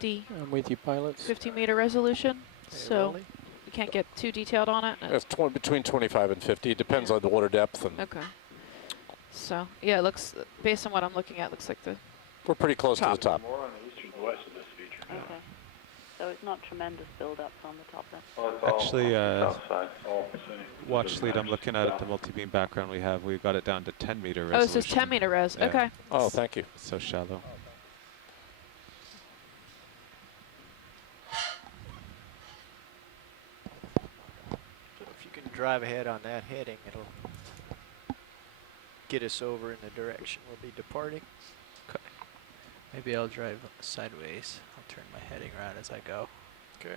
50. I'm with you, pilots. 50-meter resolution. So Really? we can't get too detailed on it. It's between 25 and 50. It depends on the water depth. And Okay. So yeah, it looks, based on what I'm looking at, looks like the we're pretty close to the top. More on the east or the west of this feature. Okay. So it's not tremendous build-ups on the top then? Well, it's all Actually, on the south side. All the same. watch lead, I'm looking at it, the multi-beam background we have. We've got it down to 10-meter resolution. Oh, it says 10-meter res. Yeah. Okay. Oh, thank you. So shallow. So if you can drive ahead on that heading, it'll get us over in the direction we'll be departing. Okay. Maybe I'll drive sideways. I'll turn my heading around as I go. Okay.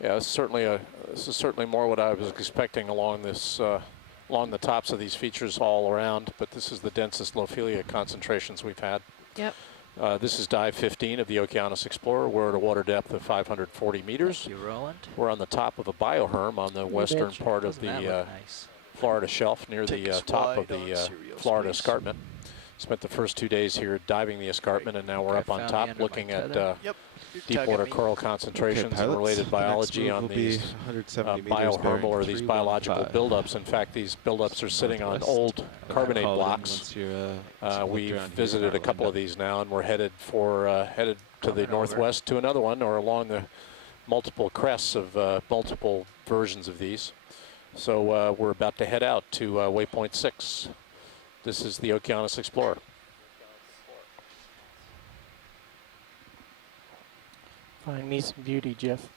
Yeah, this is certainly more what I was expecting along this along the tops of these features all around. But this is the densest Lophelia concentrations we've had. Yep. This is dive 15 of the Okeanos Explorer. We're at a water depth of 540 meters. Thank you, Roland. We're on the top of a bioherm on the western part of Doesn't that the look nice? Florida shelf near Take the us top wide of the on serial Florida space. escarpment. Spent the first 2 days here diving the escarpment, and now we're Okay, up on found the top end of my looking at tether. Yep. You're deep tugging water me. coral concentrations and related biology on these 170 meters biohermal or these biological 315. buildups. In fact, these buildups are sitting on Northwest. old carbonate Call it in blocks. once you're, once you've We've looked around visited here, a couple of Linda. these now, and we're headed to the Coming northwest to another one, or along the multiple crests of multiple versions of these. So we're about to head out to waypoint 6. This is the Okeanos Explorer. Find me some beauty, Jeff.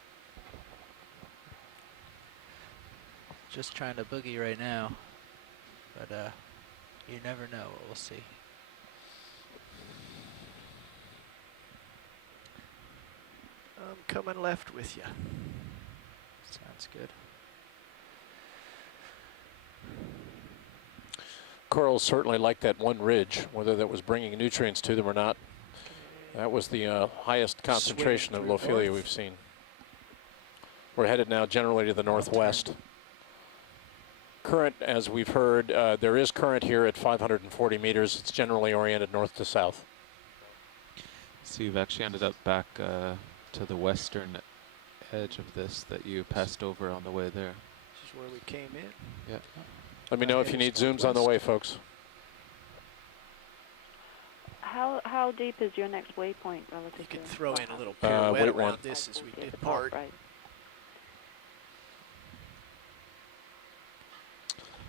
Just trying to boogie right now, but you never know what we'll see. I'm coming left with you. Sounds good. Corals certainly like that one ridge, whether that was bringing nutrients to them or not. That was the highest concentration of through Lophelia north. we've seen. We're headed now generally to the northwest. Current, as we've heard, there is current here at 540 meters. It's generally oriented north to south. So you've actually ended up back to the western edge of this that you passed over on the way there. This is where we came in. Yeah. Let me know if you need zooms on the way, folks. How deep is your next waypoint relative You can to throw in a little wait pirouette one. around this as we depart. Right.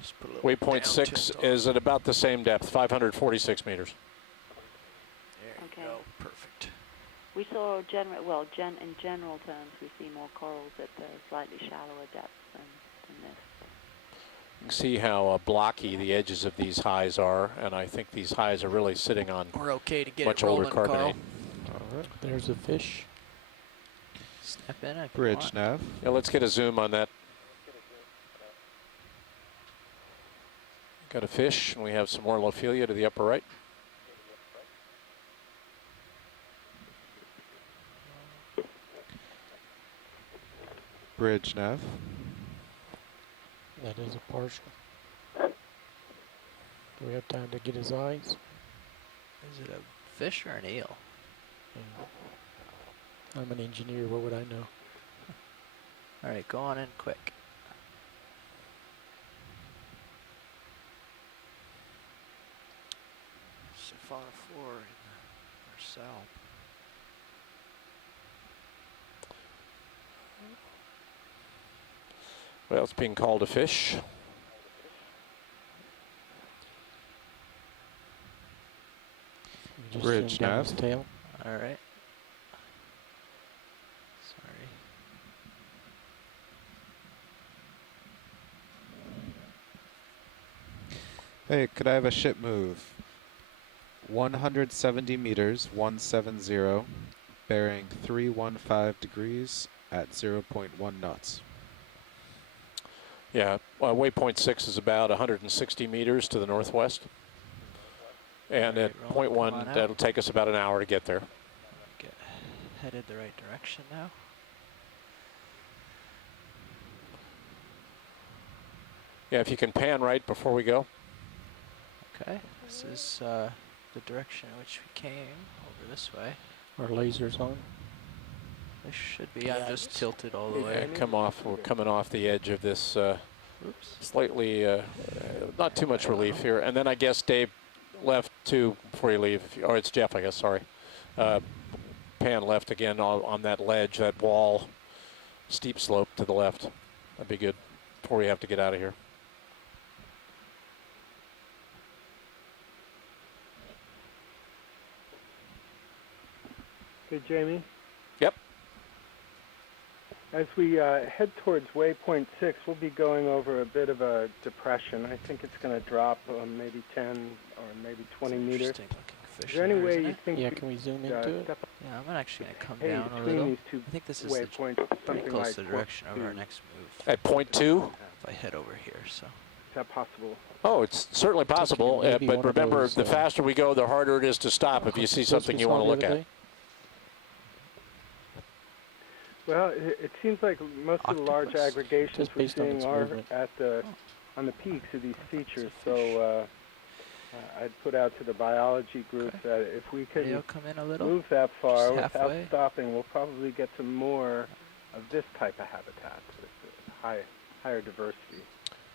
Just put a little Waypoint down 6 tilt on. is at about the same depth, 546 meters. There you Okay. go. Perfect. We saw in general terms, we see more corals at the slightly shallower depths than this. You can see how blocky the edges of these highs are, and I think these highs are really sitting on We're okay to get much it older rolling, Carl. carbonate. All right. There's a fish. Step in if you Bridge want. nav. Yeah, let's get a zoom on that. Got a fish, and we have some more Lophelia to the upper right. Bridge nav. That is a partial. Do we have time to get his eyes? Is it a fish or an eel? Yeah. I'm an engineer, what would I know? All right, go on in quick. Siphonophore in Marcel. Well, it's being called a fish. You just Bridge zoom down nav. his tail. All right. Sorry. Hey, could I have a ship move? 170 meters, 170, bearing 315 degrees at 0.1 knots. Yeah, waypoint 6 is about 160 meters to the northwest. And Alright, at Roland, point come 1, on out. that'll take us about an hour to get there. Get headed the right direction now. Yeah, if you can pan right before we go. Okay. This is the direction in which we came over this way. Our lasers on. This should be. Yeah, I'm just tilted all the Yeah, way. come off. We're coming off the edge of this Oops. slightly, not too much relief here. And then I guess Dave left too before you leave. Or it's Jeff, I guess, sorry. Pan left again on that ledge, that wall, steep slope to the left. That'd be good before we have to get out of here. Hey, Jamie. Yep. As we head towards waypoint 6, we'll be going over a bit of a depression. I think it's going to drop maybe 10 or maybe 20 meters. Interesting looking fish Is there any there, way isn't you it? think Yeah, you can we zoom could, into it? step Yeah, I'm actually gonna come hey, down a between little. these two I think this is the waypoints, pretty something close like to the direction of our 22. next move. At point 2? If I head over here, so. Is that possible? Oh, it's certainly possible. maybe one But of remember, those, the faster we go, the harder it is to stop if you see Those something we you saw want to the look other at. day? Well, it seems like most of the large Octopus. aggregations Just we're based on seeing its are movement. at the on the peaks of these features. So I'd put out to the biology group Okay. that if we can Video come in a little. move that far Just without halfway. stopping, we'll probably get to more of this type of habitat with higher diversity.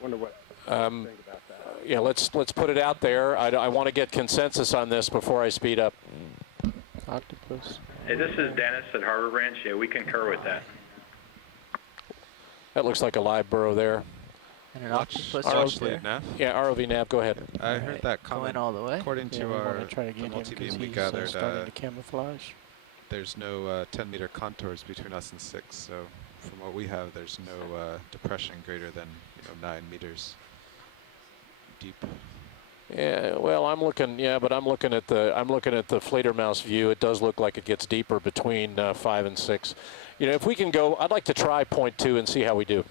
Wonder what you think about that. Yeah, let's put it out there. I want to get consensus on this before I speed up. Octopus. Hey, this is Dennis at Harbor Branch. Yeah, we concur with that. That looks like a live burrow there. And an Watch, octopus watch right the there. nav. Yeah, ROV nav, go ahead. I Alright, heard that going comment. all the way. According Yeah, to we our want to try to the get him multi-beam because we he's gathered, starting to camouflage. there's no 10-meter contours between us and 6. So from what we have, there's no depression greater than 9 meters deep. Yeah, well, I'm looking at the Fledermaus view. It does look like it gets deeper between 5 and 6. If we can go, I'd like to try point 2 and see how we do.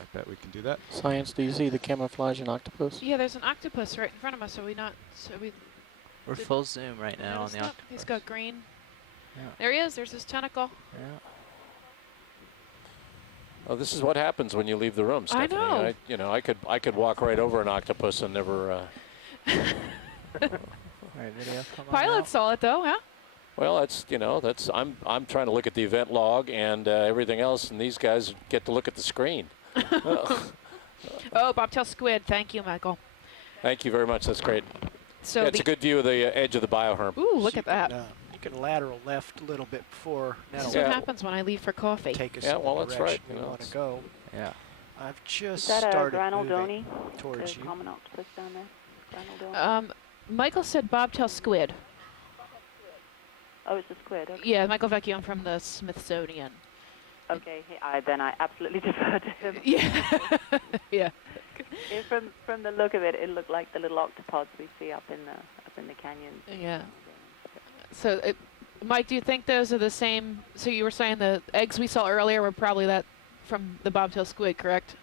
I bet we can do that. Science, do you see the camouflage in octopus? Yeah, there's an octopus right in front of us. We're Did- full zoom right now on notice the that? octopus. He's got green. Yeah. There he is. There's his tentacle. Yeah. Oh, this is what happens when you leave the room, I Stephanie. know. I could walk right over an octopus and never. All right, video come on Pilot now. saw it though, huh? Well, I'm trying to look at the event log and everything else, and these guys get to look at the screen. Oh, bobtail squid. Thank you, Michael. Thank you very much. That's great. So Yeah, it's a good view of the edge of the bioherm. Ooh, look So at that. You can lateral left a little bit before This that'll is Yeah. what happens when I leave for coffee. take us Yeah, in well, the that's direction right, we want it's- to go. Yeah. I've just Is that a started moving granodoni? towards The you. common octopus down there? Granodoni? Michael said bobtail squid. Oh, it's a squid. Okay. Yeah, Michael Vecchione from the Smithsonian. Okay. Then I absolutely defer to him. Yeah. Yeah. From the look of it, it looked like the little octopods we see up in the canyons. Yeah. So, Mike, do you think those are the same? So you were saying the eggs we saw earlier were probably that from the bobtail squid, correct?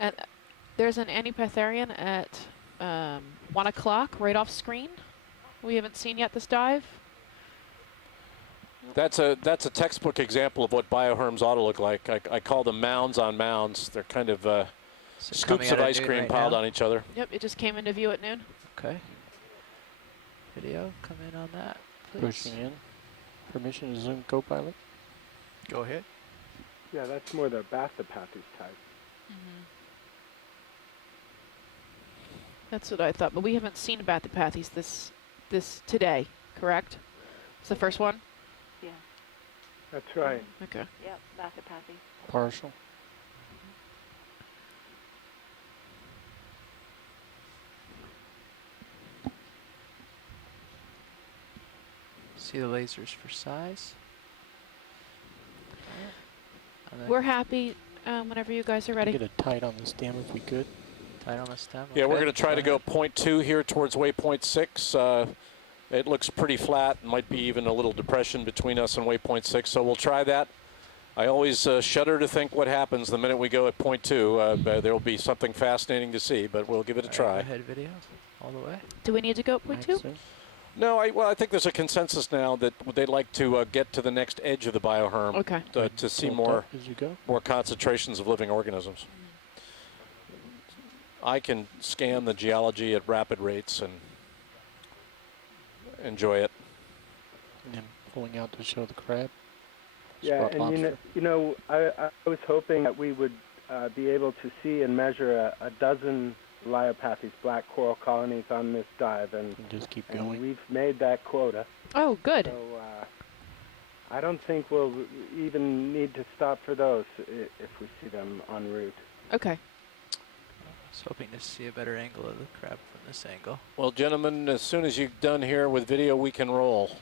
And there's an Anipitherian at 1 o'clock right off screen. We haven't seen yet this dive. That's a textbook example of what bioherms ought to look like. I call them mounds on mounds. They're kind of So coming scoops of out ice noon cream right piled now. on each other. Yep, it just came into view at noon. Okay. Video come in on that, please. Pushing in. Permission to zoom, co-pilot. Go ahead. Yeah, that's more the Bathopathes type. That's what I thought, but we haven't seen Bathopathes this today, correct? It's the first one? Yeah. That's right. Okay. Yep. Bathopathes. Partial. See the lasers for size. And then We're happy whenever you guys are ready. Get a tight on the stem if we could. tight on the stem. Yeah, we're okay, going to try to go ahead. point 2 here towards waypoint 6. It looks pretty flat. Might be even a little depression between us and waypoint 6, so we'll try that. I always shudder to think what happens the minute we go at point 2. There will be something fascinating to see, but we'll give it a All right, try. go ahead, video, all the way. Do we need to go at point 2? Max zoom. No, I think there's a consensus now that they'd like to get to the next edge of the bioherm Okay. to see Tilt more up as you go. concentrations of living organisms. I can scan the geology at rapid rates and enjoy it. And pulling out to show the crab. Yeah, Spot and lobster. I was hoping that we would be able to see and measure a dozen Leiopathes black coral colonies on this dive, and just keep and going. we've made that quota. Oh, good. So I don't think we'll even need to stop for those if we see them en route. Okay. I was hoping to see a better angle of the crab from this angle. Well, gentlemen, as soon as you're done here with video, we can roll.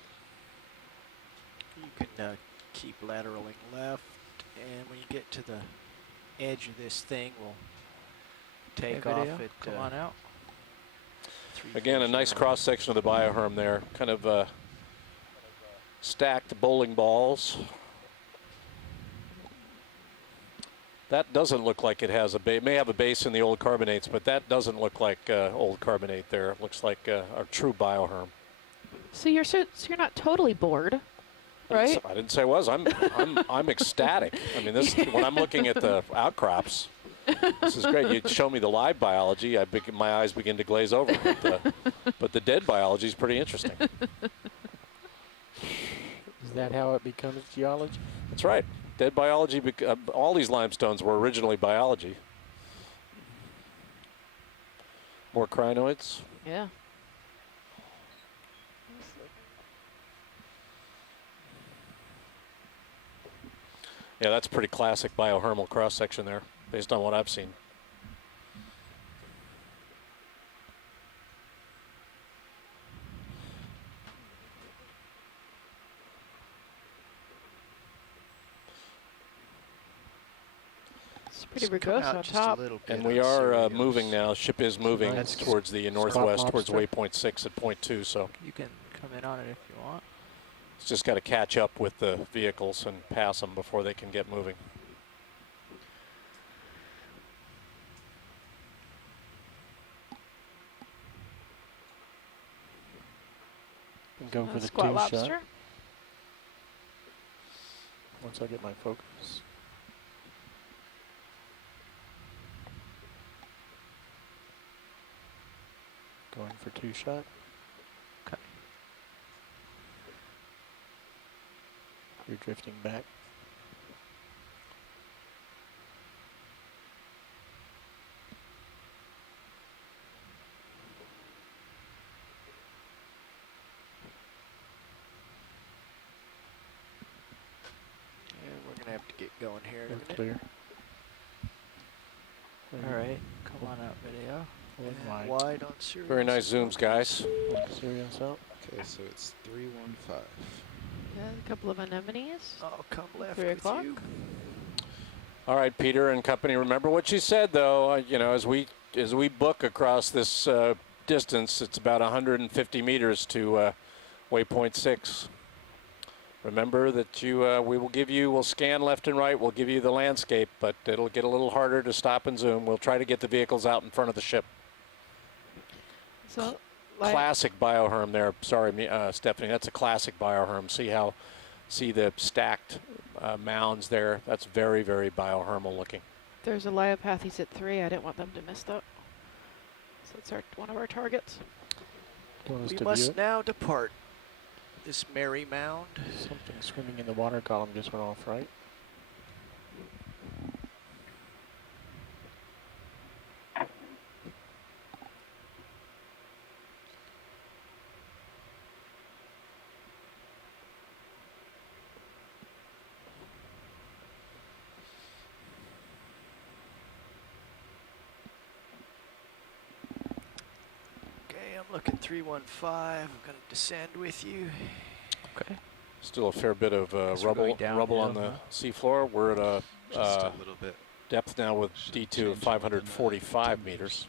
You can keep lateraling left, and when you get to the edge of this thing, we'll take off video, at come on out. Again, a nice cross section of the bioherm there. Kind of stacked bowling balls. That doesn't look like it has a base. It may have a base in the old carbonates, but that doesn't look like old carbonate there. It looks like a true bioherm. So you're not totally bored, right? I didn't say I was. I'm ecstatic. I mean, this when I'm looking at the outcrops, this is great. You show me the live biology, my eyes begin to glaze over. But the dead biology is pretty interesting. Is that how it becomes geology? That's right. Dead biology. All these limestones were originally biology. More crinoids. Yeah. Yeah, that's pretty classic biohermal cross section there, based on what I've seen. It's pretty Just come verbose out on just a top. little bit And we on are Sirius. moving now. Ship is moving Nice. towards the northwest, towards lobster. waypoint 6 at point 2. So You can come in on it if you want. it's just got to catch up with the vehicles and pass them before they can get moving. And go for the Squat 2 lobster. shot. Once I get my focus. Going for 2 shot. Okay. You're drifting back. And we're going to have to get going here in a We're minute. clear. All right, come on out, video. One And wide. wide on Sirius. Very nice zooms, guys. One Sirius out. Okay, so it's 315. Yeah, a couple of anemones. I'll come left 3 with o'clock. you. All right, Peter and company. Remember what you said, though. You know, as we book across this distance, it's about 150 meters to waypoint 6. Remember that we'll scan left and right. We'll give you the landscape, but it'll get a little harder to stop and zoom. We'll try to get the vehicles out in front of the ship. So, Classic bioherm there. Sorry, Stephanie. That's a classic bioherm. See the stacked mounds there. That's very, very biohermal looking. there's a Leiopathes at 3. I didn't want them to miss that. So it's one of our targets. Do you want us We to view must it? now depart this merry mound. Something swimming in the water column just went off, right? Okay, I'm looking 315. I'm going to descend with you. Okay. Still a fair bit of Guess we're going rubble on downhill, the seafloor. We're at a Just a little bit. depth now with Should D2 of change within 545 10 meters.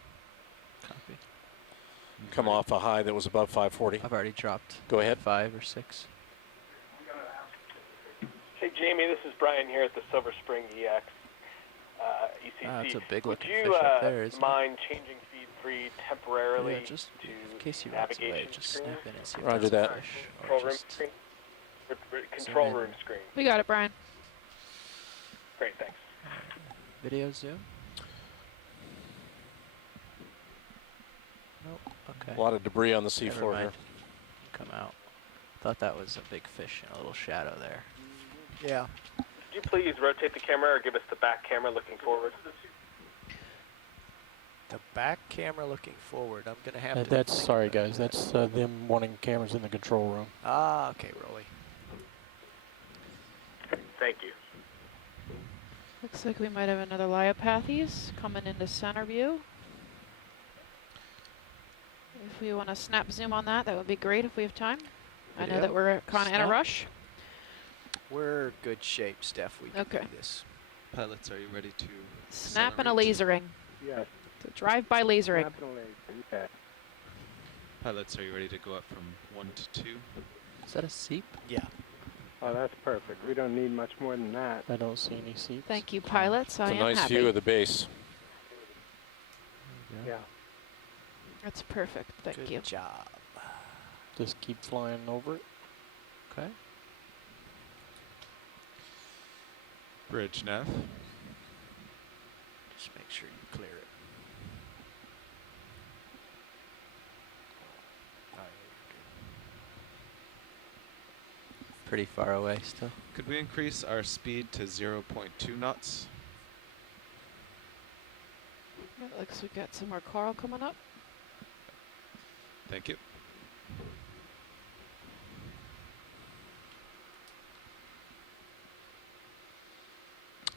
Copy. Come off a high that was above 540. I've already dropped. Go ahead. 5 or 6. Hey, Jamie, this is Brian here at the Silver Spring EX ECC. Ah, that's a big Would looking you fish up there, isn't it? mind changing feed 3 temporarily Yeah, just to in case he runs away, navigation just screen? snap in and see if Roger that's a that. fish. Or Control room just screen? Control in. room screen. We got it, Brian. Great, thanks. video zoom. Okay. A lot of debris on the Never seafloor here. mind. Come out. Thought that was a big fish in a little shadow there. Yeah. Could you please rotate the camera or give us the back camera looking forward? The back camera looking forward. I'm going to have to. That's, think sorry about guys, that. that's them wanting cameras in the control room. Ah, okay, Rolly. Thank you. Looks like we might have another Leiopathes coming into center view. If we want to snap zoom on that, that would be great if we have time. I know Video? that we're kind of in a Snap? rush. We're good shape, Steph. We can Okay. do this. Pilots, are you ready to Snap and a accelerate? lasering. Yes. So drive-by lasering. Snap and laser, okay. Pilots, are you ready to go up from 1 to 2? Is that a seep? Yeah. Oh, that's perfect. We don't need much more than that. I don't see any seats. Thank you, pilots. I It's a am nice happy. view of the base. Yeah. That's perfect. Thank Good you. job. Just keep flying over it. Okay. Bridge nav. Just make sure you clear it. All right, Pretty far away still. Could we increase our speed to 0.2 knots? It looks like we got some more coral coming up. Thank you.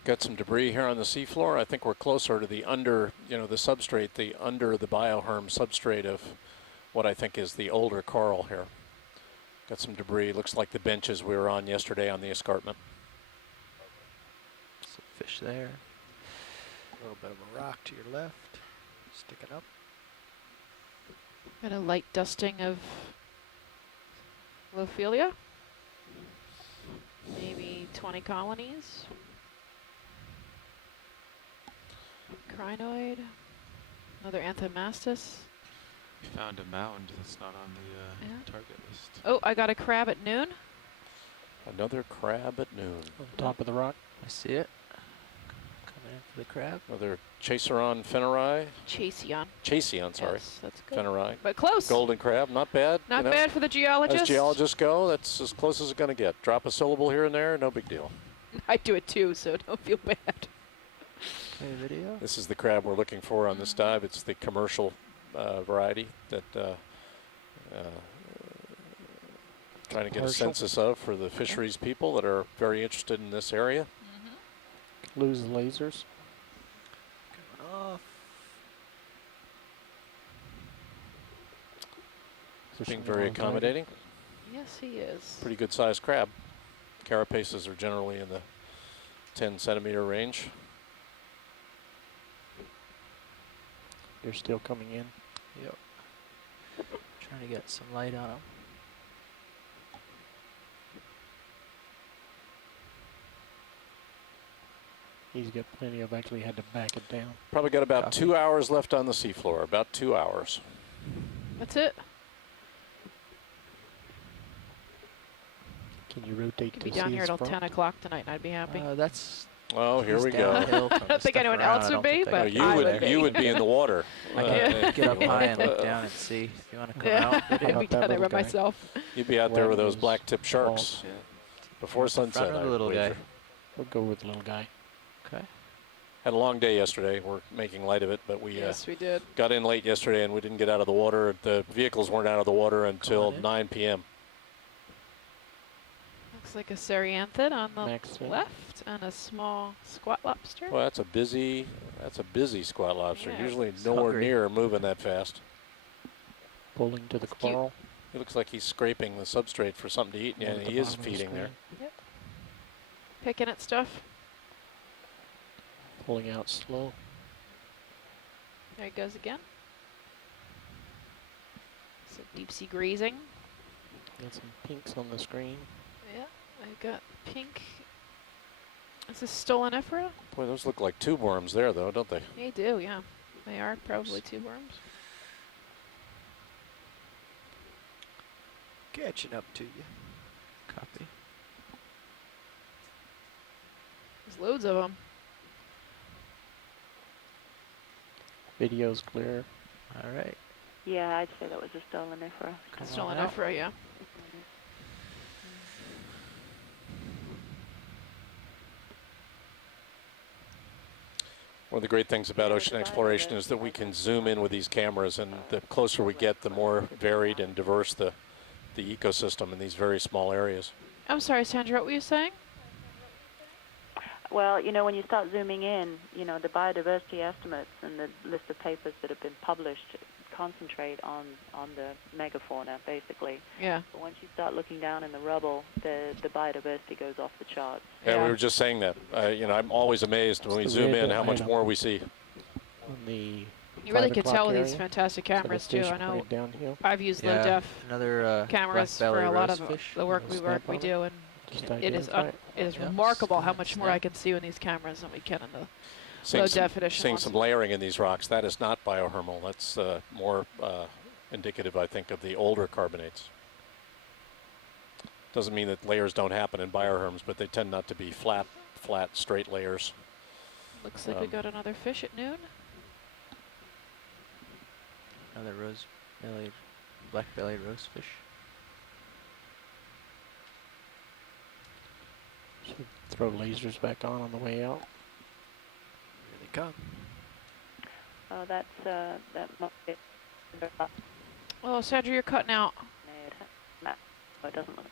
Got some debris here on the seafloor. I think we're closer to the under, the substrate, the under the bioherm substrate of what I think is the older coral here. Got some debris. Looks like the benches we were on yesterday on the escarpment. Some fish there. A little bit of a rock to your left. Sticking up. And a light dusting of Lophelia. Maybe 20 colonies. Crinoid. Another Anthomastus. We found a mound that's not on the Yeah. target list. Oh, I got a crab at noon. Another crab at noon. On top of the rock. I see it. Coming in for the crab. Another Chaseron Fennerai. Chaseon. Sorry. Yes, that's good. Fennerai. But close. Golden crab, not bad. Not bad for the geologist. As geologists go, that's as close as it's going to get. Drop a syllable here and there, no big deal. I do it too, so don't feel bad. Okay, video. This is the crab we're looking for on this dive. It's the commercial variety that trying to get a Commercial? census of for the fisheries people that are very interested in this area. Lose the lasers. Coming off. Being Pushing very along tight. accommodating. Yes, he is. Pretty good sized crab. Carapaces are generally in the 10 centimeter range. They're still coming in. Yep. Trying to get some light on them. He's got plenty. I've actually had to back it down. Probably got about Copy. 2 hours left on the seafloor. About 2 hours. That's it. Can you rotate Could to be see down here his till front? 10 o'clock tonight, and I'd be happy. That's. Oh, here he's we go. downhill from I don't the think stuff anyone around. else I would don't be, think but I No, could you I would would be. you would be in the water. I Yeah. get up high and look down and see if you want to come Yeah, out. I'd Video. be about that down there by little guy? myself. You'd be out there with those Wagging black-tipped those sharks balls. before In front sunset. of I the little guy. wager. We'll go with the little guy. Okay. Had a long day yesterday. We're making light of it, but we Yes, we did. got in late yesterday and we didn't get out of the water. The vehicles weren't out of the water until in. 9 p.m. Looks like a Cerianthid on the Maxim. left and a small squat lobster. Well, that's a busy squat lobster. Yeah, Usually it's nowhere hungry. near moving that fast. Pulling to the It's cute. coral. He looks like he's scraping the substrate for something to eat, Yeah, and at the he is bottom of the feeding there. screen. Picking at stuff. Pulling out slow. There he goes again. So deep sea grazing. Got some pinks on the screen. Yeah, I got pink. Is this Stolonifera? Boy, those look like tube worms there, though, don't they? They do, yeah. They are probably tube worms. Catching up to you. Copy. There's loads of them. Video's clear. All right. Yeah, I'd say that was a stolen IFRA. Stolen IFRA, yeah. One of the great things about ocean exploration is that we can zoom in with these cameras, and the closer we get, the more varied and diverse the ecosystem in these very small areas. I'm sorry, Sandra, what were you saying? Well, you know, when you start zooming in, you know, the biodiversity estimates and the list of papers that have been published concentrate on the megafauna, basically. Yeah. But once you start looking down in the rubble, the biodiversity goes off the charts. Yeah, we were just saying that. You know, I'm always amazed when we zoom in how much more we see. On the You really can tell with these fantastic cameras too. I know I've used low def cameras for a lot of the work we do, and it is remarkable how much more I can see in these cameras than we can in the low definition Seeing ones. some layering in these rocks. That is not biohermal. That's more indicative, I think, of the older carbonates. Doesn't mean that layers don't happen in bioherms, but they tend not to be flat, straight layers. Looks like we got another fish at noon. Another rose-bellied, black-bellied rosefish. Should throw lasers back on the way out. Here they come. Oh, that must be. Oh, Sandra, you're cutting out. No, it doesn't look.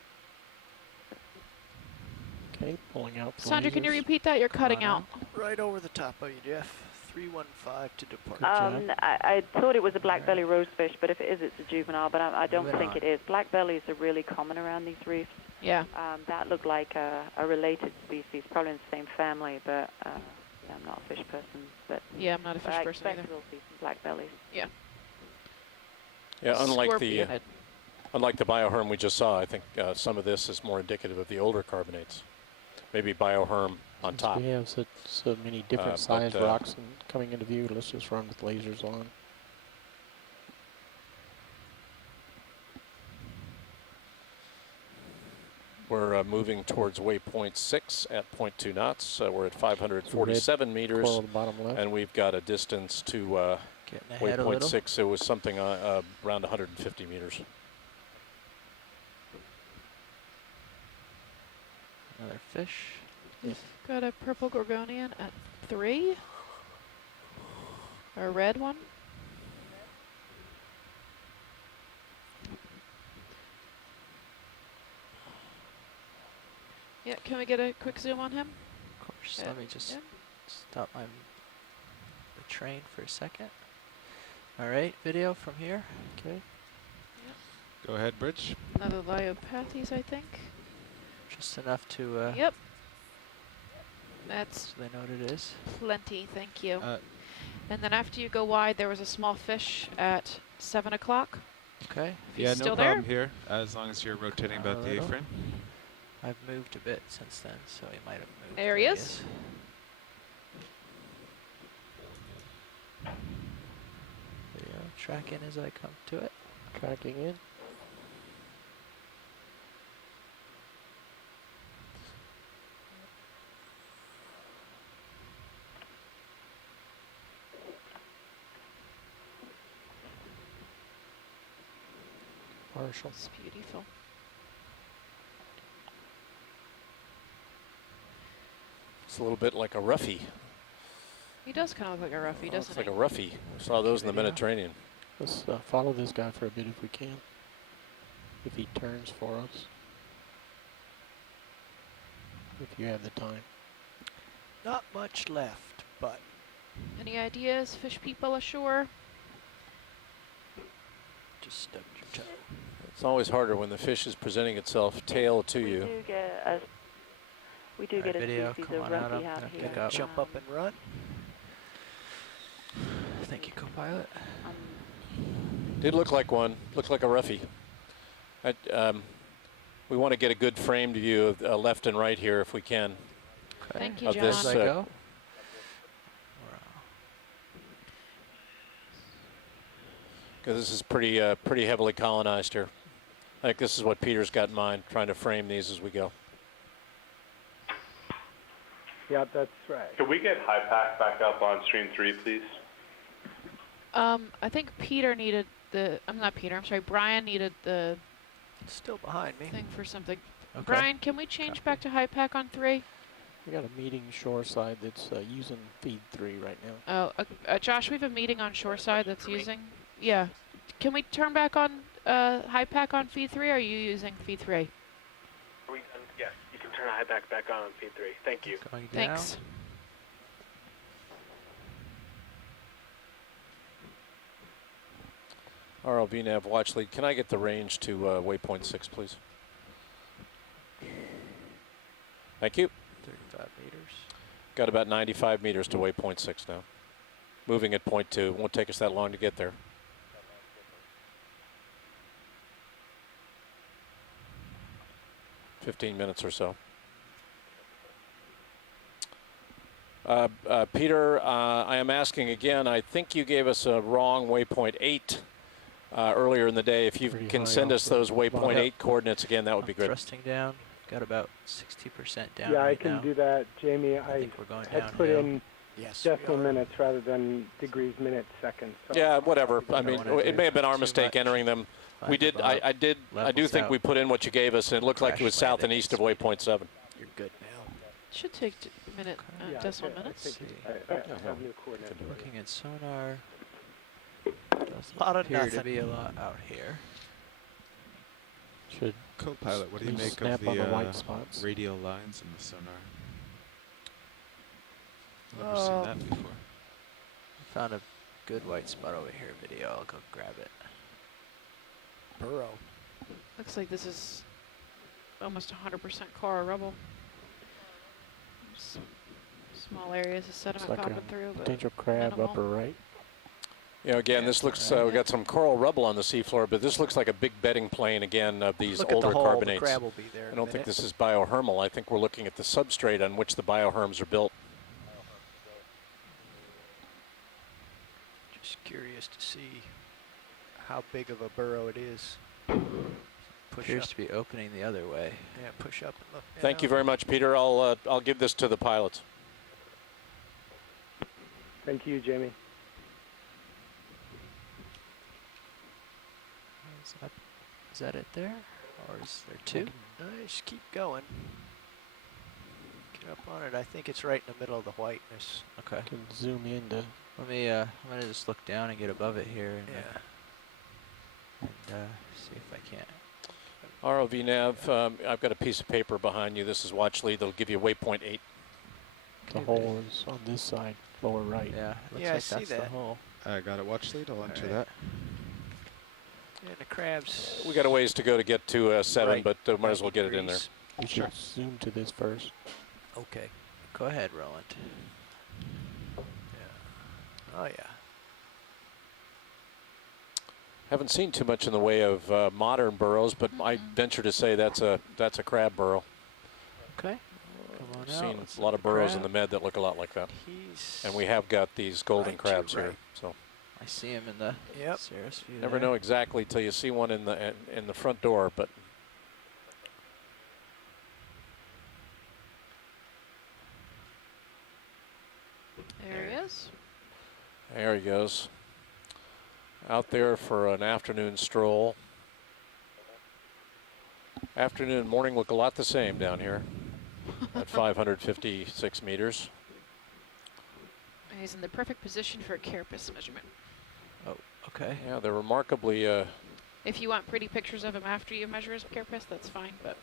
Okay, pulling out. Sandra, can you repeat that? You're cutting out. Right over the top of you, Jeff. 315 to depart. I thought it was a black belly rosefish, but if it is, it's a juvenile. But I don't think it is. Black bellies are really common around these reefs. Yeah. That looked like a related species, probably in the same family, but yeah, I'm not a fish person. But yeah, I'm not a fish I person expect either. we'll see some black bellies. Yeah. Yeah, unlike Scorpion. the bioherm we just saw, I think some of this is more indicative of the older carbonates. Maybe bioherm on Since top. we have so many different sized rocks and coming into view, let's just run with lasers on. We're moving towards waypoint 6 at 0.2 knots. We're at 547 meters, Coral bottom left. and we've got a distance to waypoint 6. It was something around 150 meters. Another fish. We've got a purple gorgonian at 3. A red one. Yeah, can we get a quick zoom on him? Of course. Let me just stop the train for a second. All right, video from here. Okay. Go ahead, Bridge. Another Liopathes, I think. Just enough to. Yep. That's so they know what it is. plenty, thank you. And then after you go wide, there was a small fish at 7 o'clock. Okay. Yeah, still no there? problem here, as long as you're rotating about the A-frame. I've moved a bit since then, so he might have moved. There he is. Video tracking as I come to it. Tracking in. Partial. It's beautiful. It's a little bit like a roughy. He does kind of look like a roughy, doesn't It's like he? a roughy. We saw those in the Mediterranean. Let's follow this guy for a bit if we can. If he turns for us. If you have the time. Not much left, but Any ideas, fish people ashore? just stubbed your toe. It's always harder when the fish is presenting itself tail to you. We do get a video, species come of on out, roughy I'm out gonna here. pick up. Jump up and run. Thank you, co-pilot. Did look like one. Looked like a roughy. We want to get a good framed view of left and right here if we can. Okay. Thank you, Of John. this, As I go. Because this is pretty heavily colonized here. I think this is what Peter's got in mind, trying to frame these as we go. Yeah, that's right. Could we get high pack back up on stream 3, please? I think Peter needed I'm not Peter, I'm sorry, Brian needed the Still behind me. thing for something. Okay. Brian, can we change back to high pack on 3? We got a meeting shoreside that's using feed 3 right now. Oh, Josh, we have a meeting on shoreside that's using. Yeah. Can we turn back on high pack on feed 3? Or are you using feed 3? Are we done? Yes, you can turn high pack back on feed 3. Thank you. Going down. Thanks. RLV nav watch lead. Can I get the range to waypoint 6, please? Thank you. 35 meters. Got about 95 meters to waypoint 6 now. Moving at point 2. Won't take us that long to get there. $15 minutes or so. Peter, I am asking again, I think you gave us a wrong waypoint 8 earlier in the day. If you can send us those waypoint 8 coordinates again, that would be good. Thrusting down. Got about 60% down. Yeah, right I can now. do that, Jamie. I think we're going had downhill. put in Yes, decimal minutes rather than degrees, minutes, seconds. So Yeah, whatever. I mean, it may have been our mistake much. entering them. We did. I do levels think out. we put in what you gave us, and it looked like it Crash was south and landing east of speed. waypoint 7. you're good now. Should take minute yeah, decimal I minutes. think I have new coordinates. Looking at sonar. Doesn't Lot of appear to nothing. be a lot out here. Should Co-pilot, what do you we make snap of on the the white spots? radial lines in the sonar? Never Oh. seen that before. Found a good white spot over here. Video. I'll go grab it. Burrow. Looks like this is almost 100% car rubble. Small areas of sediment Looks like popping a through, but potential crab minimal. upper right. You know, again, this looks. We got some coral rubble on the seafloor, but this looks like a big bedding plane again of these Look older at the hole. carbonates. The crab will be there. I don't think this is biohermal. I think we're looking at the substrate on which the bioherms are built. Just curious to see how big of a burrow it is. Push Appears up. to be opening the other way. Yeah, push up and look. Thank you down. very much, Peter. I'll give this to the pilots. Thank you, Jamie. Is that it there? Or is there two? Nice. Keep going. Get up on it. I think it's right in the middle of the whiteness. Okay. Can zoom into. Let me, I'm going to just look down and get above it here and, Yeah. see if I can't. ROV nav, I've got a piece of paper behind you. This is watch lead. That'll give you waypoint 8. The hole is on this side, lower right. Yeah, looks Yeah, I like see that's the that. hole. I got it watch lead. I'll enter Alright. that. And the crabs. We got a ways to go to get to 7, Right. but might as well get it in there. We should zoom to this first. Okay. Go ahead, Roland. Yeah. Oh yeah. Haven't seen too much in the way of modern burrows, but I venture to say that's a crab burrow. Okay. Come on I've out. seen Let's a lot look of burrows in crab. the med that look a lot like that. He's. And we have got these golden Right, crabs you're here. right. So I see him in the Yep. Cirrus view never there. know exactly till you see one in the front door, but There he is. there he goes. Out there for an afternoon stroll. Afternoon and morning look a lot the same down here at 556 meters. And he's in the perfect position for a carapace measurement. Oh, okay. Yeah, they're remarkably If you want pretty pictures of him after you measure his carapace, that's fine, but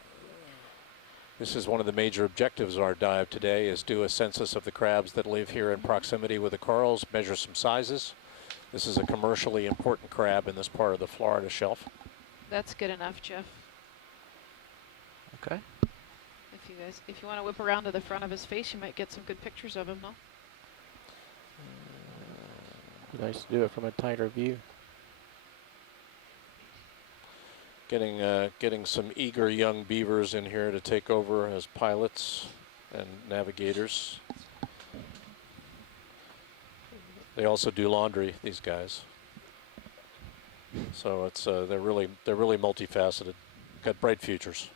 this is one of the major objectives of our dive today, is do a census of the crabs that live here in proximity with the corals, measure some sizes. This is a commercially important crab in this part of the Florida shelf. that's good enough, Jeff. Okay. If you want to whip around to the front of his face, you might get some good pictures of him, though. Nice to do it from a tighter view. Getting some eager young beavers in here to take over as pilots and navigators. They also do laundry, these guys. So it's they're really multifaceted. Got bright futures,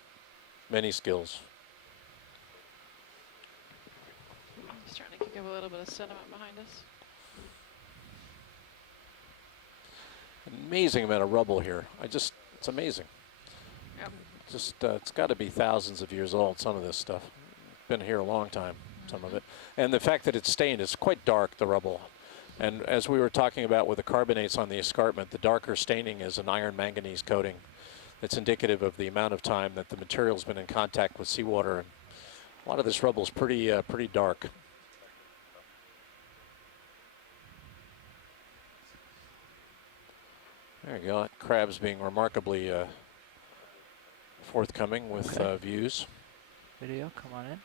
many skills. He's starting to kick up a little bit of sediment behind us. amazing amount of rubble here. It's amazing. Yep. Just, it's got to be thousands of years old, some of this stuff. Been here a long time, some of it. And the fact that it's stained, it's quite dark, the rubble. And as we were talking about with the carbonates on the escarpment, the darker staining is an iron manganese coating. It's indicative of the amount of time that the material's been in contact with seawater. And a lot of this rubble is pretty dark. There you go. Crab's being remarkably forthcoming with views. Video, come on in.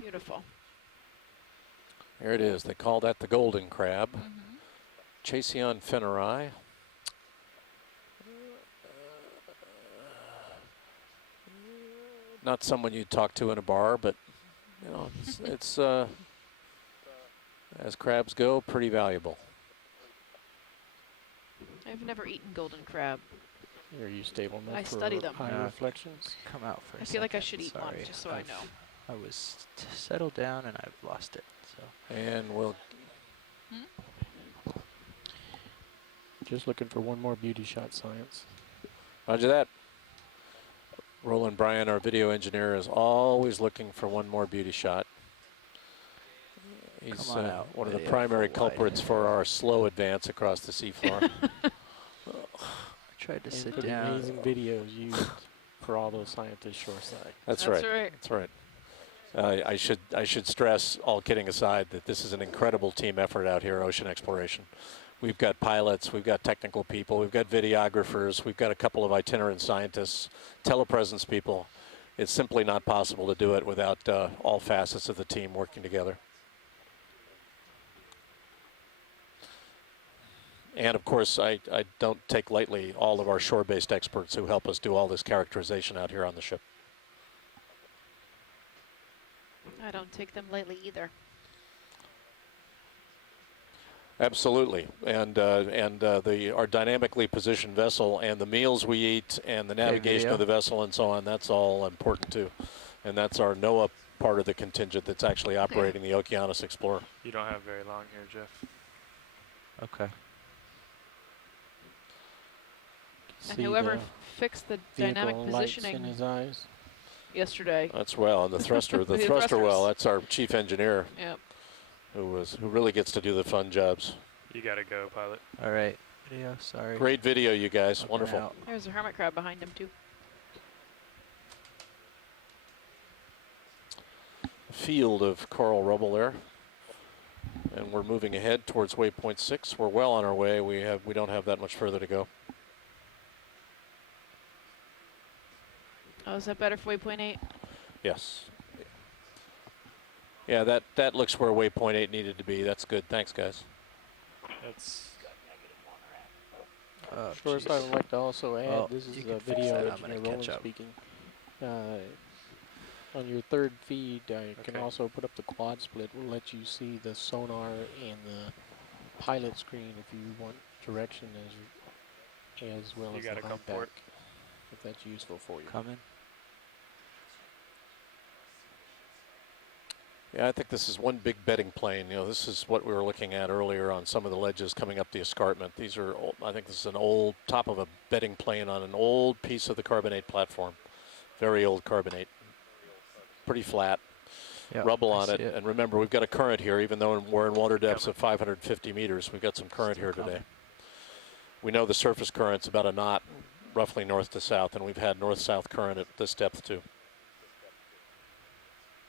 Beautiful. There it is. They call that the golden crab. Chasion fenneri. Not someone you'd talk to in a bar, but you know, it's as crabs go, pretty valuable. I've never eaten golden crab. Are you stable enough I study them. high reflections? Come out for a I second. feel like I should eat Sorry. one just so I know. I was settled down and I've lost it. So. And we'll. Just looking for one more beauty shot, Science. Roger that. Roland Bryan, our video engineer, is always looking for one more beauty shot. He's one of the primary culprits for our slow advance across the seafloor. I tried to sit the down. Amazing videos used for all those scientists shoreside. That's right. That's right. I should stress, all kidding aside, that this is an incredible team effort out here, ocean exploration. We've got pilots, we've got technical people, we've got videographers, we've got a couple of itinerant scientists, telepresence people. It's simply not possible to do it without all facets of the team working together. And of course, I don't take lightly all of our shore-based experts who help us do all this characterization out here on the ship. I don't take them lightly either. Absolutely, and our dynamically positioned vessel and the meals we eat and the navigation of the vessel and so on, that's all important too. And that's our NOAA part of the contingent that's actually operating the Okeanos Explorer. You don't have very long here, Jeff. Okay. And whoever fixed the dynamic positioning in his eyes yesterday. That's well, and the thruster, the thruster well. That's our chief engineer. Yep. Who really gets to do the fun jobs. You gotta go, pilot. All right. Video, sorry. Great video, you guys. Wonderful. Out. There's a hermit crab behind him too. A field of coral rubble there. And we're moving ahead towards waypoint 6. We're well on our way. We don't have that much further to go. Oh, is that better for waypoint 8? Yes. Yeah, that looks where waypoint 8 needed to be. That's good. Thanks, guys. That's. First, I would like to also add, this is a video engineer Roland catch up. speaking. On your third feed, I can also put up the quad split. We'll let you see the sonar and the pilot screen if you want direction as well as the high back, if that's useful for you. Coming. Yeah, I think this is one big bedding plane. You know, this is what we were looking at earlier on some of the ledges coming up the escarpment. These are, I think this is an old top of a bedding plane on an old piece of the carbonate platform. Very old carbonate. Pretty flat. Yep, rubble on it. And remember, we've got a current here, even though we're in water depths of 550 meters. We've got some current here today. We know the surface current's about a knot, roughly north to south, and we've had north-south current at this depth too.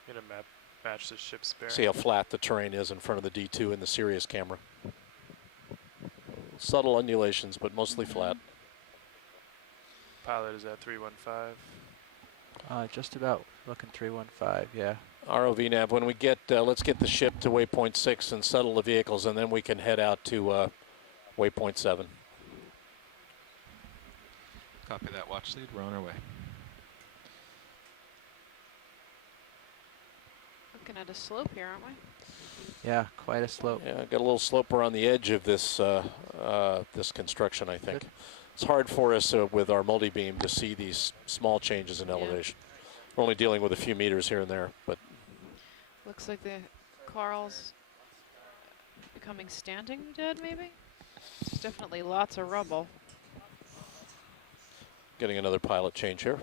Get a map. Match the ship's bearing. See how flat the terrain is in front of the D2 in the Sirius camera. Subtle undulations, but mostly flat. Pilot is at 315. Just about looking 315, yeah. ROV nav, when we get, let's get the ship to waypoint 6 and settle the vehicles, and then we can head out to waypoint 7. Copy that, watch lead, we're on our way. Looking at a slope here, aren't we? Yeah, quite a slope. Yeah, got a little slope around the edge of this this construction, I think. Good. It's hard for us with our multi-beam to see these small changes in elevation. We're only dealing with a few meters here and there, but Looks like the coral's becoming standing dead, maybe? There's definitely lots of rubble. Getting another pilot change here.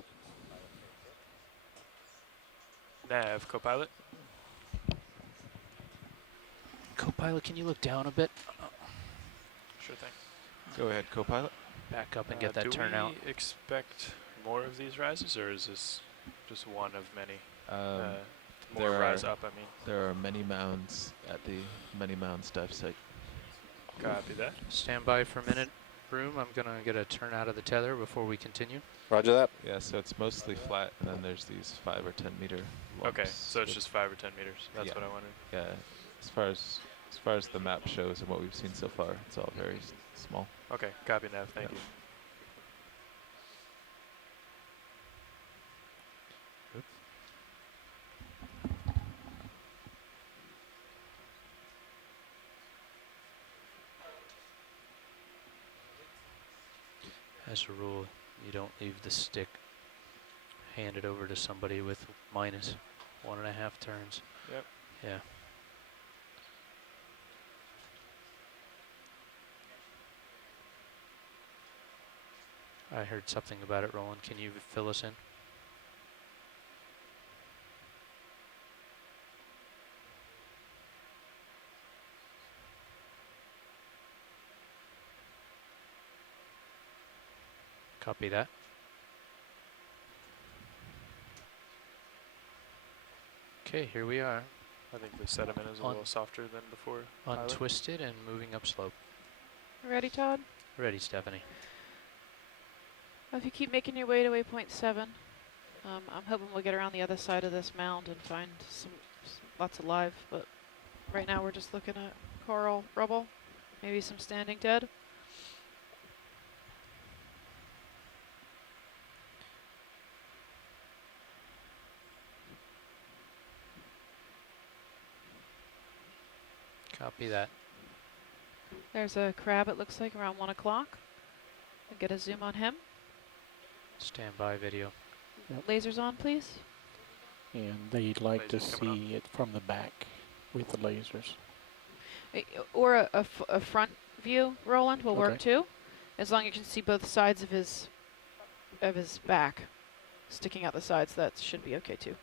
Nav, co-pilot. Co-pilot, can you look down a bit? Sure thing. Go ahead, co-pilot. Back up and get that turnout. Do we expect more of these rises, or is this just one of many? More rise up, I mean. There are many mounds at the many mounds dive site. Copy that. Stand by for a minute, room. I'm going to get a turn out of the tether before we continue. Roger that. Yeah, so it's mostly flat, and then there's these 5 or 10 meter lumps. Okay, so it's just 5 or 10 meters. That's what I wanted. Yeah, as far as the map shows and what we've seen so far, it's all very small. Okay, copy, Nav. Thank you. As a rule, you don't leave the stick handed over to somebody with minus 1.5 turns. Yep. Yeah. I heard something about it, Roland. Can you fill us in? Copy that. Okay, here we are. I think the sediment is a little softer than before. Untwisted and moving upslope. Ready, Todd? Ready, Stephanie. Well, if you keep making your way to waypoint 7, I'm hoping we'll get around the other side of this mound and find lots of live, but right now we're just looking at coral rubble, maybe some standing dead. Copy that. There's a crab, it looks like, around 1 o'clock. I'll get a zoom on him. Stand by video. Yep. Lasers on, please. And they'd like to see it from the back with the lasers. Or a front view, Roland, will work too. As long as you can see both sides of his back sticking out the sides, that should be okay too.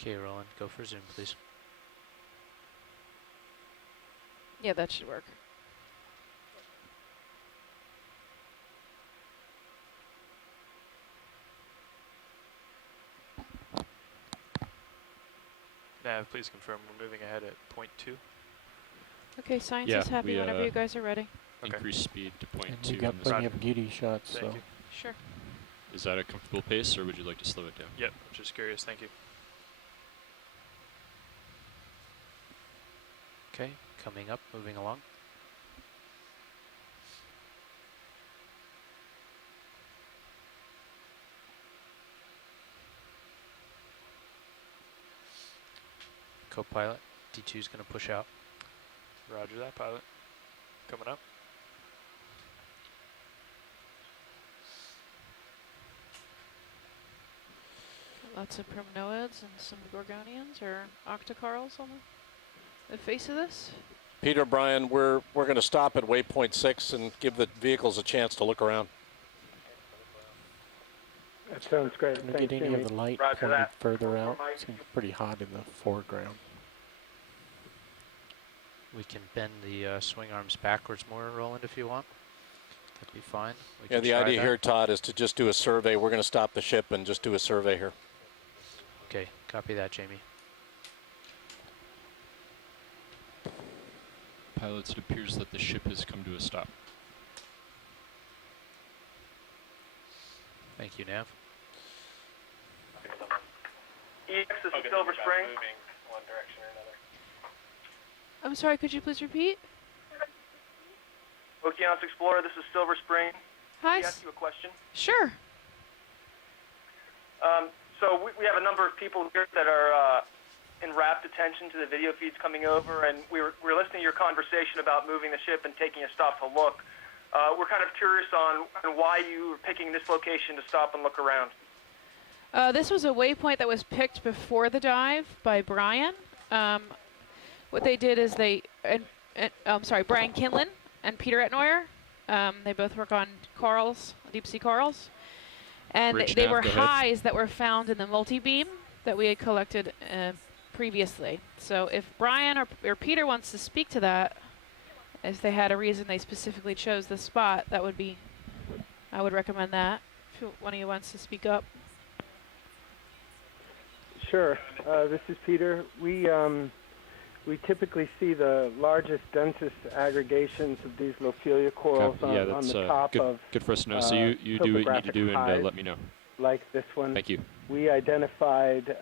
Okay, Roland, go for zoom, please. Yeah, that should work. Nav, please confirm we're moving ahead at point 2. Okay, science is happy whenever you guys are ready. Increase speed to point 2. You got plenty of beauty shots, so. Sure. Is that a comfortable pace, or would you like to slow it down? Yep, just curious, thank you. Okay, coming up, moving along. Co-pilot, D2 is going to push out. Roger that, pilot. Coming up. Lots of primnoids and some gorgonians or octocorals on the face of this. Peter, Brian, we're going to stop at waypoint 6 and give the vehicles a chance to look around. That sounds great. Can we get any of the light pointed further out? It seems pretty hot in the foreground. We can bend the swing arms backwards more, Roland, if you want. That'd be fine. Yeah, the idea here, Todd, is to just do a survey. We're going to stop the ship and just do a survey here. Okay, copy that, Jamie. Pilots, it appears that the ship has come to a stop. Thank you, Nav. EX, this is Silver Spring. Moving one direction or another. I'm sorry, could you please repeat? Okeanos Explorer, this is Silver Spring. Hi. Can I ask you a question? Sure. So we have a number of people here that are in rapt attention to the video feeds coming over, and we're listening to your conversation about moving the ship and taking a stop to look. We're kind of curious on why you were picking this location to stop and look around. This was a waypoint that was picked before the dive by Brian. What they did is Brian Kinlan and Peter Etnoyer. They both work on corals, deep sea corals. And they were highs that were found in the multi-beam that we had collected previously. So if Brian or Peter wants to speak to that, if they had a reason they specifically chose this spot, that would be, I would recommend that. If one of you wants to speak up. Sure. This is Peter. We typically see the largest, densest aggregations of these Lophelia corals on the top of good for us to know. So you do what you need to do and let me know. Like this one. Thank you. We identified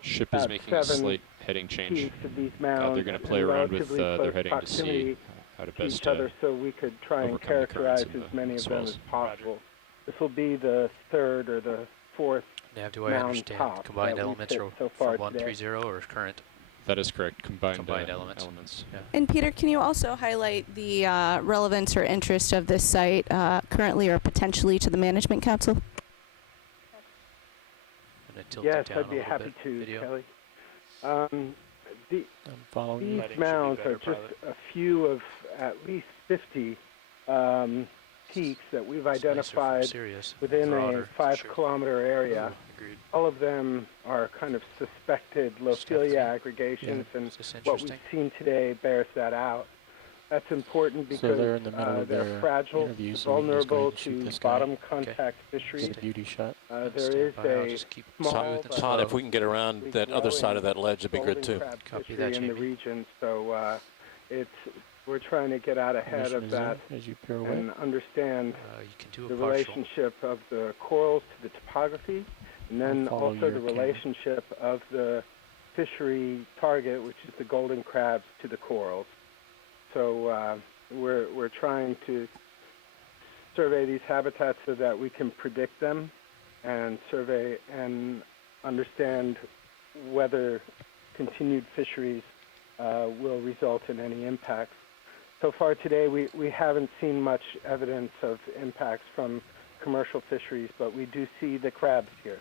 ship is making a slight heading change. Of these mounds they're going to play around with their heading to see how to best each other, so we could try and characterize as many of them as possible. This will be the third or the fourth. Now, do I understand combined elements are from 130 or current? That is correct. Combined elements. Yeah. And Peter, can you also highlight the relevance or interest of this site currently or potentially to the Management Council? Yes, I'd be happy to, Kelly. These mounds are just a few of at least 50 peaks that we've identified within a 5-kilometer area. All of them are kind of suspected Lophelia aggregations, and what we've seen today bears that out. That's important because they're in the middle of they're fragile, vulnerable to bottom contact fisheries. Beauty shot. There is a small Todd, if we can get around that other side of that ledge, it'd be good too. Copy that, in the region, so we're trying to get out ahead of that and understand the relationship of the corals to the topography, and then also the relationship of the fishery target, which is the golden crabs, to the corals. So we're trying to survey these habitats so that we can predict them and survey and understand whether continued fisheries will result in any impacts. So far today, we haven't seen much evidence of impacts from commercial fisheries, but we do see the crabs here.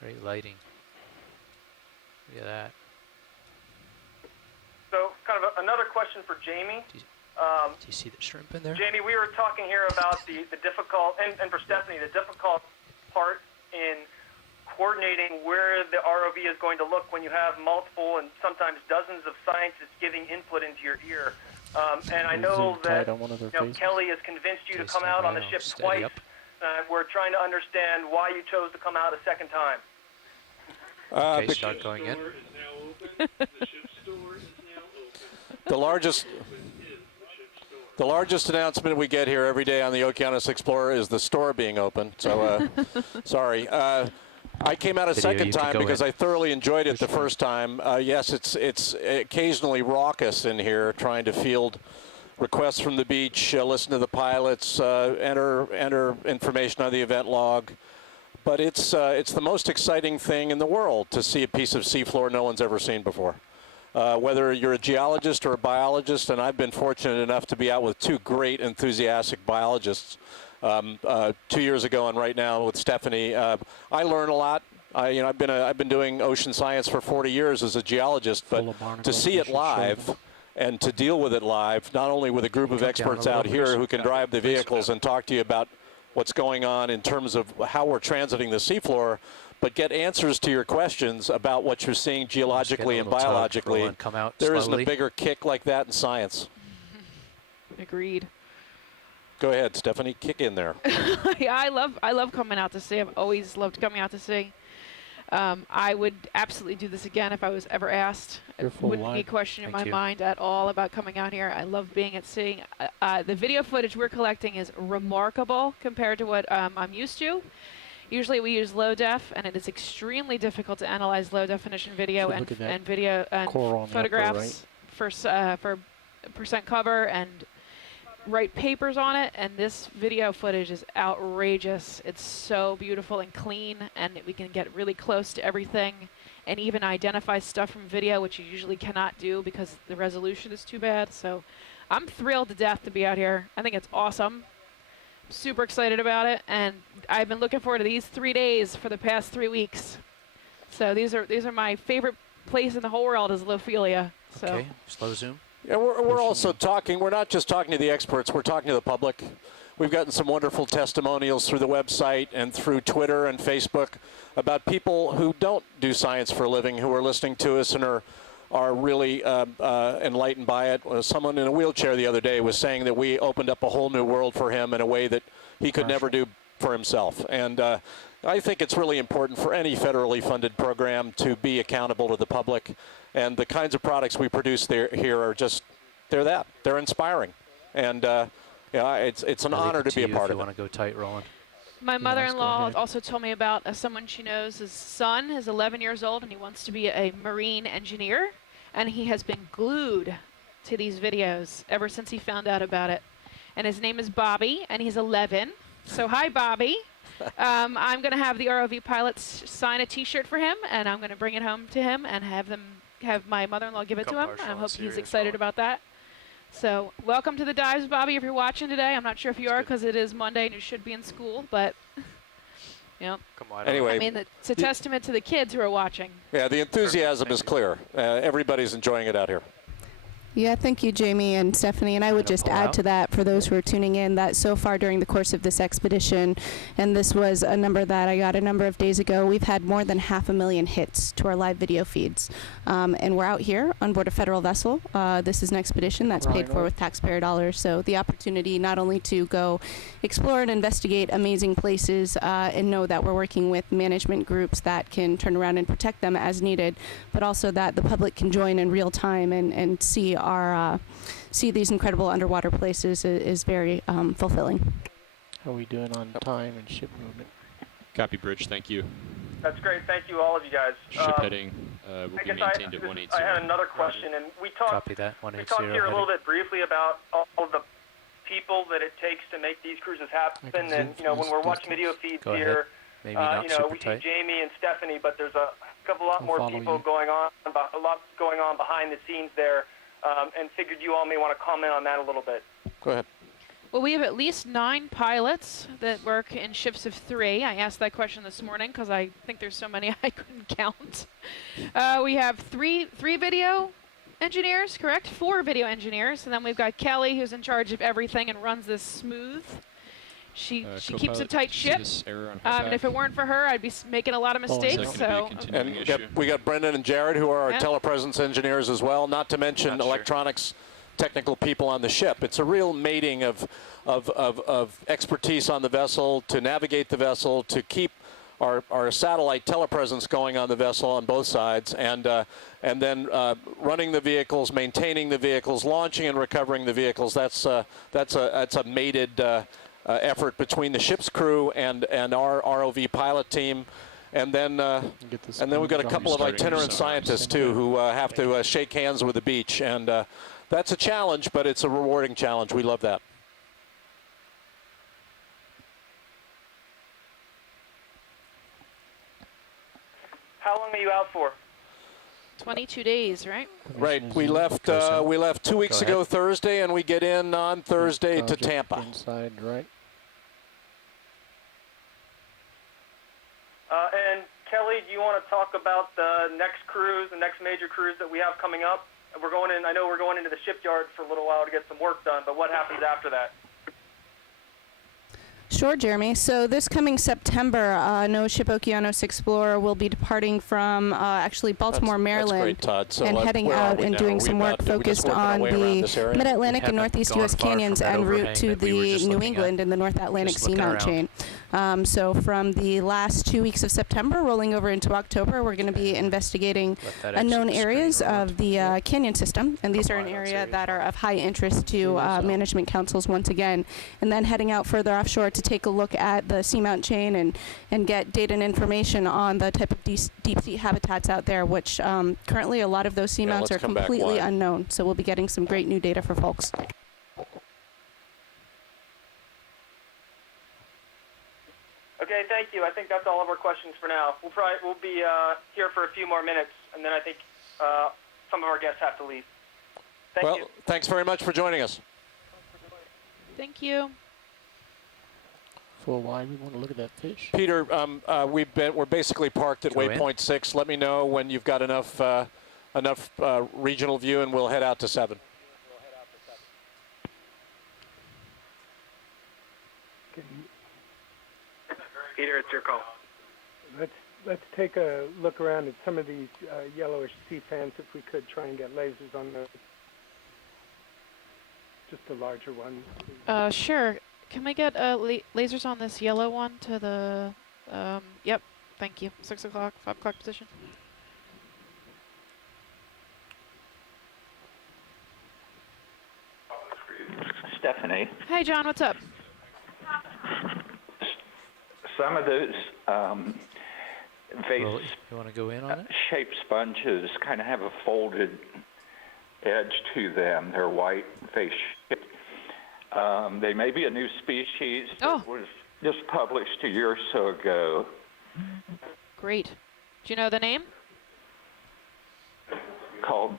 Great lighting. Look at that. So, kind of another question for Jamie. Do you see the shrimp in there? Jamie, we were talking here about the difficult, and for Stephanie, the difficult part in coordinating where the ROV is going to look when you have multiple and sometimes dozens of scientists giving input into your ear. And I know that Kelly has convinced you to come out on the ship twice. We're trying to understand why you chose to come out a second time. Okay, start going in. The largest announcement we get here every day on the Okeanos Explorer is the store being open. So, sorry. I came out a second time because I thoroughly enjoyed it the first time. Yes, it's occasionally raucous in here, trying to field requests from the beach, listen to the pilots, enter information on the event log. But it's the most exciting thing in the world to see a piece of seafloor no one's ever seen before. Whether you're a geologist or a biologist, and I've been fortunate enough to be out with two great enthusiastic biologists 2 years ago and right now with Stephanie. I learn a lot. I've been doing ocean science for 40 years as a geologist, but to see it live and to deal with it live, not only with a group of experts out here who can drive the vehicles and talk to you about what's going on in terms of how we're transiting the seafloor, but get answers to your questions about what you're seeing geologically and biologically. There isn't a bigger kick like that in science. Agreed. Go ahead, Stephanie, kick in there. Yeah, I love coming out to sea. I've always loved coming out to sea. I would absolutely do this again if I was ever asked. It wouldn't be a question in my mind at all about coming out here. I love being at sea. The video footage we're collecting is remarkable compared to what I'm used to. Usually we use low def, and it is extremely difficult to analyze low definition video and video and photographs for percent cover and write papers on it, and this video footage is outrageous. It's so beautiful and clean, and we can get really close to everything and even identify stuff from video, which you usually cannot do because the resolution is too bad. So I'm thrilled to death to be out here. I think it's awesome. Super excited about it, and I've been looking forward to these 3 days for the past 3 weeks. So these are my favorite place in the whole world is Lophelia. So. Okay, slow zoom. Yeah, we're also talking, we're not just talking to the experts, we're talking to the public. We've gotten some wonderful testimonials through the website and through Twitter and Facebook about people who don't do science for a living, who are listening to us and are really enlightened by it. Someone in a wheelchair the other day was saying that we opened up a whole new world for him in a way that he could never do for himself. And I think it's really important for any federally funded program to be accountable to the public. And the kinds of products we produce here are just, they're inspiring. And yeah, it's an honor to be a part of it. You want to go tight, Roland? My mother-in-law also told me about someone she knows. His son is 11 years old, and he wants to be a marine engineer. And he has been glued to these videos ever since he found out about it. And his name is Bobby, and he's 11. So hi, Bobby. I'm going to have the ROV pilots sign a T-shirt for him, and I'm going to bring it home to him and have my mother-in-law give it to him. I hope he's excited about that. So welcome to the dives, Bobby, if you're watching today. I'm not sure if you are because it is Monday and you should be in school, but Come on. Anyway, I mean, it's a testament to the kids who are watching. Yeah, the enthusiasm is clear. Everybody's enjoying it out here. Yeah, thank you, Jamie and Stephanie. And I would just add to that for those who are tuning in that so far during the course of this expedition, and this was a number that I got a number of days ago, we've had more than 500,000 hits to our live video feeds. And we're out here on board a federal vessel. This is an expedition that's paid for with taxpayer dollars. So the opportunity not only to go explore and investigate amazing places and know that we're working with management groups that can turn around and protect them as needed, but also that the public can join in real time and see see these incredible underwater places is very fulfilling. How are we doing on time and ship movement? Copy, Bridge. Thank you. That's great. Thank you, all of you guys. Ship heading will be maintained at 180. I had another question, and we talked here a little bit briefly about all of the people that it takes to make these cruises happen. And when we're watching video feeds here, we see Jamie and Stephanie, but there's a lot more people going on, a lot going on behind the scenes there. And figured you all may want to comment on that a little bit. Go ahead. Well, we have at least 9 pilots that work in shifts of 3. I asked that question this morning because I think there's so many I couldn't count. We have three video engineers, correct? 4 video engineers, and then we've got Kelly, who's in charge of everything and runs this smooth. She keeps a tight ship, and if it weren't for her, I'd be making a lot of mistakes. And we got Brendan and Jared, who are our telepresence engineers as well, not to mention electronics technical people on the ship. It's a real mating of expertise on the vessel to navigate the vessel, to keep our satellite telepresence going on the vessel on both sides, and then running the vehicles, maintaining the vehicles, launching and recovering the vehicles. That's a mated effort between the ship's crew and our ROV pilot team. And then we've got a couple of itinerant scientists too who have to shake hands with the beach, and that's a challenge, but it's a rewarding challenge. We love that. How long are you out for? 22 days, right? Right. We left 2 weeks ago Thursday, and we get in on Thursday to Tampa. Inside, right. And Kelly, do you want to talk about the next cruise, the next major cruise that we have coming up? We're going in. I know we're going into the shipyard for a little while to get some work done, but what happens after that? Sure, Jeremy. So this coming September, no ship Okeanos Explorer will be departing from actually Baltimore, Maryland, great, Todd. So and heading out and doing some work focused on the Mid-Atlantic and Northeast U.S. canyons en route to the New England and the North Atlantic seamount chain. So from the last 2 weeks of September rolling over into October, we're going to be investigating unknown areas of the canyon system, and these are an area that are of high interest to management councils once again, and then heading out further offshore to take a look at the seamount chain and get data and information on the type of deep sea habitats out there, which currently a lot of those seamounts are completely unknown. So we'll be getting some great new data for folks. Okay, thank you. I think that's all of our questions for now. We'll be here for a few more minutes, and then I think some of our guests have to leave. Thank you. Thanks very much for joining us. Thank you. For why we want to look at that fish. Peter, we're basically parked at waypoint 6. Let me know when you've got enough regional view, and we'll head out to 7. Peter, it's your call. Let's take a look around at some of these yellowish sea fans if we could try and get lasers on those. Just a larger one. Sure. Can we get lasers on this yellow one to the, yep, thank you. 6 o'clock, 5 o'clock position. Stephanie. Hey, John, what's up? Some of those vase you want to go in on it? shaped sponges kind of have a folded edge to them. They're white vase shaped. They may be a new species that was just published a year or so ago. Great. Do you know the name? Called.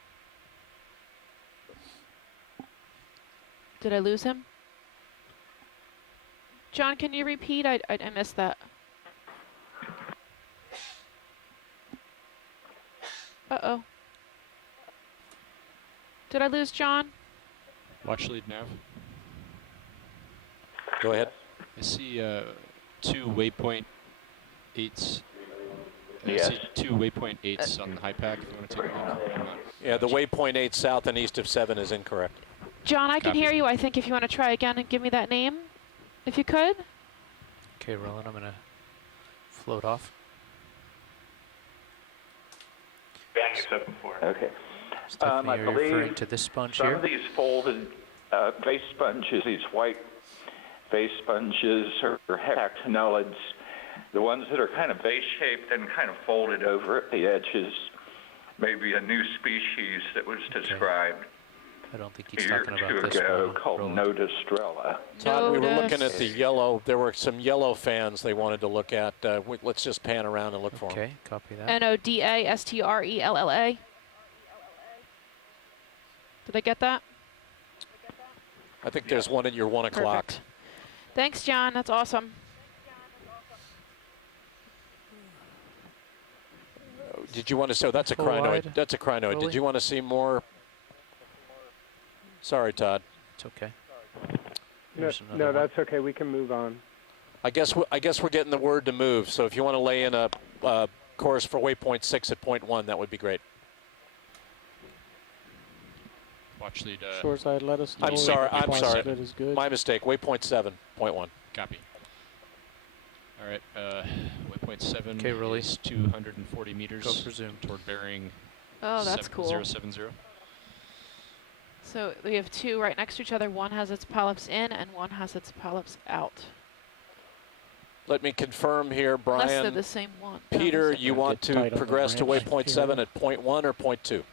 Did I lose him? John, can you repeat? I missed that. Uh-oh. Did I lose John? Watch lead nav. Go ahead. I see 2 waypoint 8s. Yes. I see 2 waypoint 8s on the high pack. If you want to take a look. Yeah, the waypoint 8 south and east of 7 is incorrect. John, I can hear you. I think if you want to try again and give me that name, if you could. Okay, Roland, I'm going to float off. Back you said before. Okay. Stephanie, I are you believe referring to this sponge some here? of these folded vase sponges, these white vase sponges or hectanoids, the ones that are kind of vase-shaped and kind of folded over at the edges, maybe a new species that was described I don't think a he's year talking or two about this ago one, called Roland. Nodostrella. Todd, we were looking at the yellow. There were some yellow fans they wanted to look at. Let's just pan around and look for them. Okay, copy that. Nodastrella. Did I get that? I think there's one at your 1 o'clock. Perfect. Thanks, John. That's awesome. Did you want to say that's a crinoid? That's a crinoid. Really? Did you want to see more? Sorry, Todd. It's okay. No, that's okay. We can move on. I guess we're getting the word to move. So if you want to lay in a course for waypoint 6 at point 1, that would be great. Watch lead. Shoreside, let us know. I'm sorry. That is good. My mistake. Waypoint 7, point 1. Copy. All right. Waypoint 7 okay, really? is 240 meters. Go for zoom. Toward bearing. Oh, that's cool. 070. So we have 2 right next to each other. One has its polyps in, and one has its polyps out. Let me confirm here, Brian. Unless they're the same one. Peter, you want to progress to waypoint 7 at point 1 or point 2?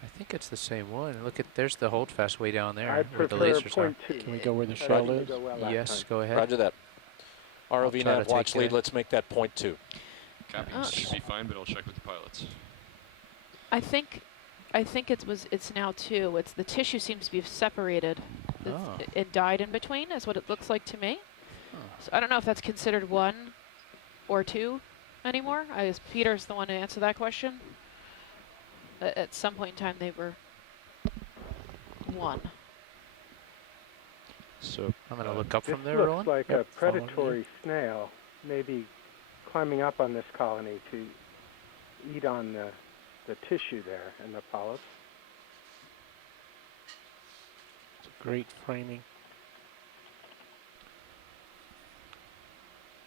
I think it's the same one. Look at, there's the holdfast way down there I where the prefer lasers point are. 2. Can we go where the shell is? Yes, go ahead. Roger that. ROV try nav to watch take it lead. in. Let's make that point 2. Copy. Should be fine, but I'll check with the pilots. I think it's now 2. It's the tissue seems to be separated. It died in between is what it looks like to me. So I don't know if that's considered 1 or 2 anymore. I guess Peter's the one to answer that question. At some point in time they were 1. So I'm going to look up from there, This Roland. looks like a predatory snail, maybe climbing up on this colony to eat on the tissue there and the polyps. It's a great framing.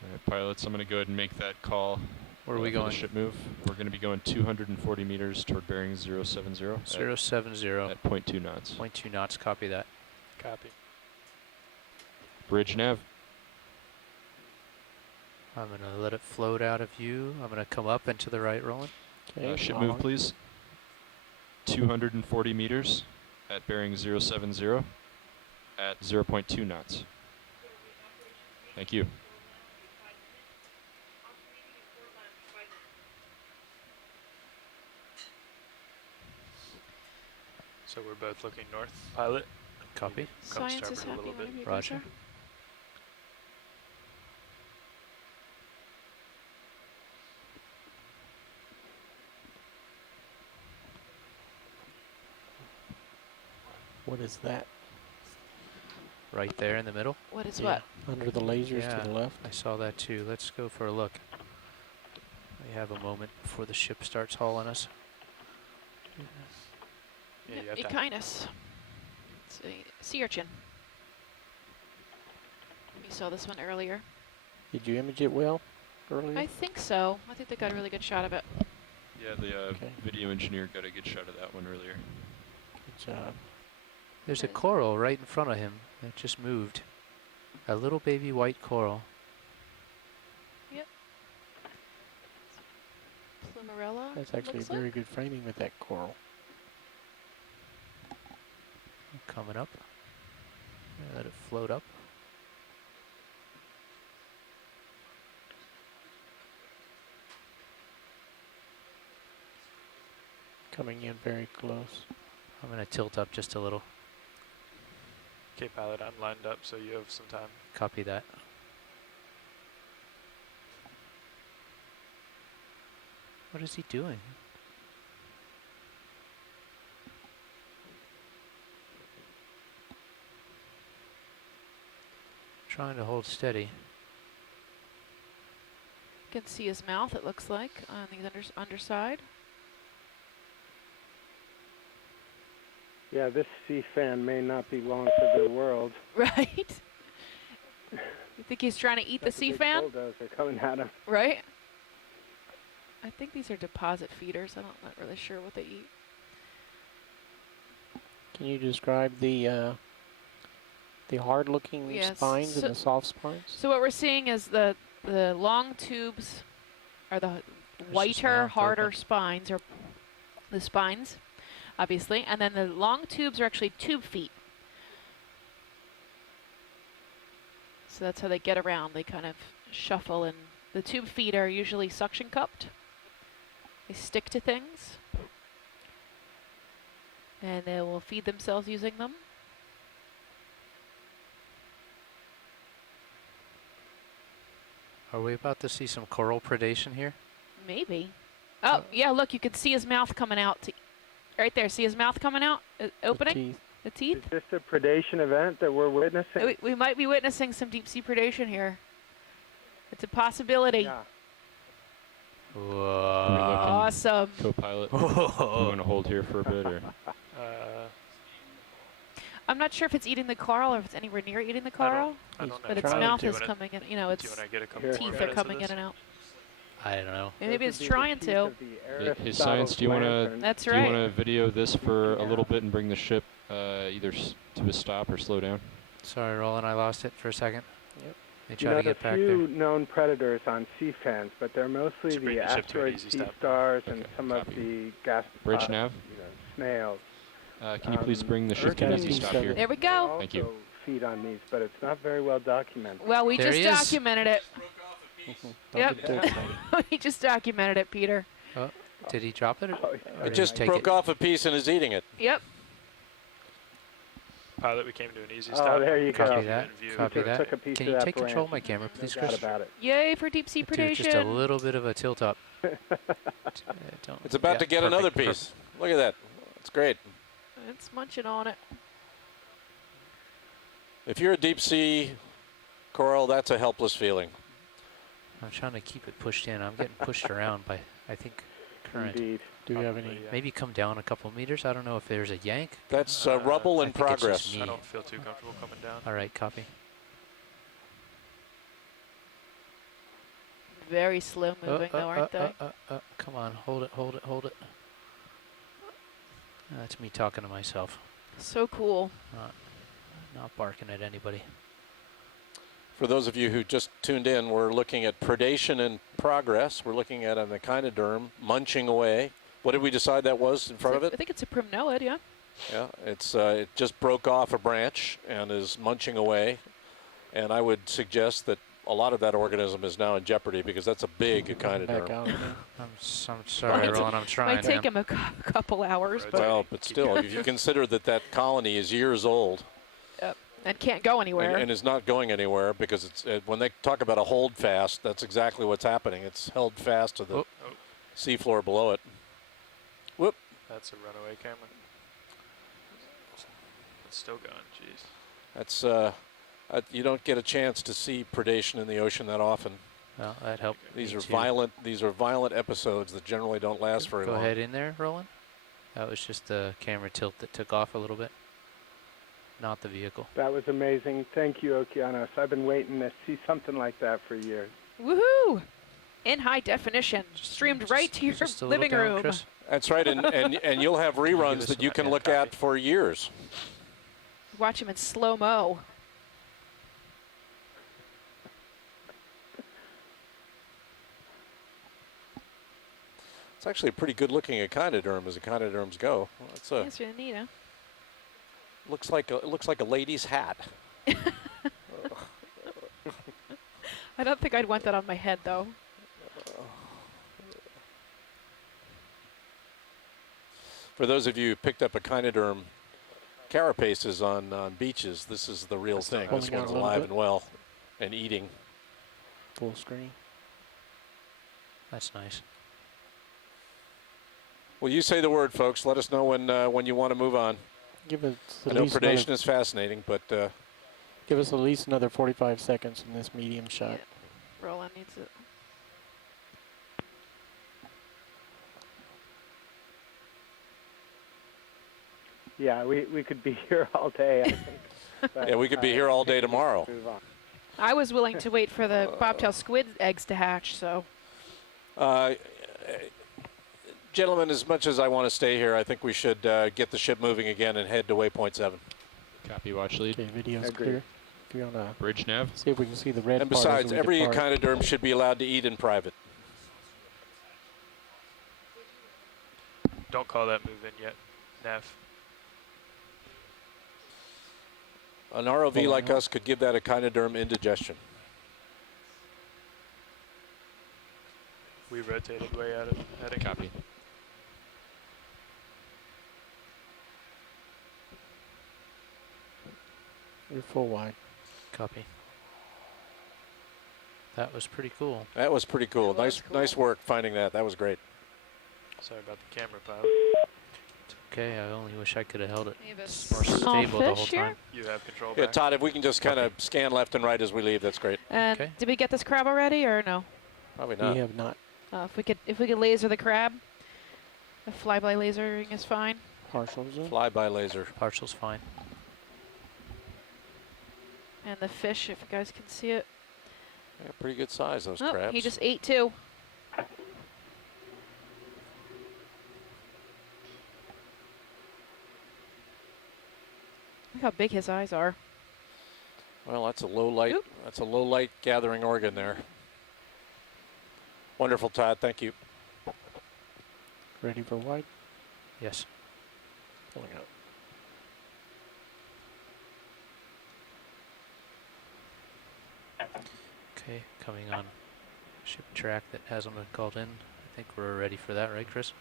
All right, pilots, I'm going to go ahead and make that call. Where are we for going? The ship move. We're going to be going 240 meters toward bearing 070. 070. At 0.2 knots. 0.2 knots, copy that. Copy. Bridge nav. I'm going to let it float out of view. I'm going to come up and to the right, Roland. Okay. Ship move, please. 240 meters at bearing 070 at 0.2 knots. Thank you. So we're both looking north, pilot. Copy. Science is happy whenever you Roger. guys are. What is that? Right there in the middle. What is what? Under the lasers to the left. I saw that too. Let's go for a look. We have a moment before the ship starts hauling us. Okeanos. It's a sea urchin. You saw this one earlier. Did you image it well earlier? I think so. I think they got a really good shot of it. Yeah, the video engineer got a good shot of that one earlier. Good job. There's a coral right in front of him that just moved. A little baby white coral. Yep. Plumarella. That's actually very good framing with that coral. Coming up. Let it float up. Coming in very close. I'm going to tilt up just a little. Okay, pilot, I'm lined up, so you have some time. Copy that. What is he doing? Trying to hold steady. You can see his mouth, it looks like, on the underside. Yeah, this sea fan may not be long for the world. Right? You think he's trying to eat the sea fan? Bulldozer coming at him. Right? I think these are deposit feeders. I'm not really sure what they eat. Can you describe the hard-looking spines and the soft spines? So what we're seeing is the long tubes are the whiter, harder spines, or the spines, obviously, and then the long tubes are actually tube feet. So that's how they get around. They kind of shuffle, and the tube feet are usually suction cupped. They stick to things, and they will feed themselves using them. Are we about to see some coral predation here? Maybe. Oh, yeah, look, you can see his mouth coming out. Right there, see his mouth coming out? Opening? The teeth? Is this a predation event that we're witnessing? We might be witnessing some deep sea predation here. It's a possibility. Yeah. Whoa. Awesome. Co-pilot, you want to hold here for a bit, or? I'm not sure if it's eating the coral or if it's anywhere near eating the coral, I don't know. but its mouth is coming in. You know, its teeth are coming in and out. I don't know. Maybe it's trying to. Hey, Science, do you want to? That's right. Do you want to video this for a little bit and bring the ship either to a stop or slow down? Sorry, Roland, I lost it for a second. Yep. They try to get back there. There's a few known predators on sea fans, but they're mostly the asteroid sea stars and some of the gas bridge nav snails. Can you please bring the ship to an easy stop here? There we go. Thank you. Feed on these, but it's not very well documented. Well, we just documented it. Yep. We just documented it, Peter. Oh, did he drop it? It just broke off a piece and is eating it. Yep. Pilot, we came to an easy stop. Oh, there you go. Copy that. Copy that. Can you take control of my camera, please, Chris? About it. Yay for deep sea predation. Just a little bit of a tilt up. It's about to get another piece. Look at that. It's great. It's munching on it. If you're a deep sea coral, that's a helpless feeling. I'm trying to keep it pushed in. I'm getting pushed around by, I think, current. Indeed. Do you have any? Maybe come down a couple meters. I don't know if there's a yank. That's rubble in progress. I don't feel too comfortable coming down. All right, copy. Very slow moving, though, aren't they? Come on, hold it, hold it, hold it. That's me talking to myself. So cool. Not barking at anybody. For those of you who just tuned in, we're looking at predation in progress. We're looking at an echinoderm munching away. What did we decide that was in front of it? I think it's a primnoid, yeah. Yeah, it's it just broke off a branch and is munching away. And I would suggest that a lot of that organism is now in jeopardy because that's a big echinoderm. I'm sorry, Roland. I'm trying. Might take him a couple hours. Well, but still, if you consider that colony is years old. And can't go anywhere. And is not going anywhere because it's when they talk about a hold fast, that's exactly what's happening. It's held fast to the seafloor below it. Whoop. That's a runaway camera. It's still going. Jeez. That's you don't get a chance to see predation in the ocean that often. Well, that helped. These are violent. These are violent episodes that generally don't last very long. Go ahead in there, Roland. That was just the camera tilt that took off a little bit. Not the vehicle. That was amazing. Thank you, Okeanos. I've been waiting to see something like that for years. Woohoo! In high definition, streamed right to your living room. Chris. That's right, and you'll have reruns that you can look at for years. Watch him in slow-mo. It's actually a pretty good-looking echinoderm as echinoderms go. Well, it's That's really neat, huh? Looks like a lady's hat. I don't think I'd want that on my head, though. For those of you who picked up echinoderm carapaces on beaches, this is the real thing. This one's alive and well and eating. Full screen. That's nice. Well, you say the word, folks. Let us know when you want to move on. Give us I know predation is fascinating, but give us at least another 45 seconds in this medium shot. Yeah. Roland needs it. Yeah, we could be here all day, I think. Yeah, we could be here all day tomorrow. I was willing to wait for the bobtail squid eggs to hatch, so. Gentlemen, as much as I want to stay here, I think we should get the ship moving again and head to waypoint 7. Copy, watch lead. Okay, video's clear. If you're on a bridge nav. See if we can see the red. And besides, every echinoderm should be allowed to eat in private. Don't call that move in yet, Nav. An ROV like us could give that echinoderm indigestion. We rotated way out of heading. Copy. You're full wide. Copy. That was pretty cool. That was pretty cool. Nice work finding that. That was great. Sorry about the camera, pilot. It's okay. I only wish I could have held it more small stable the whole fish here? time. You have control Yeah, back. Todd, if we can just kind of scan left and right as we leave, that's great. And did we get this crab already, or no? Probably not. We have not. If we could laser the crab, the flyby lasering is fine. Partial zoom. Fly-by laser. Partial's fine. And the fish, if you guys can see it. Yeah, pretty good size, those Oh, crabs. he just ate 2. Look how big his eyes are. Well, that's a low light. Oop. That's a low light gathering organ there. Wonderful, Todd. Thank you. Ready for wide? Yes. Pulling out. Okay, coming on ship track that hasn't been called in. I think we're ready for that, right, Chris?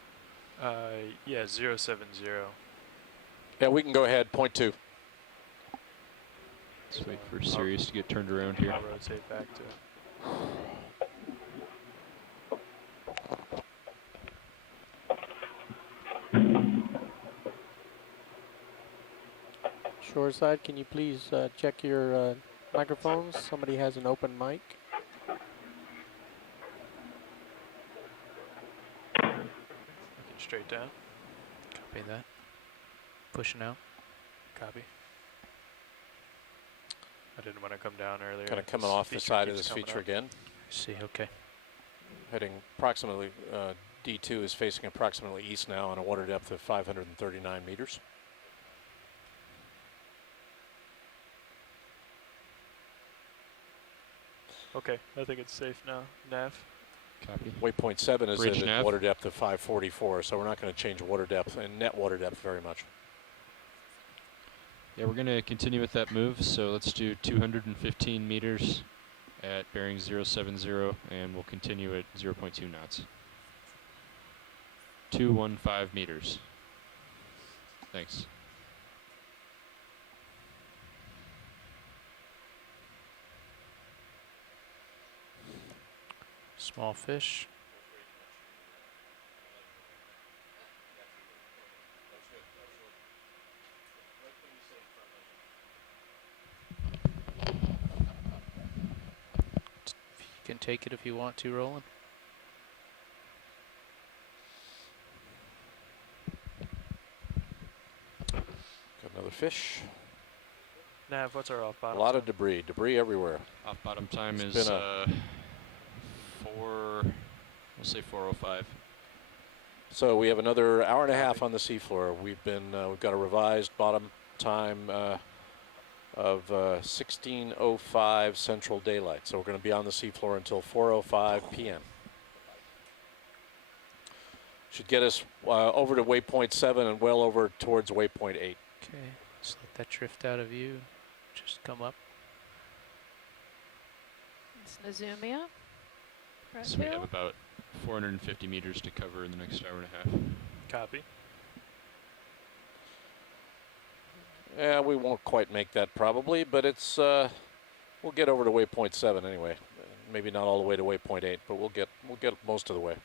Yeah, 070. Yeah, we can go ahead. Point 2. Let's wait for Sirius to get turned around here. I'll rotate back to it. Shoreside, can you please check your microphones? Somebody has an open mic. Looking straight down. Copy that. Pushing out. Copy. I didn't want to come down earlier. Kind of coming off the side of this feature again. See, okay. Heading approximately, D2 is facing approximately east now on a water depth of 539 meters. Okay, I think it's safe now. Nav. Copy. Waypoint 7 is Bridge at a nav. water depth of 544, so we're not going to change water depth and net water depth very much. Yeah, we're going to continue with that move, so let's do 215 meters at bearing 070, and we'll continue at 0.2 knots. 215 meters. Thanks. Small fish. You can take it if you want to, Roland. Got another fish. Nav, what's our off bottom? A lot of debris everywhere. Off bottom time is 4. We'll say 4:05. So we have another hour and a half on the seafloor. We've got a revised bottom time of 16:05 Central Daylight. So we're going to be on the seafloor until 4:05 p.m. Should get us over to waypoint 7 and well over towards waypoint 8. Okay, just let that drift out of view. Just come up. It's Nazumia. So we have about 450 meters to cover in the next hour and a half. Copy. Yeah, we won't quite make that probably, but it's we'll get over to waypoint 7 anyway. Maybe not all the way to waypoint 8, but we'll get most of the way.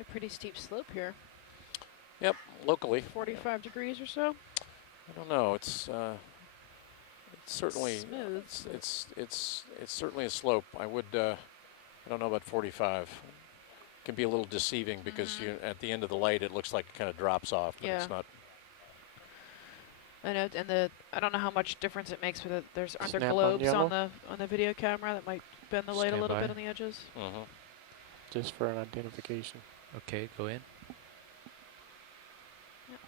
A pretty steep slope here. Yep, locally. 45 degrees or so. I don't know. It's certainly smooth. It's certainly a slope. I don't know about 45. It can be a little deceiving because you at the end of the light it looks like it kind of drops off, but it's not. I know, and I don't know how much difference it makes with it. Aren't there globes on the video camera that might bend the light a little bit on the edges? Mm-hmm. Just for an identification. Okay, go in. Yep.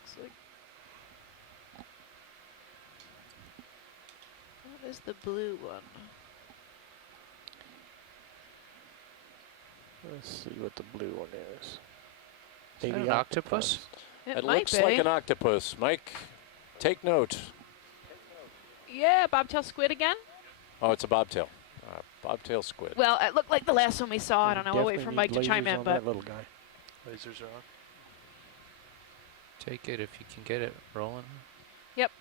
Looks like. What is the blue one? Let's see what the blue one is. Maybe an octopus? It looks like an octopus. Mike, take note. Yeah, bobtail squid again? Oh, it's a bobtail. Bobtail squid. Well, it looked like the last one we saw. I don't know. We'll wait for Mike to chime in, but that little guy. Lasers are on. Take it if you can get it rolling. Yep.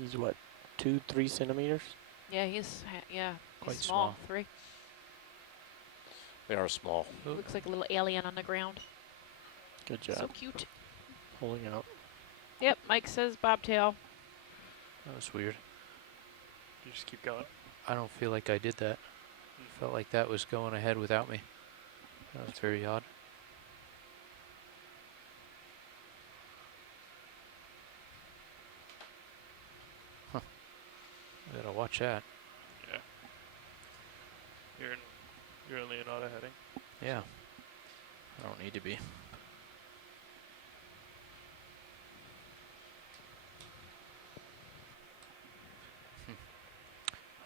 He's what, 2-3 centimeters? Yeah, he's quite small. 3. They are small. Looks like a little alien on the ground. Good job. So cute. Pulling out. Yep, Mike says bobtail. That was weird. You just keep going. I don't feel like I did that. I felt like that was going ahead without me. That was very odd. Huh. I gotta watch that. Yeah. You're only in auto heading. Yeah. I don't need to be.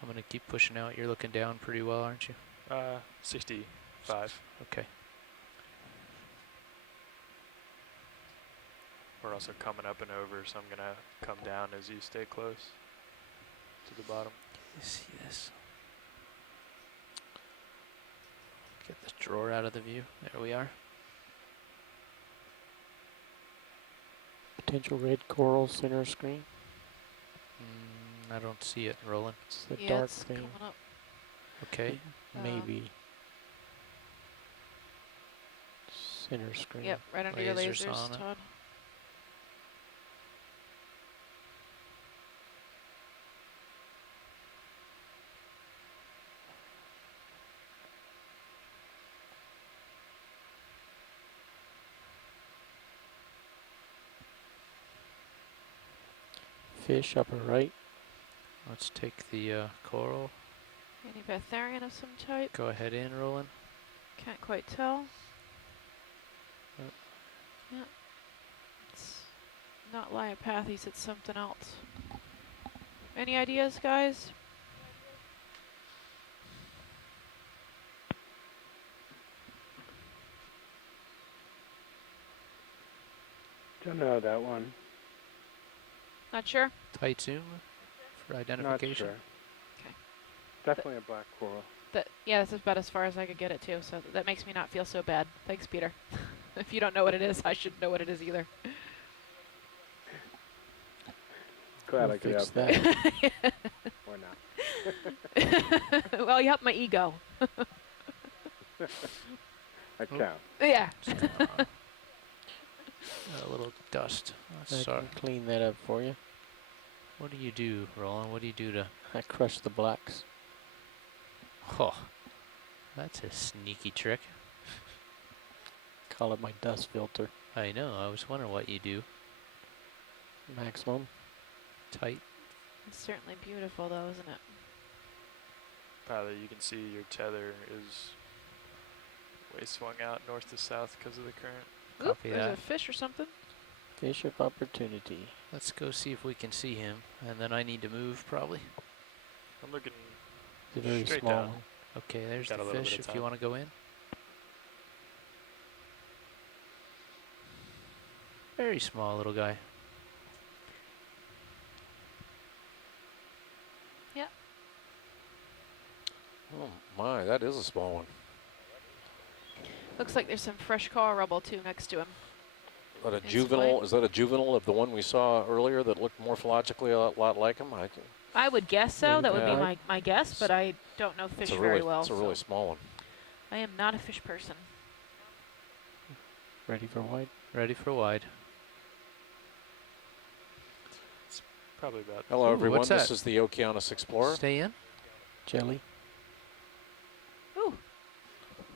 I'm gonna keep pushing out. You're looking down pretty well, aren't you? 65. Okay. We're also coming up and over, so I'm gonna come down as you stay close to the bottom. You see this? Get this drawer out of the view. There we are. Potential red coral center screen. I don't see it rolling. It's the dark thing. Coming up. Okay. Maybe. Center screen. Yep, right under your Lasers lasers, on it. Todd. Fish upper right. Let's take the coral. Any Betharian of some type? Go ahead in, Roland. Can't quite tell. Yeah. Not Liopathes, it's something else. Any ideas, guys? Don't know that one. Not sure? Tight zoom for identification? Not sure. Okay. Definitely a black coral. Yeah, that's about as far as I could get it to, so that makes me not feel so bad. Thanks, Peter. If you don't know what it is, I shouldn't know what it is either. Glad I could help that. Or not. Well, you helped my ego. That counts. Yeah. A little dust. I can clean that up for you. What do you do, Roland? What do you do to... I crush the blacks. Oh, that's a sneaky trick. Call it my dust filter. I know. I was wondering what you do. Maximum. Tight. It's certainly beautiful, though, isn't it? Probably you can see your tether is way swung out north to south because of the current. Oop, there's a fish or something. Fish of opportunity. Let's go see if we can see him, and then I need to move probably. I'm looking very straight small down. one. Okay, there's the fish if you want to go in. Very small little guy. Yep. Oh my, that is a small one. Looks like there's some fresh coral rubble too next to him. Is that a juvenile? Is that a juvenile of the one we saw earlier that looked morphologically a lot like him? I would guess so. That would be my guess, but I don't know fish very well. It's a really small one. I am not a fish person. Ready for wide? Ready for wide. It's probably about... Hello, everyone. This is the Okeanos Explorer. Stay in. Jelly. Ooh.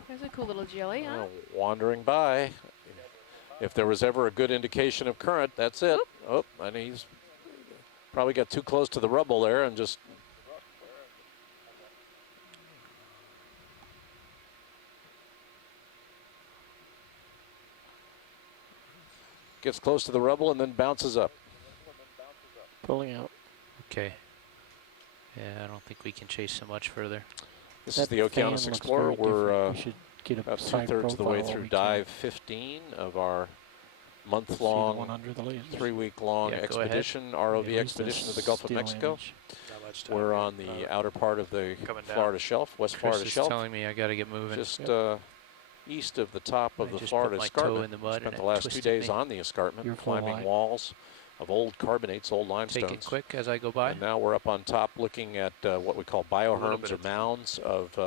There's a cool little jelly, huh? Wandering by. If there was ever a good indication of current, that's it. Oop. Oh, and he's probably got too close to the rubble there and just... Gets close to the rubble and then bounces up. Pulling out. Okay. Yeah, I don't think we can chase so much further. This is the Okeanos Explorer. We're about 2/3 of the way through dive 15 of our month-long, 3-week-long expedition, ROV expedition to the Gulf of Mexico. We're on the outer part of the Florida Shelf, West Florida Shelf. Chris is telling me I got to get moving. Just east of the top of the Florida escarpment. Spent the last 2 days on the escarpment, climbing walls of old carbonates, old limestones. Take it quick as I go by. And now we're up on top looking at what we call bioherms or mounds of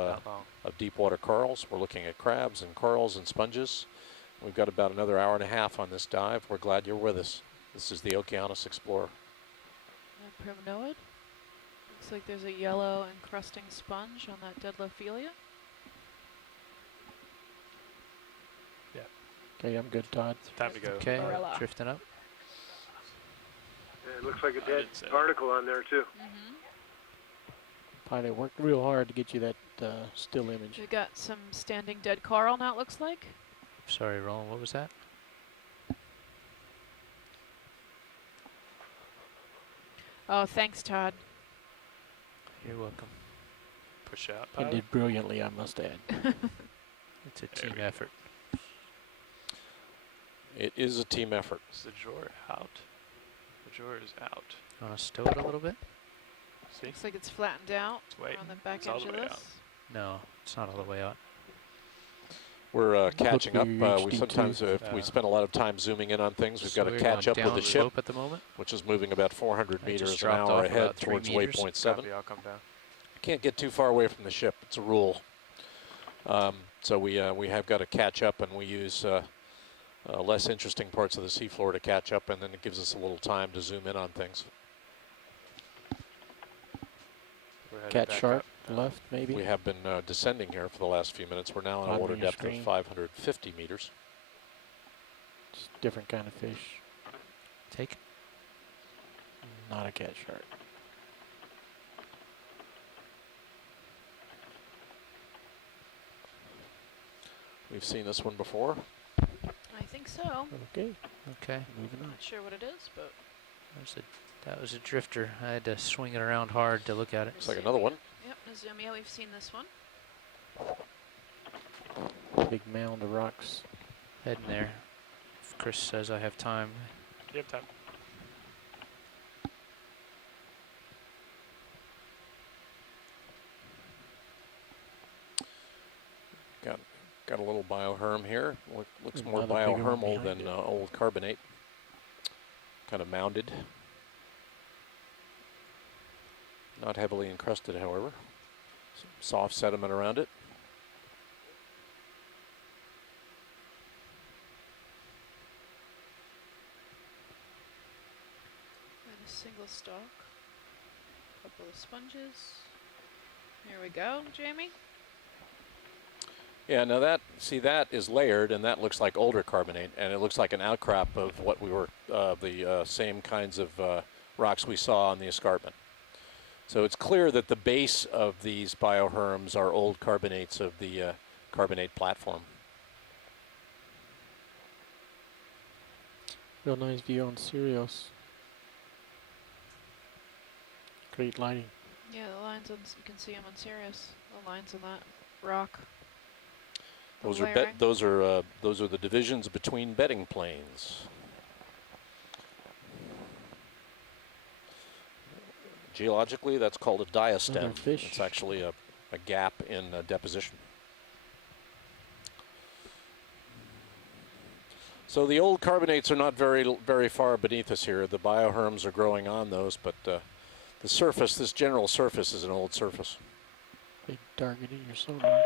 deep water corals. We're looking at crabs and corals and sponges. We've got about another hour and a half on this dive. We're glad you're with us. This is the Okeanos Explorer. Primnoid. Looks like there's a yellow encrusting sponge on that Dedlophilia. Yeah. Okay, I'm good, Todd. Time to go. Okay, drifting up. Yeah, it looks like a dead article on there, too. Pilot worked real hard to get you that still image. We got some standing dead coral now, it looks like. Sorry, Roland, what was that? Oh, thanks, Todd. You're welcome. Push out. You did brilliantly, I must add. It's a team effort. It is a team effort. Is the drawer out? The drawer is out. Want to stow it a little bit? See? Looks like it's flattened out on the back edge of this. No, it's not all the way out. We're catching up. We sometimes, if we spend a lot of time zooming in on things, we've got to catch up with the ship, at the moment, which is moving about 400 meters an hour ahead towards waypoint 7. I'll come down. Can't get too far away from the ship. It's a rule. So we have got to catch up, and we use less interesting parts of the seafloor to catch up, and then it gives us a little time to zoom in on things. Catch sharp left, maybe? We have been descending here for the last few minutes. We're now on a water depth of 550 meters. It's a different kind of fish. Take. Not a catch shark. We've seen this one before. I think so. Okay. Okay. I'm not sure what it is, but that was a drifter. I had to swing it around hard to look at it. Looks like another one. Yep, Nazumia, we've seen this one. Big mound of rocks. Heading there. If Chris says I have time. You have time. Got a little bioherm here. Looks more biohermal than old carbonate. Kind of mounded. Not heavily encrusted, however. Some soft sediment around it. And a single stalk. A couple of sponges. Here we go, Jamie. Yeah, now that is layered, and that looks like older carbonate, and it looks like an outcrop of what we were, the same kinds of rocks we saw on the escarpment. So it's clear that the base of these bioherms are old carbonates of the carbonate platform. Real nice view on Sirius. Great lighting. Yeah, the lines on, you can see them on Sirius. The lines on that rock. Those are the divisions between bedding planes. Geologically, that's called a diastem. It's actually a gap in deposition. So the old carbonates are not very far beneath us here. The bioherms are growing on those, but the surface, this general surface, is an old surface. Big target in your sonar.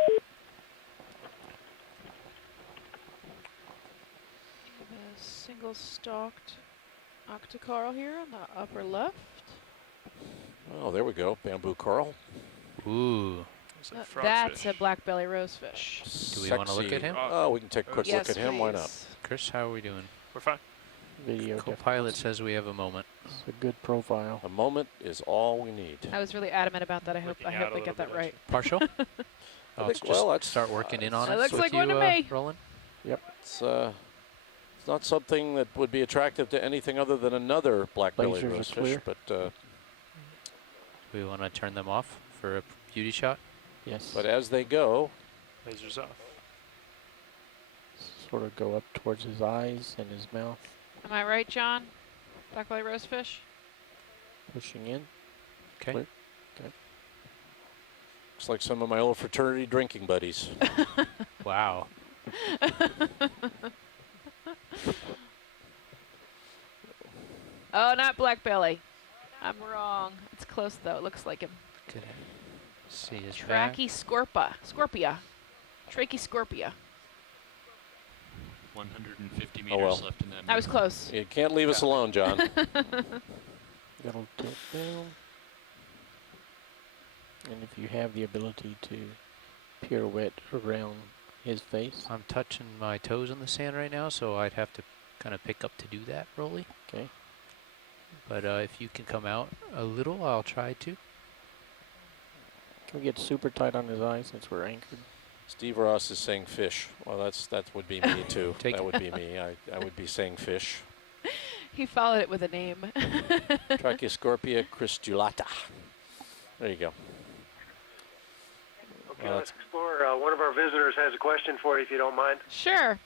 Single stalked octocoral here on the upper left. Oh, there we go, bamboo coral. Ooh. That's a black belly rosefish. Do we want to look at him? Oh, we can take a quick look at him. Please. Why not? Chris, how are we doing? We're fine. Video. Co-pilot says we have a moment. It's a good profile. A moment is all we need. I was really adamant about that. I hope we get that right. Partial? Let's start working in on it. It looks like one to me. Roland? Yep. It's not something that would be attractive to anything other than another black belly rosefish, but we want to turn them off for a beauty shot. Yes. But as they go, lasers off. Sort of go up towards his eyes and his mouth. Am I right, John? Black belly rosefish. Pushing in. Okay. Clear. Okay. Looks like some of my old fraternity drinking buddies. Wow. Oh, not black belly. I'm wrong. It's close though. It looks like him. Good. See his Trachyscorpia. Trachyscorpia. 150 meters left in that. I was close. You can't leave us alone, John. That'll tilt down. And if you have the ability to pirouette around his face. I'm touching my toes on the sand right now, so I'd have to kind of pick up to do that, Rolly. Okay. But if you can come out a little, I'll try to. Can we get super tight on his eyes since we're anchored? Steve Ross is saying fish. Well, that would be me too. That would be me. I would be saying fish. He followed it with a name. Trachyscorpia cristulata. There you go. Okay, let's explore. One of our visitors has a question for you, if you don't mind. Sure.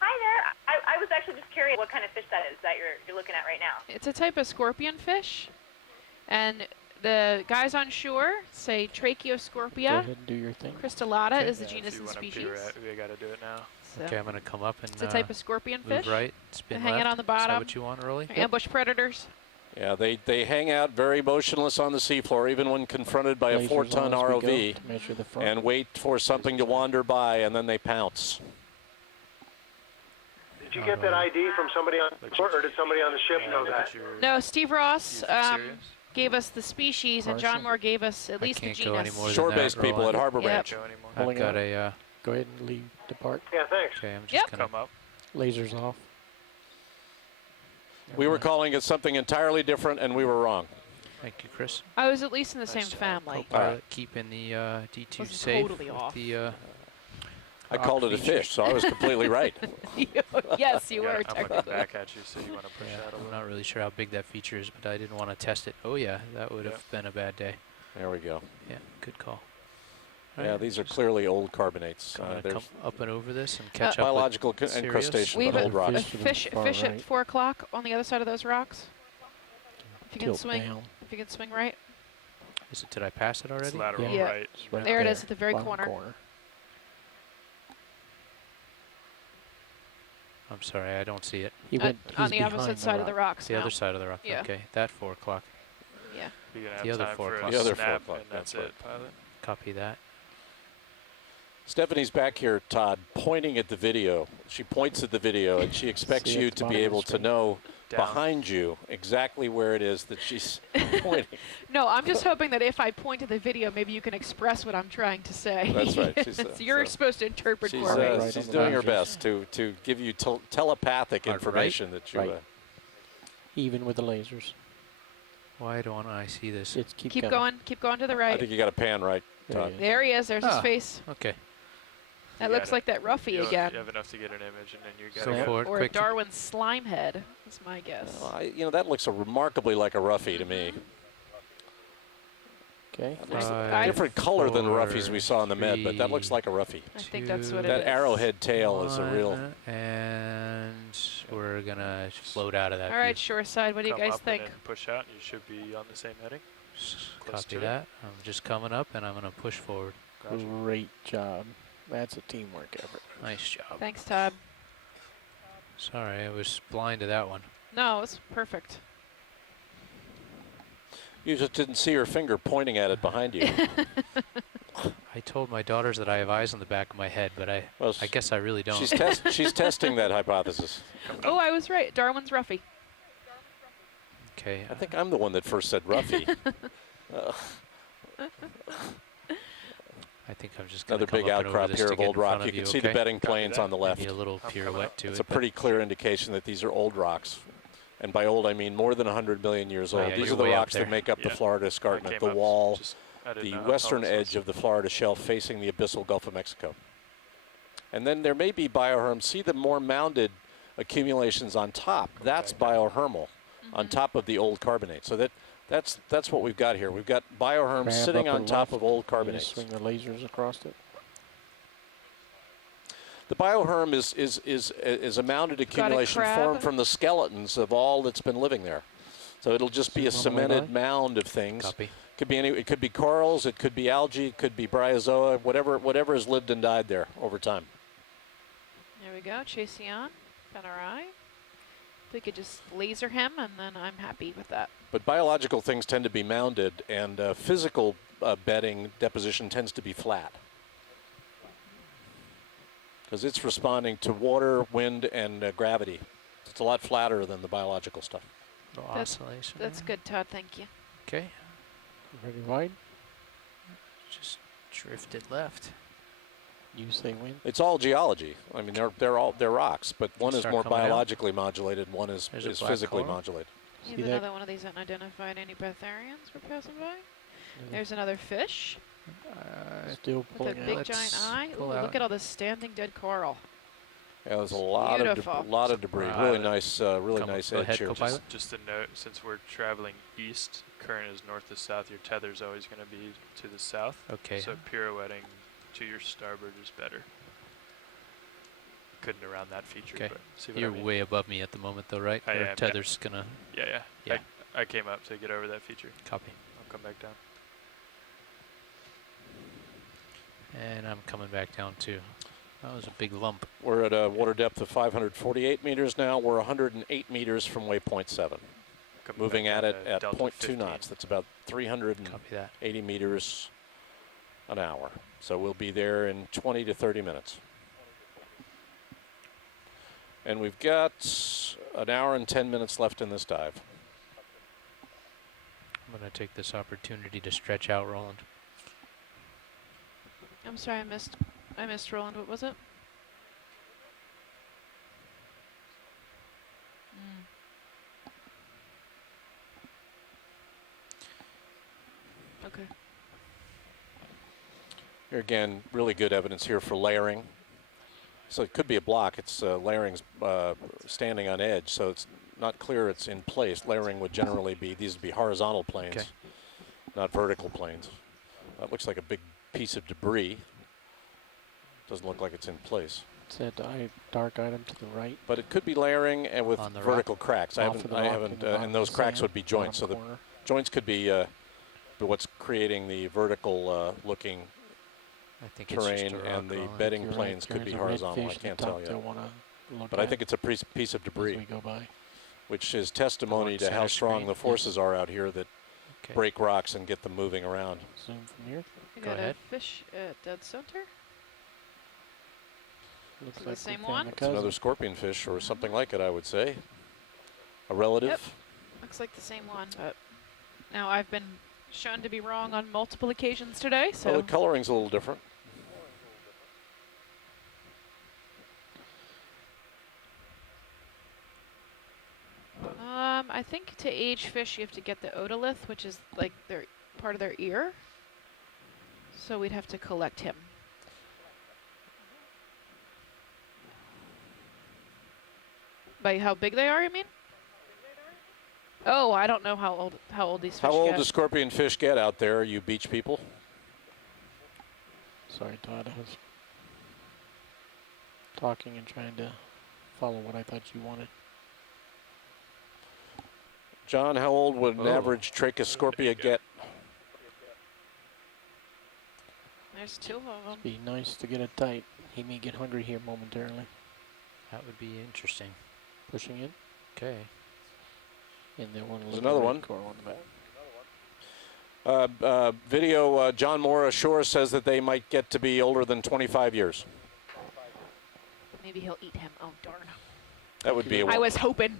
Hi there. I was actually just curious what kind of fish that is that you're looking at right now. It's a type of scorpion fish, and the guys on shore say Tracheoscorpia. Go ahead and do your thing. Cristallata is the genus and species. We got to do it now. So okay, I'm going to come up and it's a type of scorpion fish. Right, spin hang it on the bottom. Is that what you want, Rolly? Ambush predators. Yeah, they hang out very motionless on the seafloor, even when confronted by a 4-ton ROV, and wait for something to wander by, and then they pounce. Did you get that ID from somebody on the shore, or did somebody on the ship know that? No, Steve Ross gave us the species, and John Moore gave us at least the genus. Shore-based people at Harbor Branch. I've got a... Go ahead and leave, depart. Yeah, thanks. Okay, I'm just going to come up. Lasers off. We were calling it something entirely different, and we were wrong. Thank you, Chris. I was at least in the same family. Co-pilot keeping the D2 safe totally off. The I called it a fish, so I was completely right. Yes, you were. I'm technically. looking back at you, so you want to push out a little. I'm not really sure how big that feature is, but I didn't want to test it. Oh yeah, that would have been a bad day. There we go. Yeah, good call. Yeah, these are clearly old carbonates. Come up and over this and catch up biological with incrustation We of have old rocks. fish at 4 o'clock on the other side of those rocks. If you can Tilt swing, down. if you can swing right. Did I pass it already? It's lateral Yeah. right. There it is at the very bottom corner. I'm sorry, I don't see it. He went on the opposite side of the rocks. The now. other side of the rock. Yeah. Okay, that 4 o'clock. Yeah. You're gonna The have other time 4 for o'clock. a The other 4 snap, o'clock, and that's that's it, pilot. Copy that. Stephanie's back here, Todd, pointing at the video. She points at the video, and she expects See you at the to bottom be of the able to screen. know Down. behind you exactly where it is that she's pointing. No, I'm just hoping that if I point to the video, maybe you can express what I'm trying to say. That's right. She's, So you're supposed to interpret She's, for me. Right she's on the doing her boundaries. best to give you telepathic Right. information that you. Right. Even with the lasers. Why don't I see this? It's Keep coming. going. Keep going to the I right. think you got a pan right, There Todd. he is. There he is. There's his face. Okay. That You looks got like that Ruffy You again. have enough to get an image, and then you So got for it, Or a quick. Darwin slime head. That's my guess. Well, you know, that looks remarkably like a Ruffy to me. Okay. There's- Five, Different color than the four, Ruffies we saw in the med, but that looks like a Ruffy. I think that's what it That is. arrowhead tail is a real. And we're gonna float out of that. All right, shore side. What do you come guys up think? and then push out, and you should be on the same heading. Close Copy to it. that. I'm just coming up, and I'm gonna push forward. Gotcha. Great job. That's a teamwork effort. Nice job. Thanks, Todd. Sorry, I was blind to that one. No, it's perfect. You just didn't see her finger pointing at it behind you. I told my daughters that I have eyes on the back of my head, but I guess I really don't. She's testing that hypothesis. Oh, I was right. Darwin's Ruffy. Okay. I think I'm the one that first said Ruffy. I think I'm just gonna Another come big up and over outcrop this here to of get old in front rock. You of can see okay? the bedding planes on the left. Maybe a little pirouette to It's it. a pretty clear indication that these are old rocks. And by old, I mean more than 100 million years Oh, old. yeah, These you're are the way up rocks that there. make up the Yeah. Florida I escarpment, came the up, wall, I didn't the know how western tall this edge was. of the Florida shelf facing the abyssal Gulf of Mexico. And then there may be bioherms. See the more mounded accumulations on top. That's biohermal on top of the old carbonate. So that's what we've got here. We've got bioherms Grab sitting upper on top left, of old and carbonates. swing the lasers across it. The bioherm is a mounded accumulation crab. formed from the skeletons of all that's been living there. So it'll just be a Zoom on the way cemented mound of things. Copy. Could be it could be corals, it could be algae, it could be bryozoa, whatever has lived and died there over time. There we go. Chasing on. Got our eye. We could just laser him, and then I'm happy with that. But biological things tend to be mounded, and physical bedding deposition tends to be flat. Because it's responding to water, wind, and gravity. It's a lot flatter than the biological stuff. No That's- oscillation. That's there. good, Todd. Thank you. Okay. Ready wide? Just drifted left. You say when? It's all geology. I mean, they're rocks, but one is Start more coming out. biologically modulated, one is There's a black physically coral. modulated. Here's See that? another one of these unidentified antipatharians we're passing by. There's another fish Still with a pulling big out. giant eye. Ooh, pull look out. at all this standing dead coral. Yeah, there's a lot Beautiful. of debris. Wow. Really nice, really Come- nice go edge ahead, here. co-pilot. Just a note, since we're traveling east, current is north to south, your tether's always going to be to the south. Okay. So pirouetting to your starboard is better. Couldn't around that feature, Okay. but see what You're I mean? way above me at the moment, though, right? I Your am, yeah. tether's gonna Yeah. Yeah. I came up to get over that feature. copy. I'll come back down. And I'm coming back down too. That was a big lump. We're at a water depth of 548 meters now. We're 108 meters from waypoint 7. Coming Moving back at down it to at Delta 0.2 15. knots. That's about 380 Copy that. meters an hour. So we'll be there in 20 to 30 minutes. And we've got an hour and 10 minutes left in this dive. I'm gonna take this opportunity to stretch out, Roland. I'm sorry, I missed Roland. What was it? Okay. Here again, really good evidence here for layering. So it could be a block. It's layering's standing on edge, so it's not clear it's in place. Layering would generally be, these would be horizontal planes, not vertical planes. That looks like a big piece of debris. Doesn't look like it's in place. It's that dark item to the right. But it could be layering and with vertical cracks. I haven't, and those cracks would be joints. So the joints could be what's creating the vertical looking terrain, and the bedding planes could be horizontal. I can't tell you. But I think it's a piece of debris, which is testimony to how strong the forces are out here that break rocks and get them moving around. Zoom from here. You got a fish at dead center. Looks like the same one. It's another scorpion fish or something like it, I would say. A relative. Yep. Looks like the same one, but now I've been shown to be wrong on multiple occasions today. So well, the coloring's a little different. I think to age fish, you have to get the otolith, which is like their part of their ear. So we'd have to collect him. By how big they are, you mean? Oh, I don't know how old these fish How old get. do scorpion fish get out there, you beach people? Sorry, Todd. I was talking and trying to follow what I thought you wanted. John, how old would an average Trachoscorpia get? There's two of them. Be nice to get it tight. He may get hungry here momentarily. That would be interesting. Pushing in. Okay. And then there's another one. On the back. Video, John Moore ashore says that they might get to be older than 25 years. Maybe he'll eat him. Oh, darn. That would be a I was hoping.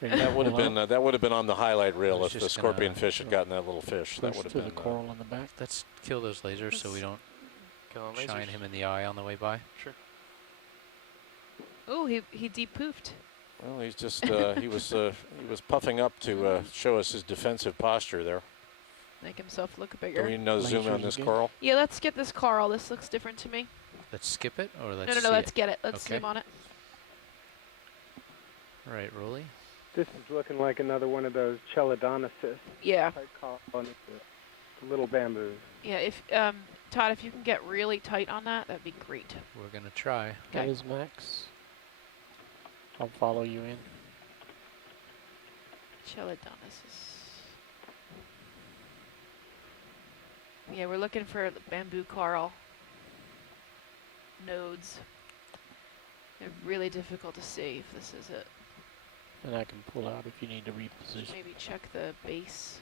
That would have been on the highlight reel if the scorpion fish had gotten that little fish. That would have been the coral on the back. Let's kill those lasers so we don't shine him in the eye on the way by. Sure. Oh, he deep-poofed. Well, he's just he was puffing up to show us his defensive posture there. Make himself look bigger. Do we know zoom on this coral? Yeah, let's get this coral. This looks different to me. Let's skip it, or let's No, let's get it. Let's zoom on it. All right, Rolly. This is looking like another one of those Chelidonicis. Yeah. Little bamboos. Yeah, if Todd, if you can get really tight on that, that'd be great. We're gonna try. That is Max. I'll follow you in. Chelidonicis. Yeah, we're looking for the bamboo coral nodes. They're really difficult to see if this is it. And I can pull out if you need to reposition. Maybe check the base.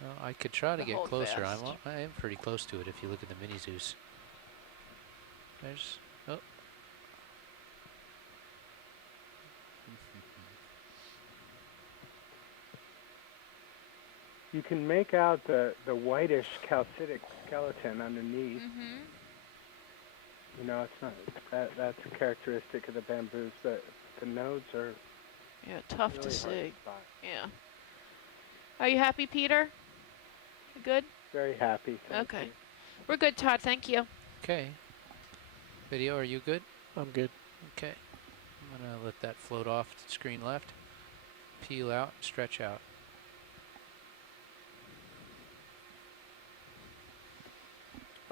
Well, I could try to get closer. I am pretty close to it if you look at the mini Zeus. There's, oh. You can make out the whitish calcitic skeleton underneath. Mm-hmm. You know, it's not that's a characteristic of the bamboos, but the nodes are tough really to see. Yeah. Are you happy, Peter? You good? Very happy. Okay. You. We're good, Todd. Thank you. Okay. Video, are you good? I'm good. Okay. I'm gonna let that float off to screen left. Peel out, stretch out.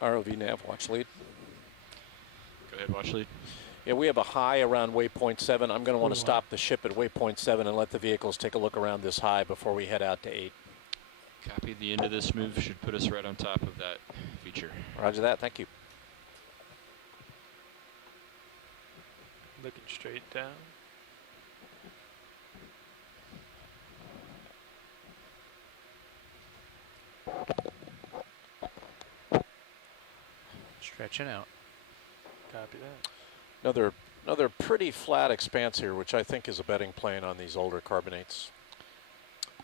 ROV nav, watch lead. Go ahead, watch lead. Yeah, we have a high around waypoint 7. I'm going to want to stop the ship at waypoint 7 and let the vehicles take a look around this high before we head out to 8. Copy. The end of this move should put us right on top of that feature. Roger that. Thank you. Looking straight down. Stretching out. Copy that. Another pretty flat expanse here, which I think is a bedding plane on these older carbonates.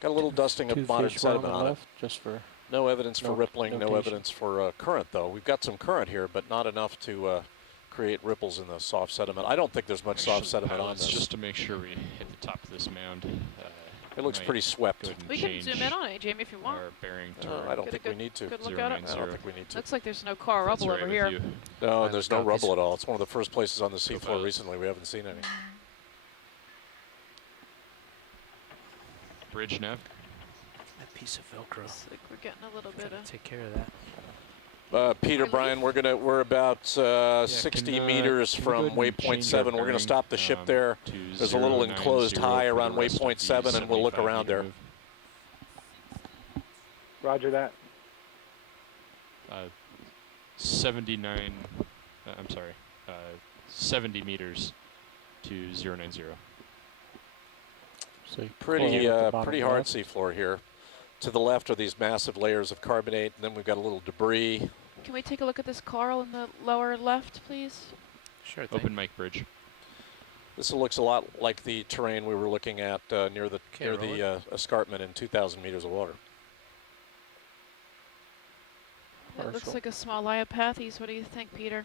Got a little dusting of modern sediment on it. Just for no evidence for rippling, no evidence for current, though. We've got some current here, but not enough to create ripples in the soft sediment. I don't think there's much soft sediment on this. Just to make sure we hit the top of this mound. It looks pretty swept. We can zoom in on it, Jamie, if you want. Bearing I don't think we need to. Good look at it. I don't think we need to. Looks like there's no car rubble over here. No, and there's no rubble at all. It's one of the first places on the seafloor recently we haven't seen any. Bridge nav. That piece of Velcro. Looks like we're getting a little bit of. Take care of that. Peter, Brian, we're about 60 meters from waypoint 7. We're going to stop the ship there. There's a little enclosed high around waypoint 7, and we'll look around there. Roger that. 79. I'm sorry. 70 meters to 090. So pretty hard seafloor here. To the left are these massive layers of carbonate, and then we've got a little debris. Can we take a look at this coral in the lower left, please? Sure thing. Open mic bridge. This looks a lot like the terrain we were looking at near the escarpment in 2,000 meters of water. It looks like a small Iapathes. What do you think, Peter?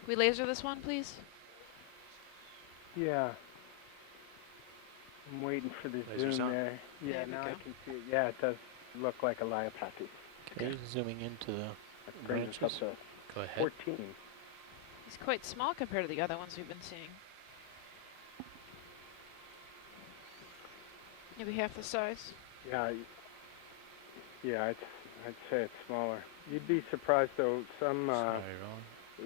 Can we laser this one, please? Yeah. I'm waiting for the zoom there. Yeah, now I can see it. Yeah, it does look like a Iapathes. Okay, zooming into the branches. Go ahead. 14. He's quite small compared to the other ones we've been seeing. Maybe half the size. Yeah. Yeah, I'd say it's smaller. You'd be surprised though. Some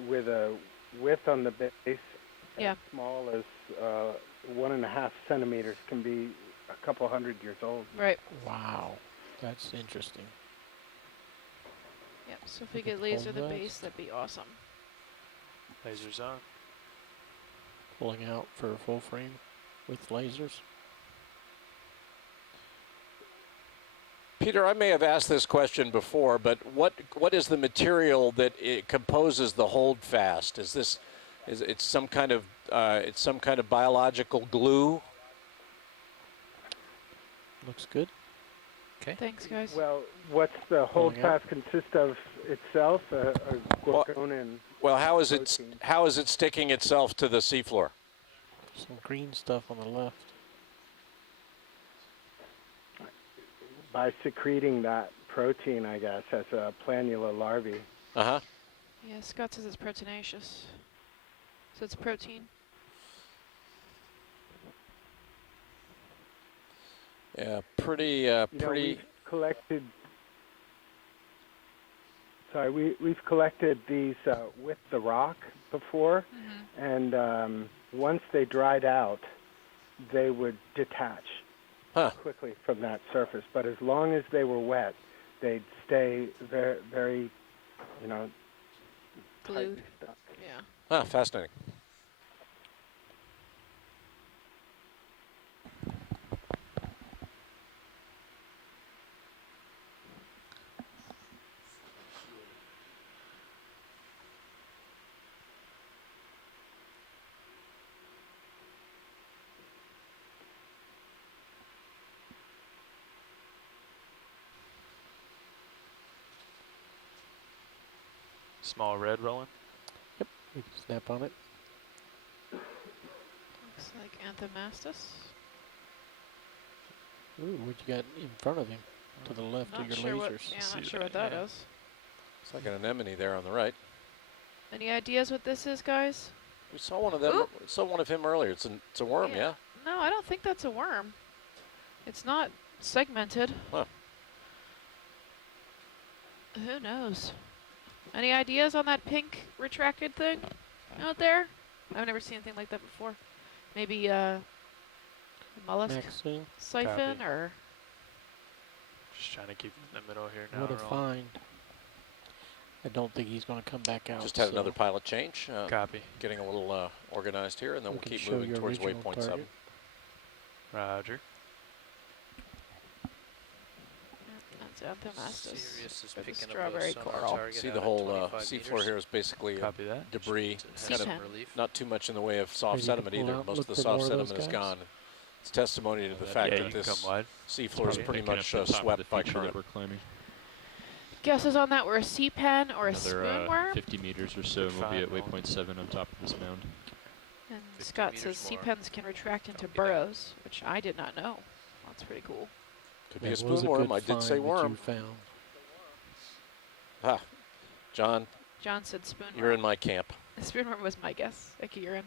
with a width on the base as small as 1.5 centimeters can be a couple hundred years old. Right. Wow, that's interesting. Yep. So if we could laser the base, that'd be awesome. Lasers on. Pulling out for a full frame with lasers. Peter, I may have asked this question before, but what is the material that it composes the holdfast? Is it some kind of biological glue? Looks good. Okay. Thanks, guys. Well, what's the holdfast consist of itself? A gorgon. Well, how is it sticking itself to the seafloor? Some green stuff on the left. By secreting that protein, I guess, as a planula larvae. Uh-huh. Yeah, Scott says it's proteinaceous. So it's protein. Yeah, pretty. We've collected. Sorry, we've collected these with the rock before, and once they dried out, they would detach quickly from that surface. But as long as they were wet, they'd stay very, very, glued. Stuck. Yeah. Ah, fascinating. Small red rolling. Yep, we can snap on it. Looks like Anthomastus. Ooh, what you got in front of him? To the left of your lasers. Not sure what that is. It's like an anemone there on the right. Any ideas what this is, guys? We saw one of them. We saw one of him earlier. It's a worm, yeah? No, I don't think that's a worm. It's not segmented. Huh. Who knows? Any ideas on that pink retracted thing out there? I've never seen anything like that before. Maybe a mollusk siphon or... Just trying to keep it in the middle here now. What a find. I don't think he's going to come back out. Just had another pilot change. Copy. Getting a little organized here, and then we'll keep moving towards waypoint 7. Roger. That's Anthomastus. Sirius is picking strawberry up coral. See the whole seafloor here is basically debris. Kind of not too much in the way of soft sediment either. Most of the soft sediment is gone. It's testimony to the fact that this seafloor is pretty much swept by current. Guesses on that were a sea pen or a spoonworm? 50 meters or so, and we'll be at waypoint 7 on top of this mound. And Scott says C-pens can retract into burrows, which I did not know. That's pretty cool. Could be a spoon worm. I did say worm. Ah, John. John said spoon worm. You're in my camp. Spoon worm was my guess. Ike, you're in.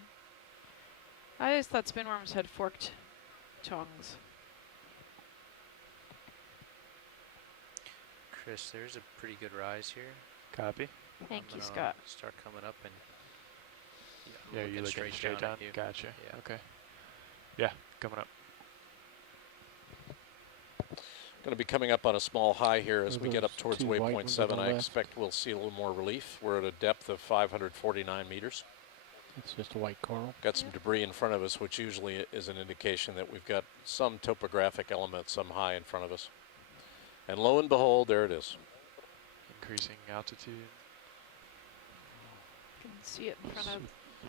I always thought spoon worms had forked tongues. Chris, there's a pretty good rise here. Copy. Thank you, Scott. Start coming up and yeah, you're looking straight down. Gotcha. Yeah. Okay. Yeah, coming up. Going to be coming up on a small high here as we get up towards waypoint 7. I expect we'll see a little more relief. We're at a depth of 549 meters. It's just a white coral. Got some debris in front of us, which usually is an indication that we've got some topographic element, some high in front of us. And lo and behold, there it is. Increasing altitude. You can see it in front of.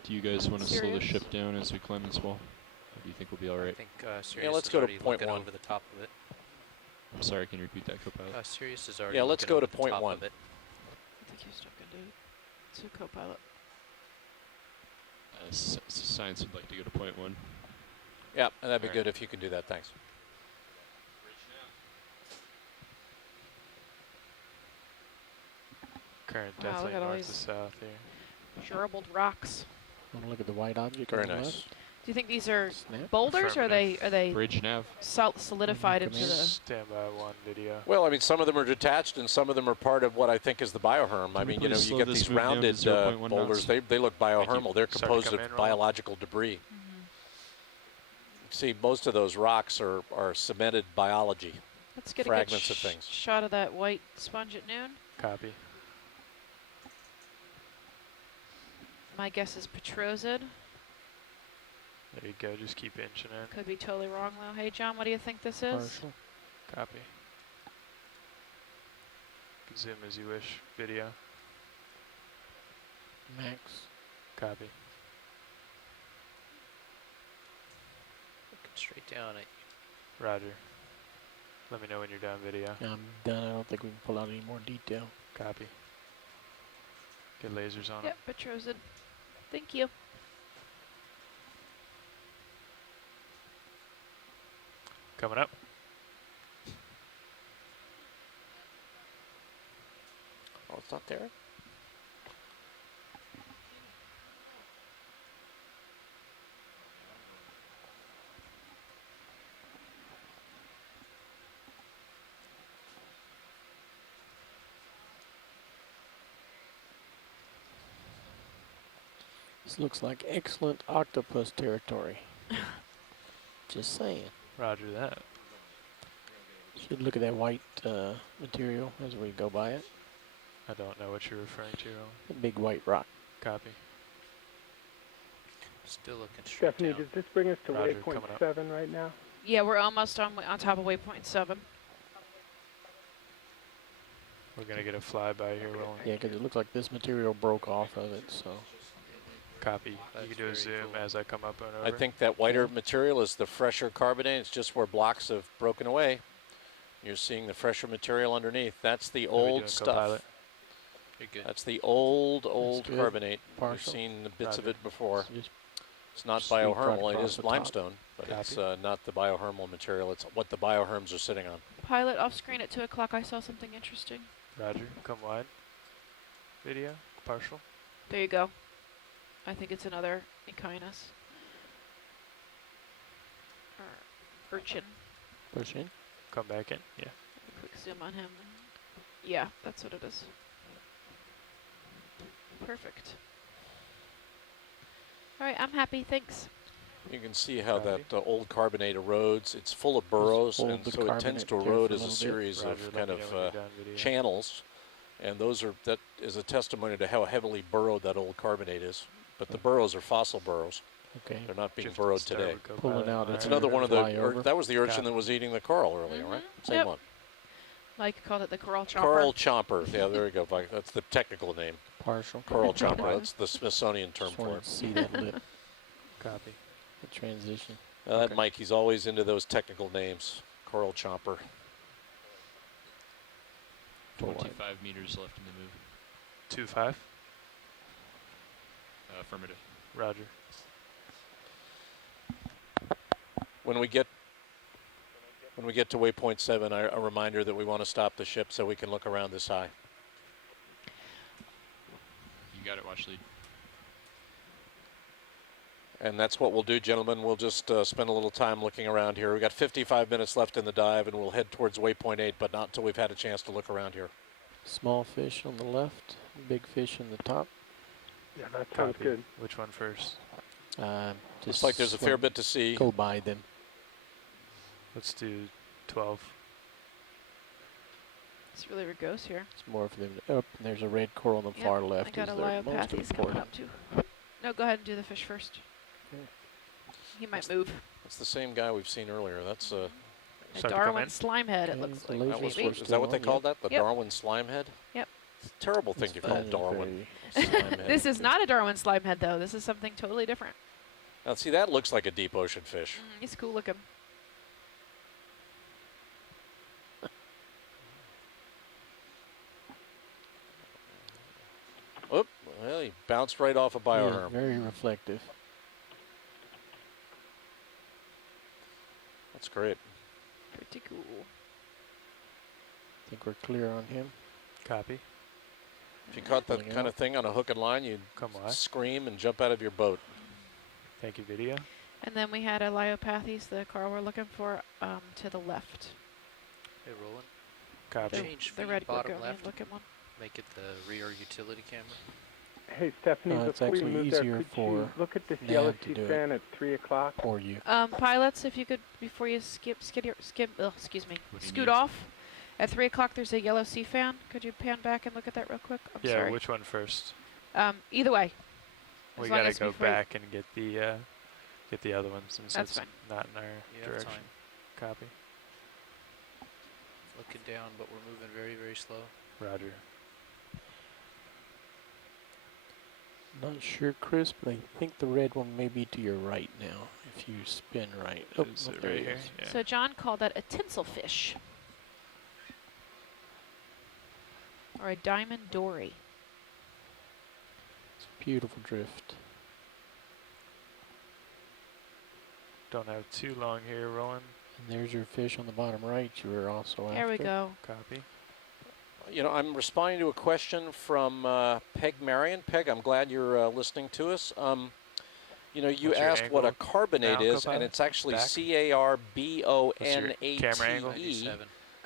Do you guys want to slow the ship down as we climb this wall? Or do you think we'll be all right? I think Sirius yeah, let's go to point 1. Over the top of it. I'm sorry, can you repeat that, co-pilot? Sirius is already. Yeah, let's go to point 1. I think you're still going to do it. To co-pilot. Science would like to go to point 1. Yeah, and that'd be good if you can do that. Thanks. Current definitely north to south here. Gerbled rocks. Want to look at the white object? Very nice. Do you think these are boulders, or are they bridge nav solidified into the standby 1 video? Well, I mean, some of them are detached, and some of them are part of what I think is the bioherm. I mean, you know, you get these rounded boulders. They look biohermal. They're composed of biological debris. See, most of those rocks are cemented biology. Let's get fragments a of things. Shot of that white sponge at noon. Copy. My guess is Petrosid. There you go, just keep inching in. Could be totally wrong though. Hey John, what do you think this is? Partial. Copy. You can zoom as you wish. Video. Max. Copy. Looking straight down at you. Roger. Let me know when you're done video. I'm done. I don't think we can pull out any more detail. Copy. Get lasers on it. Yep, Petrosid. Thank you. Coming up. Oh, it's not there? This looks like excellent octopus territory. Just saying. Roger that. Should look at that white material as we go by it. I don't know what you're referring to. The big white rock. Copy. Still looking straight Stephanie, down. does this bring us to waypoint 7 right now? Yeah, we're almost on top of waypoint 7. We're going to get a flyby here rolling. Yeah, because it looks like this material broke off of it, so. Copy. You can do a zoom as I come up and over. I think that whiter material is the fresher carbonate. It's just where blocks have broken away. You're seeing the fresher material underneath. That's the old stuff. That's the old carbonate. We've seen the bits of it before. It's not biohermal. It is limestone, but it's not the biohermal material. It's what the bioherms are sitting on. Pilot off screen at 2 o'clock. I saw something interesting. Roger. Come wide. Video. Partial. There you go. I think it's another Okeanos. Or urchin. Urchin? Come back in. Yeah. Quick zoom on him. Yeah, that's what it is. Perfect. All right, I'm happy. Thanks. You can see how that old carbonate erodes. It's full of burrows, and so it tends to erode as a series of kind of channels. And that is a testimony to how heavily burrowed that old carbonate is. But the burrows are fossil burrows. Okay. They're not being burrowed today. Pulling out. It's another one of the. That was the urchin that was eating the coral earlier, right? Same one. Mike called it the coral chomper. Coral chomper. Yeah, there you go. That's the technical name. Partial. Coral chomper. That's the Smithsonian term for it. See that lip. Copy. The transition. That Mike, he's always into those technical names. Coral chomper. 25 meters left in the move. 2-5. Affirmative. Roger. When we get to waypoint 7, a reminder that we want to stop the ship so we can look around this high. You got it, watch lead. And that's what we'll do, gentlemen. We'll just spend a little time looking around here. We've got 55 minutes left in the dive, and we'll head towards waypoint 8, but not until we've had a chance to look around here. Small fish on the left, big fish in the top. Yeah, that sounds good. Which one first? Looks like there's a fair bit to see. Go by them. Let's do 12. It's really Burrows here. It's more for them to up, and there's a red coral on the far left. I got a Liopathes coming up too. No, go ahead and do the fish first. Okay. He might move. That's the same guy we've seen earlier. That's a Darwin slimehead, it looks like. Is that what they called that? The Darwin slimehead? Yep. It's a terrible thing to call Darwin slimehead. This is not a Darwin slimehead, though. This is something totally different. Now, see, that looks like a deep ocean fish. He's cool looking. Oop, well, he bounced right off a bioherm. Yeah, very reflective. That's great. Pretty cool. I think we're clear on him. Copy. If you caught that kind of thing on a hook and line, you'd scream and jump out of your boat. Thank you, video. And then we had a Liopathes, the coral we're looking for, to the left. Hey, Roland. Copy. Change the red bottom left. Looking one. Make it the rear utility camera. Hey, Stephanie, it's before you actually move easier there, could for you look at this yellow to do fan at 3 o'clock? Or you. Pilots, if you could, before you scoot off. At 3 o'clock, there's a yellow sea fan. Could you pan back and look at that real quick? I'm sorry. Which one first? Either way. We gotta go back and get the other ones since it's not in our direction. Copy. Looking down, but we're moving very, very slow. Roger. Not sure, Chris, but I think the red one may be to your right now, if you spin right. Oh, is it right here? Yeah. So John called that a tinsel fish. Or a diamond dory. It's a beautiful drift. Don't have too long here, Roland. And there's your fish on the bottom right you were also after. There we go. Copy. You know, I'm responding to a question from Peg Marion. Peg, I'm glad you're listening to us. You know, you asked what a carbonate is, and it's actually C-A-R-B-O-N-A-T-E. Camera angle?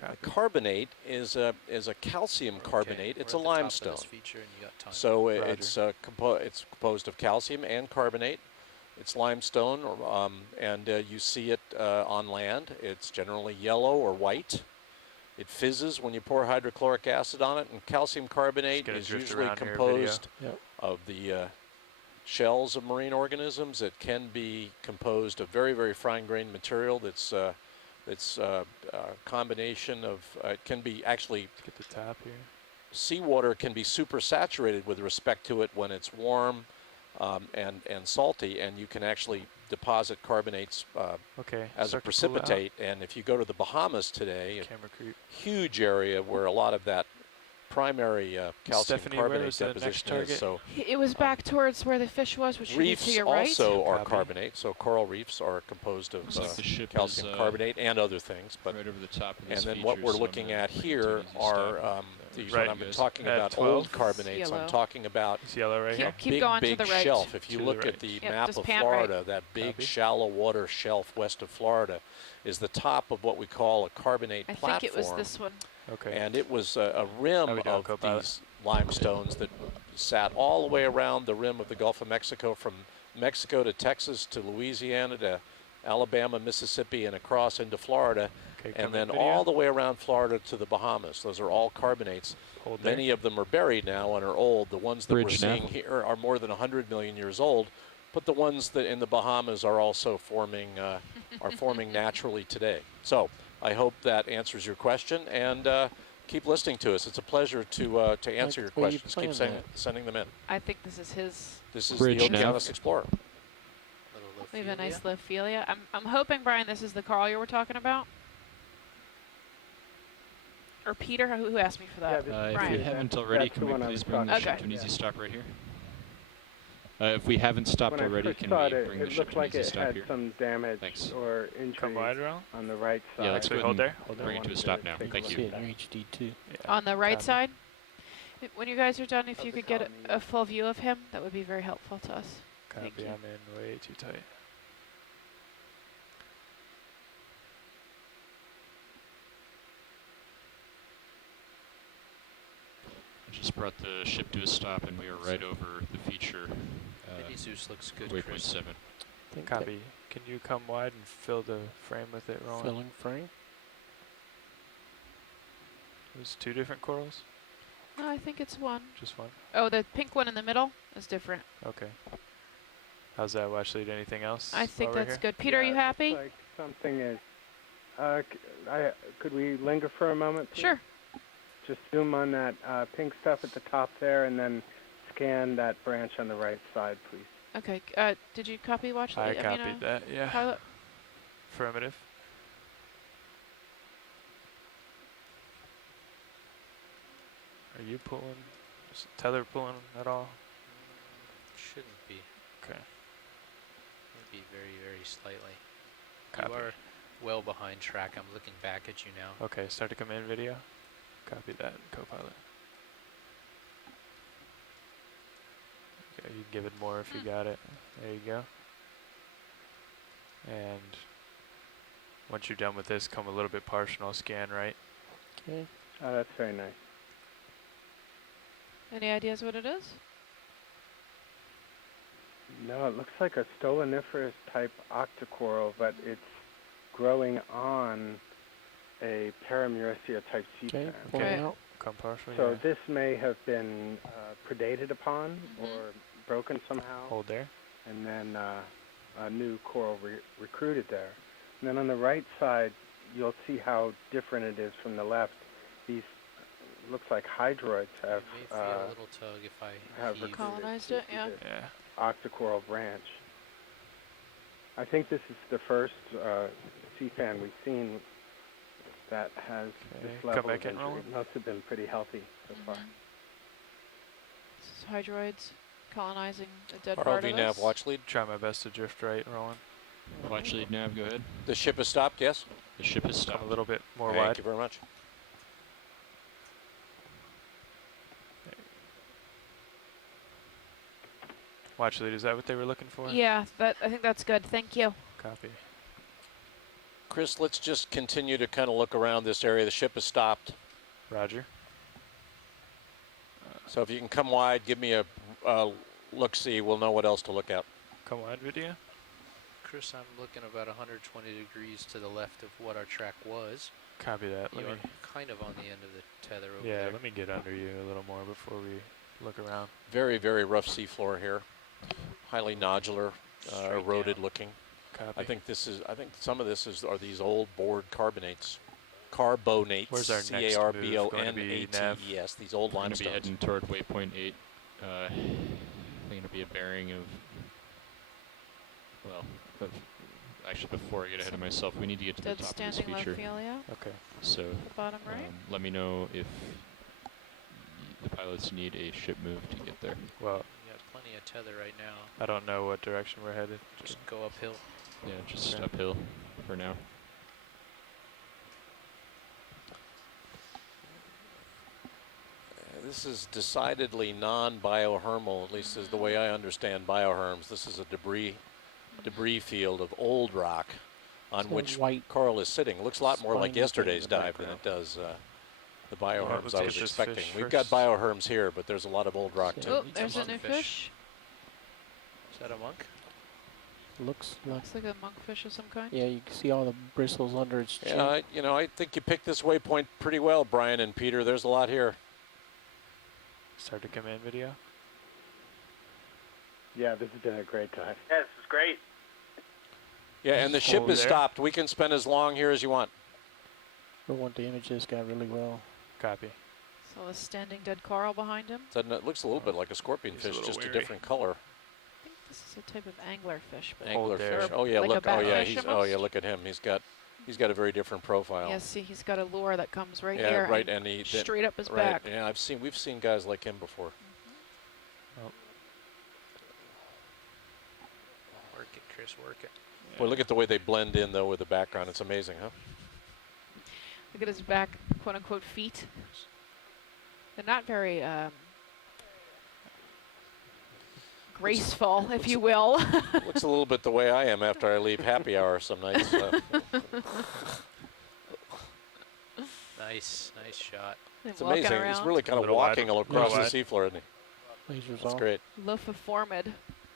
A carbonate is a calcium carbonate. It's a limestone. So it's composed of calcium and carbonate. It's limestone, and you see it on land. It's generally yellow or white. It fizzes when you pour hydrochloric acid on it, and calcium carbonate is usually composed of the shells of marine organisms. It can be composed of very, very fine-grained material that's a combination of, it can be actually, get the top here. Seawater can be super saturated with respect to it when it's warm and salty, and you can actually deposit carbonates as a precipitate. And if you go to the Bahamas today, a huge area where a lot of that primary calcium carbonate deposition is. So it was back towards where the fish was, which would be to your right. Reefs also are carbonate, so coral reefs are composed of calcium carbonate and other things. But right over the top of and then what we're looking at here are these when I'm talking about old carbonates. I'm talking about a big shelf. If you look at the map of Florida, that big shallow water shelf west of Florida is the top of what we call a carbonate platform. I think it was this one. Okay. And it was a rim of these limestones that sat all the way around the rim of the Gulf of Mexico, from Mexico to Texas to Louisiana to Alabama, Mississippi, and across into Florida, and then all the way around Florida to the Bahamas. Those are all carbonates. Many of them are buried now and are old. The ones that we're seeing here are more than 100 million years old, but the ones that in the Bahamas are also forming naturally today. So I hope that answers your question, and keep listening to us. It's a pleasure to answer your questions. Keep sending them in. I think this is his. This is the Okeanos Explorer. We have a nice Lophelia. I'm hoping, Brian, this is the coral you were talking about. Or Peter, who asked me for that? If you haven't already, can we please bring the ship to an easy stop right here? If we haven't stopped when already, can we bring the ship looked like to it stop had here? some damage or injury on the right side. Yeah, let's go hold there. Bring it to a stop now. Thank you. HD2. On the right side? When you guys are done, if you could get a full view of him, that would be very helpful to us. Copy, I'm in way too tight. I just brought the ship to a stop, and we are right over the feature. Zeus looks good, Waypoint Chris. 7. Copy. Can you come wide and fill the frame with it, Roland? Filling frame? There's 2 different corals? No, I think it's one. Just one? Oh, the pink one in the middle is different. Okay. How's that, Watch Lead? Anything else? I think that's here? good. Peter, are you happy? Like something is. Could we linger for a moment, please? Sure. Just zoom on that pink stuff at the top there, and then scan that branch on the right side, please. Okay. Did you copy Watch Lead? I copied that, yeah. Affirmative. Are you pulling? Is the tether pulling at all? Shouldn't be. Okay. Maybe very, very slightly. Copy. You are well behind track. I'm looking back at you now. Okay, start to come in video. Copy that, Copilot. Okay, you can give it more if you got it. There you go. And once you're done with this, come a little bit partial, I'll scan right. Okay. Oh, that's very nice. Any ideas what it is? No, it looks like a stoloniferous type octocoral, but it's growing on a paramuricia type sea fan. Okay, come partial. So this may have been predated upon or broken somehow. Hold there. And then a new coral recruited there. And then on the right side, you'll see how different it is from the left. These looks like hydroids have feel a little tug if I have colonized it. Yeah. Octocoral branch. I think this is the first sea fan we've seen that has this level of injury. It must have been pretty healthy so far. This is hydroids colonizing the dead part of ROV nav, Watch Lead. Try my best to drift right, Roland. Watch Lead nav, go ahead. The ship has stopped, yes? The ship has stopped. Come a little bit more Thank wide. you very much. Watch Lead, is that what they were looking for? Yeah, I think that's good. Thank you. Copy. Chris, let's just continue to kind of look around this area. The ship has stopped. Roger. So if you can come wide, give me a look-see. We'll know what else to look at. Come wide video. Chris, I'm looking about 120 degrees to the left of what our track was. Copy that. You're kind of on the end of the tether over there. there. Let me get under you a little more before we look around. Very, very rough seafloor here. Highly nodular, eroded looking. Copy. I think some of this are these old board carbonates. Carbonates. Where's our next move C-A-R-B-O-N-A-T-E-S. These old limestones. We're going to be heading toward waypoint 8. They're going to be a bearing of, well, actually before I get ahead of myself, we need to get to the top of this feature. Okay. So the bottom right. Let me know if the pilots need a ship move to get there. Well, we got plenty of tether right now. I don't know what direction we're headed. Just go uphill. Yeah, just uphill for now. This is decidedly non-biohermal, at least is the way I understand bioherms. This is a debris field of old rock on which coral is sitting. It looks a lot more like yesterday's dive than it does the bioherms I was expecting. We've got bioherms here, but there's a lot of old rock too. Oh, there's a new fish. Is that a monk? Looks like a monkfish of some kind. Yeah, you can see all the bristles under its chin. Yeah, I think you picked this waypoint pretty well, Brian and Peter. There's a lot here. Start to come in video. Yeah, this has been a great dive. Yeah, this is great. Yeah, and the ship is stopped. We can spend as long here as you want. We want to image this guy really well. Copy. So a standing dead coral behind him. It looks a little bit like a scorpion fish, just a different color. I think this is a type of anglerfish. Anglerfish. Oh yeah, like look. Look at him. He's got a very different profile. Yeah, see, he's got a lure that comes right yeah, here. Right, and he straight up his back. Yeah, we've seen guys like him before. just working. Boy, look at the way they blend in, though, with the background. It's amazing, huh? Look at his back, quote-unquote, feet. They're not very graceful, if you will. Looks a little bit the way I am after I leave happy hour some nights. Nice shot. It's amazing. Around. He's really kind of walking across the seafloor, isn't he? That's great. Loaf of Formid.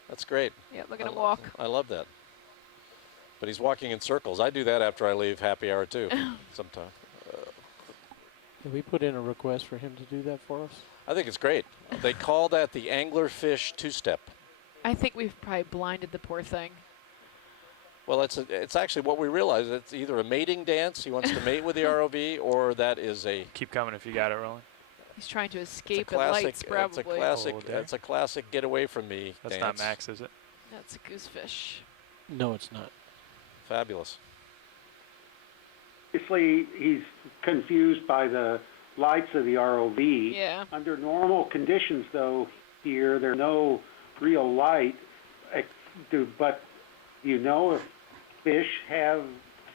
That's great. Yeah, look at him walk. I love that. But he's walking in circles. I do that after I leave happy hour, too, sometimes. Can we put in a request for him to do that for us? I think it's great. They call that the anglerfish two-step. I think we've probably blinded the poor thing. Well, it's actually what we realize. It's either a mating dance, he wants to mate with the ROV, or that is a... Keep coming if you got it rolling. He's trying to escape at lights, probably. It's a classic get away from me That's dance. not Max, is it? That's a goosefish. No, it's not. Fabulous. Obviously, he's confused by the lights of the ROV. Yeah. Under normal conditions, though, here, there's no real light. But you know if fish have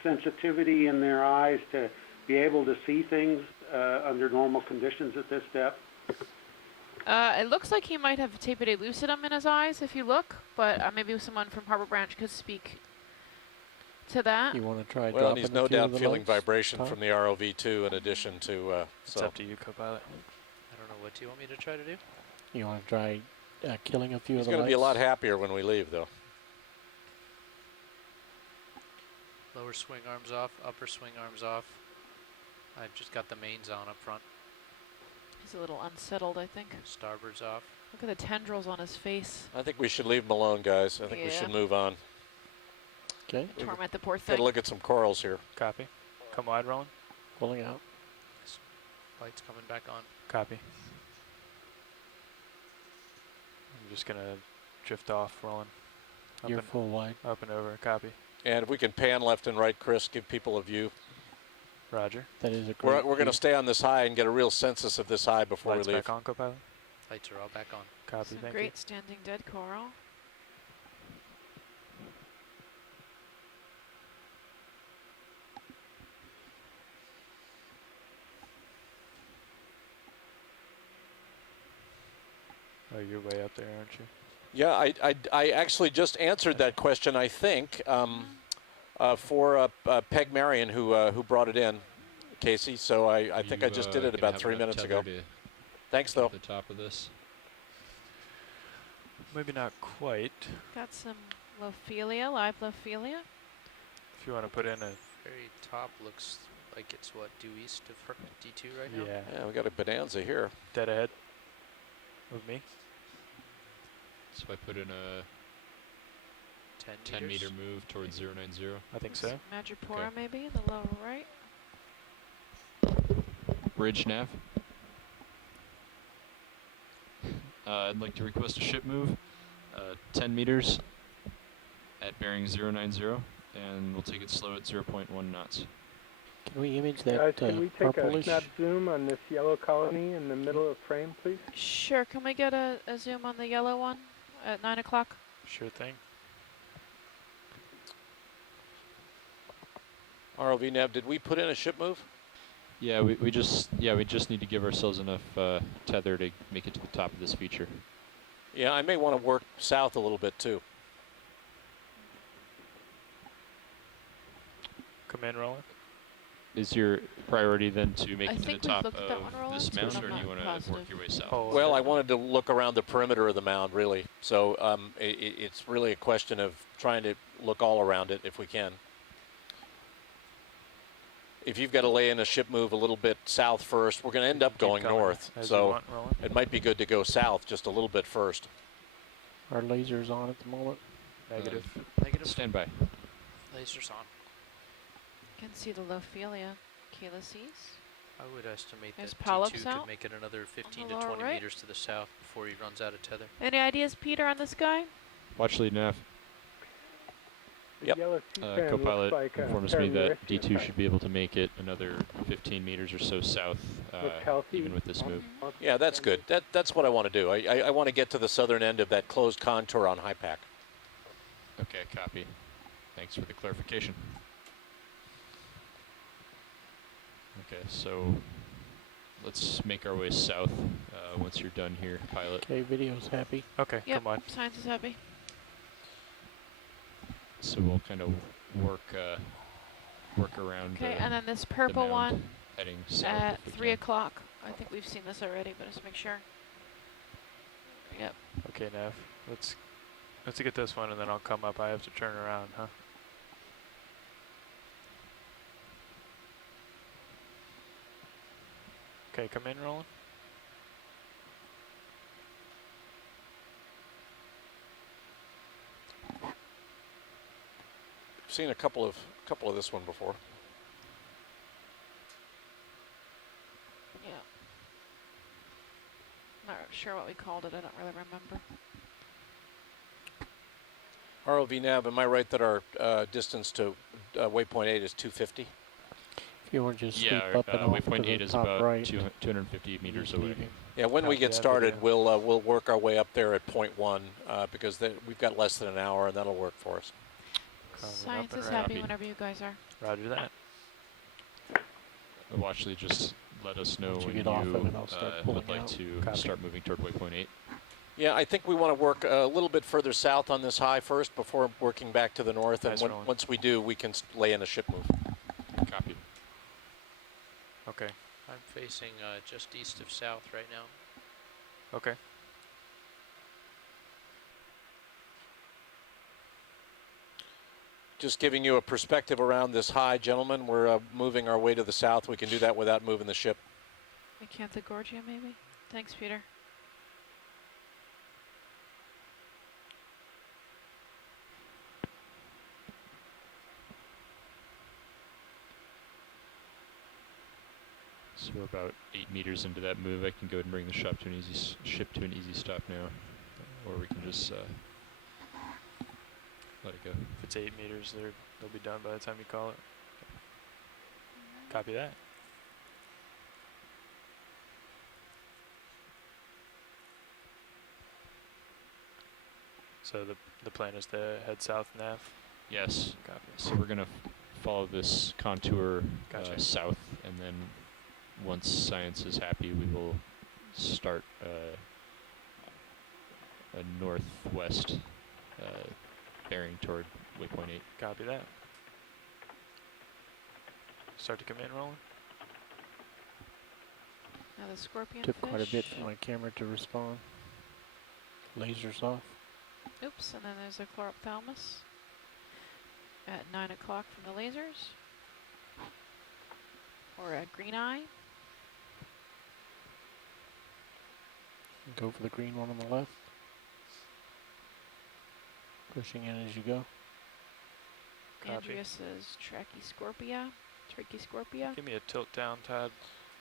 sensitivity in their eyes to be able to see things under normal conditions at this depth? It looks like he might have tapered lucidum in his eyes if you look, but maybe someone from Harbor Branch could speak to that. You want to try? Well, and he's no doubt feeling vibration from the ROV too, in addition to. It's up to you, co-pilot. I don't know. What do you want me to try to do? You want to try killing a few of the lights? He's going to be a lot happier when we leave, though. Lower swing arms off, upper swing arms off. I've just got the mains on up front. He's a little unsettled, I think. Starboard's off. Look at the tendrils on his face. I think we should leave him alone, guys. I think we should move on. Okay. Torment the poor thing. Got to look at some corals here. Copy. Come wide, rolling. Pulling out. Lights coming back on. Copy. I'm just going to drift off, rolling. You're full wide. Up and over. Copy. And if we can pan left and right, Chris, give people a view. Roger. That is a great We're going to stay on this high and get a real census of this high before Lights we leave. Back on, co-pilot. Lights are all back on. Copy, Some thank great you. standing dead coral. Oh, you're way up there, aren't you? Yeah, I actually just answered that question, I think, for Peg Marion, who brought it in, Casey. So I think I just did it about 3 minutes ago. Thanks, though. The top of this. Maybe not quite. Got some Lophelia, live Lophelia. If you want to put in a... Very top looks like it's what, due east of D2 right now? Yeah, we got a bonanza here. Dead ahead of me. So I put in a 10 meter move towards 090. I think so. Madrepora maybe in the lower right. Bridge nav. I'd like to request a ship move, 10 meters at bearing 090, and we'll take it slow at 0.1 knots. Can we image that Guys, can we take purplish? a snap zoom on this yellow colony in the middle of frame, please? Sure, can we get a zoom on the yellow one at 9 o'clock? Sure thing. ROV nav, did we put in a ship move? Yeah, we just need to give ourselves enough tether to make it to the top of this feature. Yeah, I may want to work south a little bit too. Come in, rolling. Is your priority then to make I it to the think top we've looked at that one, of Roland, this but mound, I'm or do you not want to positive. work your way south? Oh, Well, I wanted to look around the perimeter of the mound, really. So it's really a question of trying to look all around it if we can. If you've got to lay in a ship move a little bit south first, we're going to end up going north. So it might be good to go south just a little bit first. Our laser's on at the moment. Negative. Negative. Stand by. Lasers on. You can see the Lophelia chelices. I would estimate There's that polyps D2 out could make it another 15 on to the 20 lower right. meters to the south before he runs out of tether. Any ideas, Peter, on this guy? Watch lead nav. The yellow C-band Co-pilot looks like informs me that D2 should be able to make it another 15 meters or so south, even with this move. Yeah, that's good. That's what I want to do. I want to get to the southern end of that closed contour on high pack. Okay, copy. Thanks for the clarification. Okay, so let's make our way south once you're done here, pilot. Okay, video's happy. Okay, yep, come on. Science is happy. So we'll kind of work around. Okay, and then this purple one heading south at 3 o'clock. I think we've seen this already, but just make sure. Yep. Okay, Nav. Let's get this one, and then I'll come up. I have to turn around, huh? Okay, come in, Roland. I've seen a couple of this one before. Yeah. Not sure what we called it. I don't really remember. ROV nav, am I right that our distance to waypoint 8 is 250? If you want to just sweep yeah, up and off waypoint to 8 the is top about right. 250 meters away. Yeah, when we get started, we'll work our way up there at point 1 because we've got less than an hour, and that'll work for us. Science is happy whenever you guys are. Roger that. Watchley, just let us know when you would like to start moving toward waypoint 8. Yeah, I think we want to work a little bit further south on this high first before working back to the north, and once we do, we can lay in a ship move. Copy. Okay. I'm facing just east of south right now. Okay. Just giving you a perspective around this high, gentlemen. We're moving our way to the south. We can do that without moving the ship. Acanthogorgia, maybe? Thanks, Peter. So we're about 8 meters into that move. I can go ahead and bring the ship to an easy stop now, or we can just let it go. If it's 8 meters, they'll be done by the time you call it. Copy that. So the plan is to head south, Nav? Yes. Copy. So we're going to follow this contour south, and then once science is happy, we will start a northwest bearing toward waypoint 8. Copy that. Start to come in, Roland. Now the scorpion Took fish. quite a bit for my camera to respond. Lasers off. Oops, and then there's a chlorophthalmus at 9 o'clock from the lasers. Or a green eye. Go for the green one on the left. Pushing in as you go. Andreas says Trachyscorpia. Give me a tilt down, Todd.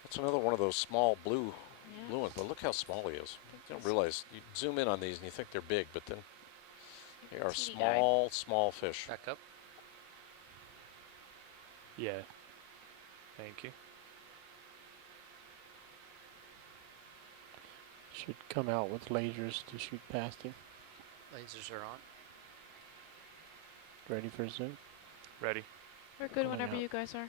That's another one of those small blue ones, but look how small he is. You don't realize, you zoom in on these and you think they're big, but then they are small fish. Back up. Yeah. Thank you. Should come out with lasers to shoot past him. Lasers are on. Ready for zoom? Ready. We're good whenever you guys are.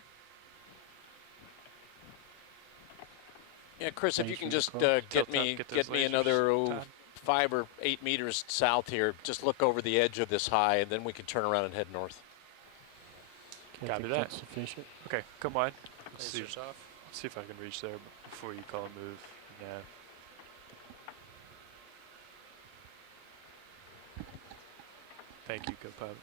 Yeah, Chris, if you can just get me another 5 or 8 meters south here, just look over the edge of this high, and then we can turn around and head north. Copy that. That's sufficient. Okay, come on. Lasers off. See if I can reach there before you call a move. Yeah. Thank you, co-pilot.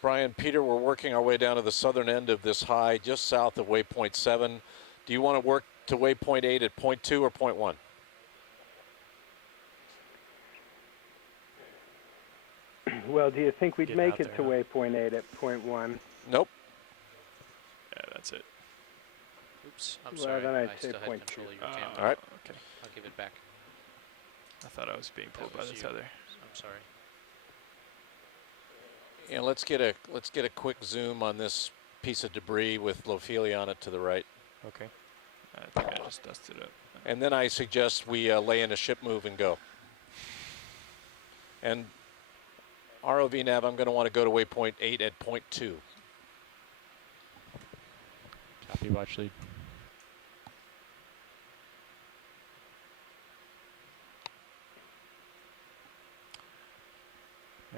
Brian, Peter, we're working our way down to the southern end of this high, just south of waypoint 7. Do you want to work to waypoint 8 at point 2 or point 1? Well, do you think we'd make it to waypoint 8 at point 1? Nope. Yeah, that's it. Oops, I'm well, sorry. Then I'd I say still point had control 2. of your camera. All right. Okay. I'll give it back. I thought I was being pulled by the tether. I'm sorry. And let's get a quick zoom on this piece of debris with Lophelia on it to the right. Okay. I think I just dusted it. And then I suggest we lay in a ship move and go. And ROV nav, I'm going to want to go to waypoint 8 at point 2. Copy, watch lead.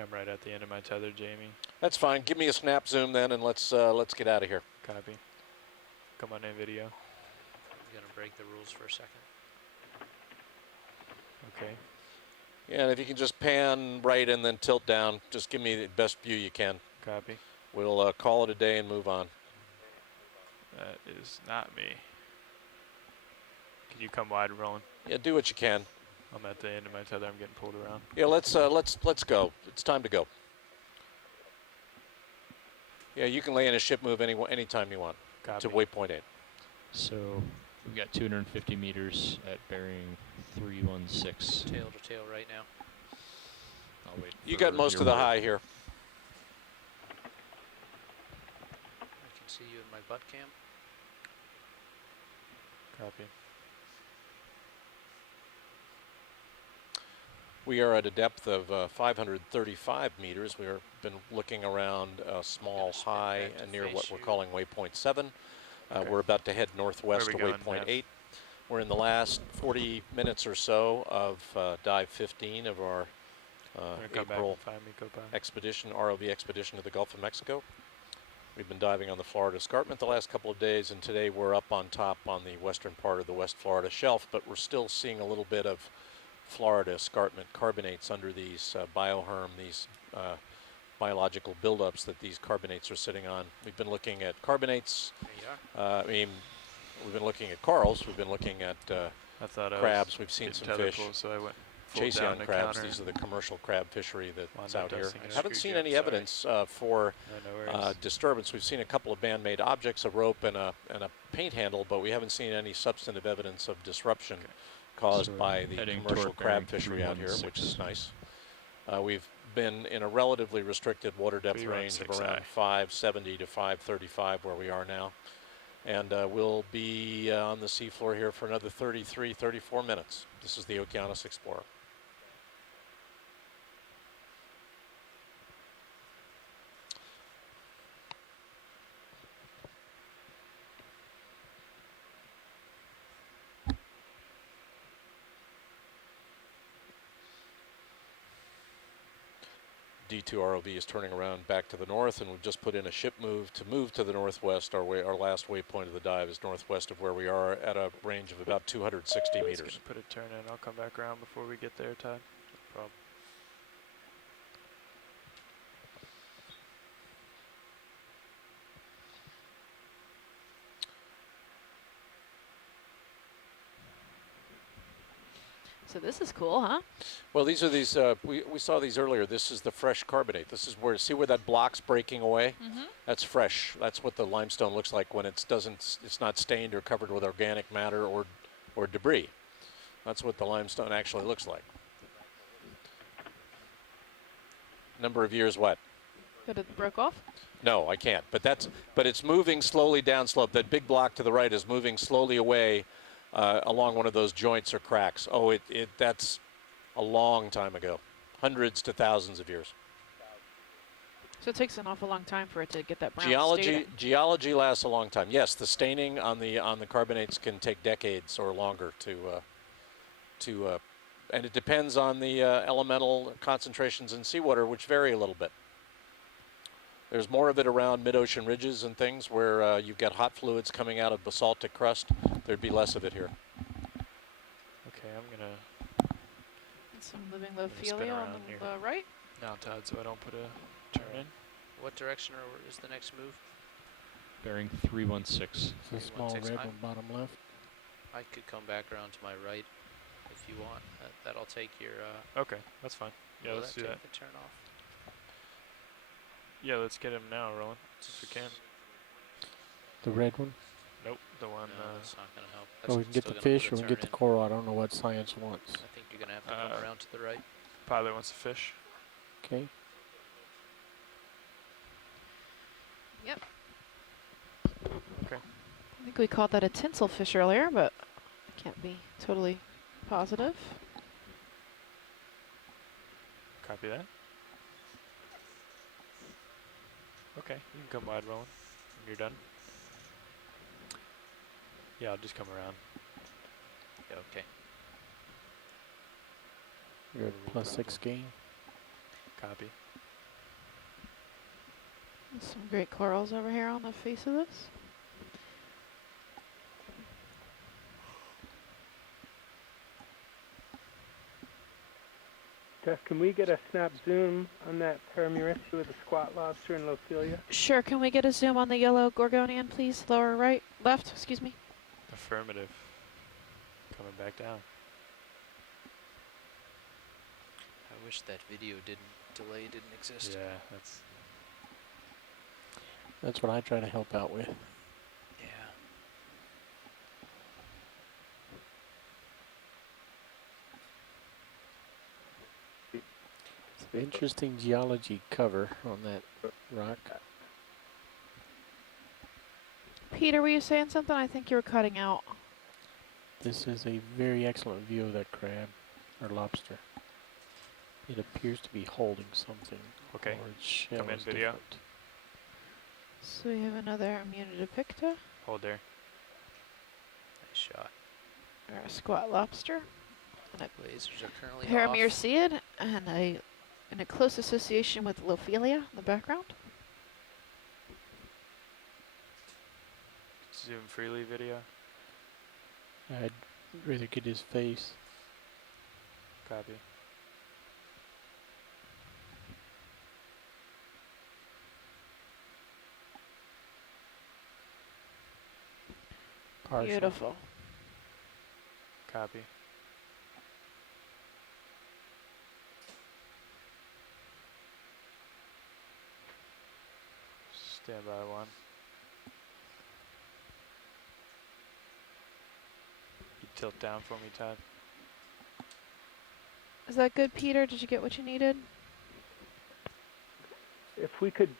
I'm right at the end of my tether, Jamie. That's fine. Give me a snap zoom then, and let's get out of here. Copy. Come on in video. I'm gonna break the rules for a second. Okay. Yeah, and if you can just pan right and then tilt down, just give me the best view you can. Copy. We'll call it a day and move on. That is not me. Can you come wide, Roland? Yeah, do what you can. I'm at the end of my tether. I'm getting pulled around. Yeah, let's go. It's time to go. Yeah, you can lay in a ship move anytime you want. Copy. To waypoint 8. So we've got 250 meters at bearing 316. Tail to tail right now. I'll wait. You got most of the high here. I can see you in my butt cam. Copy. We are at a depth of 535 meters. We've been looking around a small high near what we're calling waypoint 7. Okay. We're about to head northwest to waypoint 8. We're in the last 40 minutes or so of dive 15 of our April expedition, ROV expedition to the Gulf of Mexico. We've been diving on the Florida escarpment the last couple of days, and today we're up on top on the western part of the West Florida shelf, but we're still seeing a little bit of Florida escarpment carbonates under these bioherm, these biological buildups that these carbonates are sitting on. We've been looking at carbonates. I mean, we've been looking at corals. We've been looking at crabs. We've seen some fish. So I went Chase-on crabs. These are the commercial crab fishery that's out here. Haven't seen any evidence for disturbance. We've seen a couple of man-made objects, a rope and a paint handle, but we haven't seen any substantive evidence of disruption caused by the commercial crab fishery out here, which is nice. We've been in a relatively restricted water depth range of around 570 to 535 where we are now. And we'll be on the seafloor here for another 33, 34 minutes. This is the Okeanos Explorer. D2 ROV is turning around back to the north, and we've just put in a ship move to the northwest. Our last waypoint of the dive is northwest of where we are at a range of about 260 meters. Put a turn in. I'll come back around before we get there, Todd. No problem. So this is cool, huh? Well, these are these, we saw these earlier. This is the fresh carbonate. This is where, see where that block's breaking away? Mm-hmm. That's fresh. That's what the limestone looks like when it's not stained or covered with organic matter or debris. That's what the limestone actually looks like. Number of years what? That it broke off? No, I can't. But it's moving slowly down slope. That big block to the right is moving slowly away along one of those joints or cracks. Oh, that's a long time ago, hundreds to thousands of years. So it takes an awful long time for it to get that brown staining. Geology lasts a long time. Yes, the staining on the carbonates can take decades or longer to and it depends on the elemental concentrations in seawater, which vary a little bit. There's more of it around mid-ocean ridges and things where you've got hot fluids coming out of basaltic crust. There'd be less of it here. Okay, I'm gonna. Some living Lophelia on the right. Now, Todd, so I don't put a turn in. What direction is the next move? Bearing 316. It's a small red on bottom left. I could come back around to my right if you want. That'll take your. Okay, that's fine. Yeah, let's do that. The turn off. Yeah, let's get him now, Roland, if we can. The red one? Nope, the one. No, that's not going to help. Oh, we can get the fish or we can get the coral. I don't know what science wants. I think you're going to have to come around to the right. Pilot wants a fish. Okay. Okay. I think we called that a tinsel fish earlier, but I can't be totally positive. Copy that. Okay, you can come wide, Roland, when you're done. Yeah, I'll just come around. Yeah, okay. You're at +6 gain. Copy. There's some great corals over here on the face of this. Jeff, can we get a snap zoom on that Paramuristia with the squat lobster and Lophelia? Sure, can we get a zoom on the yellow Gorgonian, please? Lower right, left, excuse me. Affirmative. Coming back down. I wish that video delay didn't exist. Yeah, that's what I try to help out with. Yeah. It's an interesting geology cover on that rock. Peter, were you saying something? I think you were cutting out. This is a very excellent view of that crab or lobster. It appears to be holding something. Okay. Or its shell Come in is video. different. So we have another Immunodipicta. Hold there. Nice shot. Or a squat lobster. And a lasers are currently Paramuristia and in a close association with Lophelia in the background. Zoom freely video. I'd rather get his face. Copy. Partial. Beautiful. Copy. Stand by one. You tilt down for me, Todd. Is that good, Peter? Did you get what you needed? If we could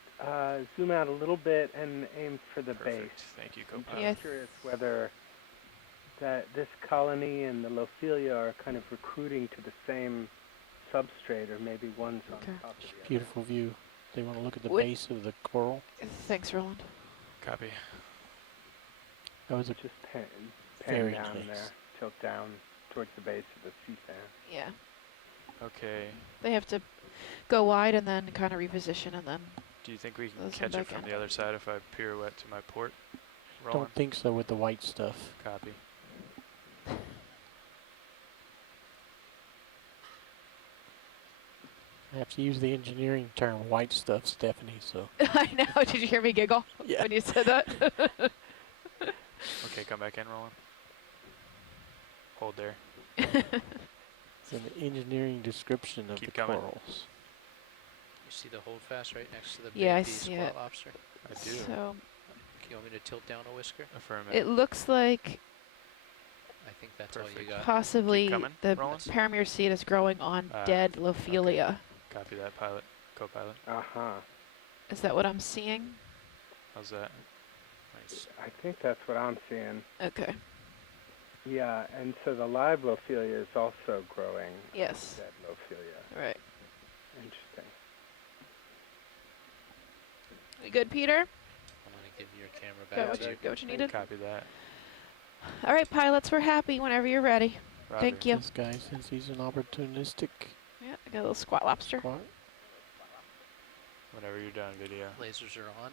zoom out a little bit and aim for the Perfect. base. Thank you, I'm co-pilot. curious whether this colony and the Lophelia are kind of recruiting to the same substrate, or maybe one's on top of the other. Beautiful view. They want to look at the base of the coral. Thanks, Roland. Copy. That was a just pan very down nice. there, tilt down towards the base of the sea fan. Yeah. Okay. They have to go wide and then kind of reposition and then. Do you think we can Those catch are it from back the other side if I pirouette to my port? Don't Roland? think so with the white stuff. Copy. I have to use the engineering term white stuff, Stephanie, so. I know. Did you hear me giggle when you said that? Okay, come back in, Roland. Hold there. It's an engineering description of Keep the coming. corals. You see the hold fast right next to the Yeah, I baby see squat it. lobster? I do. So You want me to tilt down a whisker? Affirmative. it looks like I think that's all you got. possibly coming, the Roland? Paramuristia is growing on dead Lophelia. Okay. Copy that, pilot. Co-pilot. Uh-huh. Is that what I'm seeing? How's that? Nice. I think that's what I'm seeing. Okay. Yeah, and so the live Lophelia is also growing. Yes. Dead Lophelia. Right. Interesting. We good, Peter? I'm going to give your camera back to you. Got what you needed? Copy that. All right, pilots, we're happy whenever you're ready. Roger. Thank you. This guy, since he's an opportunistic Yeah, I got a little squat lobster. squat. Whenever you're done, video. Lasers are on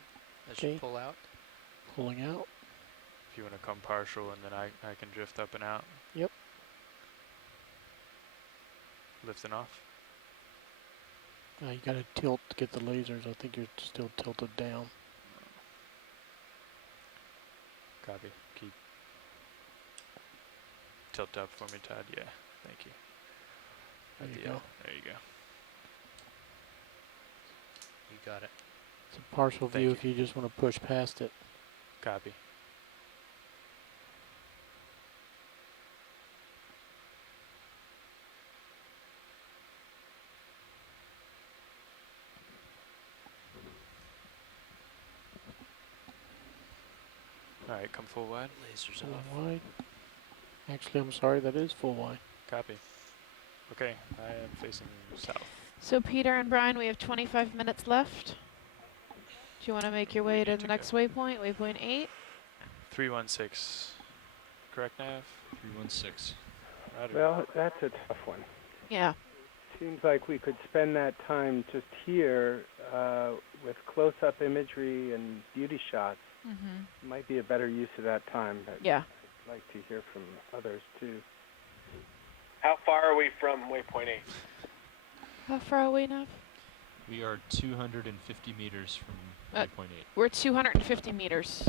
as Okay. you pull out. Pulling out. If you want to come partial, and then I can drift up and out. Yep. Lifting off. You gotta tilt to get the lasers. I think you're still tilted down. Copy. Keep. Tilt up for me, Todd. Yeah. Thank you. There you Ideal. go. There you go. You got it. It's a partial Thank view you. if you just want to push past it. Copy. All Alright, come full wide. Lasers Full off. wide. Actually, I'm sorry, that is full wide. Copy. Okay, I am facing south. So Peter and Brian, we have 25 minutes left. Do you want to make your way to the next waypoint, waypoint 8? 316. Correct, Nav? 316. Roger. Well, that's a tough one. Yeah. Seems like we could spend that time just here with close-up imagery and beauty shots. Might be a better use of that time, but yeah. I'd like to hear from others too. How far are we from waypoint 8? How far away now? We are 250 meters from waypoint 8. We're 250 meters.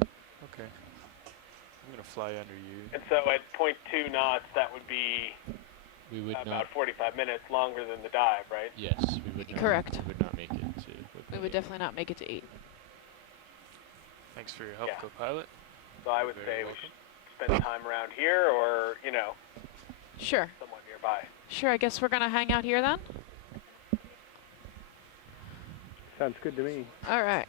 Okay. I'm going to fly under you. And so at 0.2 knots, that would be about 45 minutes longer than the dive, right? Yes, we would not. Correct. We would not make it to. We would definitely not make it to 8. Thanks for your help, co-pilot. So I would say we should spend time around here, or Sure. somewhat nearby. Sure. I guess we're gonna hang out here then. Sounds good to me. All right.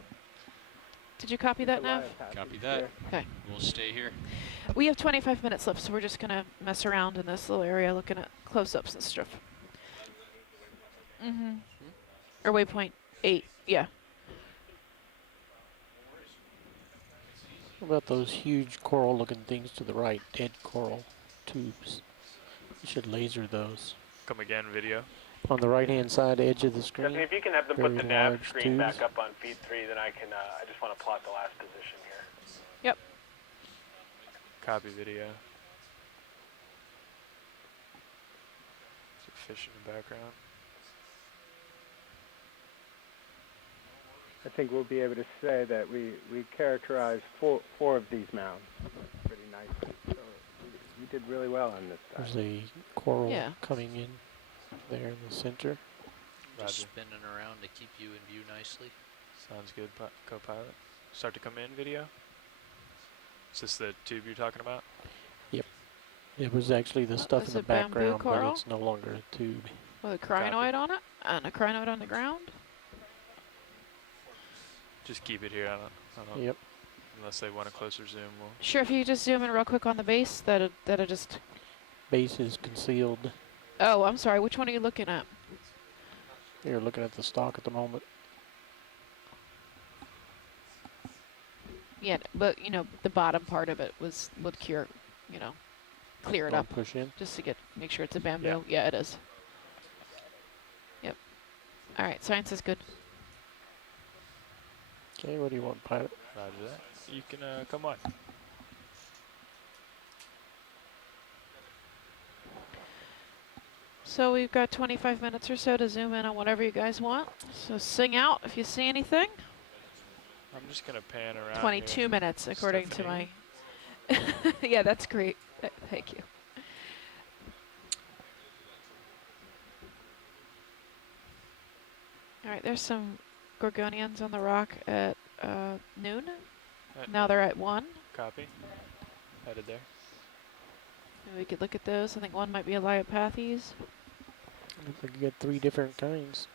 Did you copy that now? Copy that. Okay. We'll stay here. We have 25 minutes left, so we're just gonna mess around in this little area, looking at close-ups and stuff. Or waypoint 8. Yeah. What about those huge coral-looking things to the right? Dead coral tubes. You should laser those. Come again, video. On the right-hand side edge of the screen. Stephanie, if you can have them put the nav screen back up on feed 3, then I can. I just want to plot the last position here. Yep. Copy video. There's a fish in the background. I think we'll be able to say that we characterized four of these mounds pretty nicely. So we did really well on this dive. There's a coral coming in there in the center. Just spinning around to keep you in view nicely. Sounds good, co-pilot. Start to come in, video. Is this the tube you're talking about? Yep. It was actually the stuff in the background, but it's no longer a tube. With a crinoid on it and a crinoid on the ground. Just keep it here. I don't. Yep. Unless they want a closer zoom, we'll. Sure. If you just zoom in real quick on the base, that'll just. Base is concealed. Oh, I'm sorry. Which one are you looking at? You're looking at the stock at the moment. Yeah, but the bottom part of it would clear it up. Push in. Just to make sure it's a bamboo. Yeah, it is. Yep. All right. Science is good. Okay, what do you want, pilot? Roger that. You can come on. So we've got 25 minutes or so to zoom in on whatever you guys want. So sing out if you see anything. I'm just going to pan around 22 here. minutes according to my... Yeah, that's great. Thank you. All right, there's some gorgonians on the rock at noon. Now they're at 1. Copy. Headed there. Maybe we could look at those. I think one might be a Liopathes. Looks like you got 3 different kinds.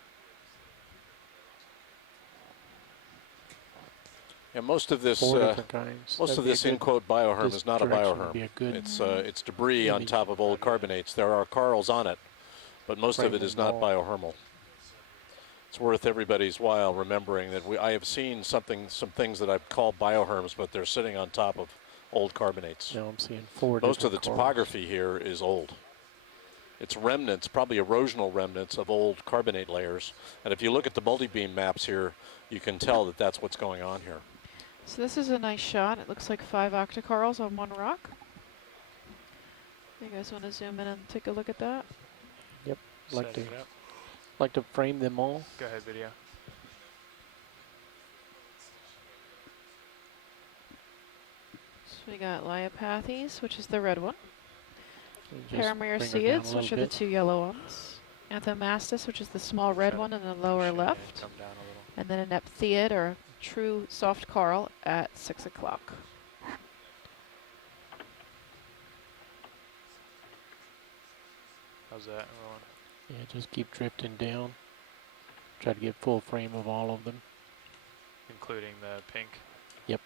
Yeah, most of this, in quote bioherm is not a bioherm. It's debris on top of old carbonates. There are corals on it, but most of it is not biohermal. It's worth everybody's while remembering that I have seen some things that I've called bioherms, but they're sitting on top of old carbonates. Now I'm seeing 4 Most of the corals. topography here is old. It's remnants, probably erosional remnants of old carbonate layers. And if you look at the multi-beam maps here, you can tell that that's what's going on here. So this is a nice shot. It looks like 5 octocorals on one rock. You guys want to zoom in and take a look at that? Yep. Like to frame them all. Go ahead, video. So we got Liopathes, which is the red one. Paramyriceads, which are the 2 yellow ones. Anthomastus, which is the small red one in the lower left. And then a Nephtheid, or a true soft coral, at 6 o'clock. How's that rolling? Yeah, just keep drifting down. Try to get full frame of all of them. Including the pink? Yep.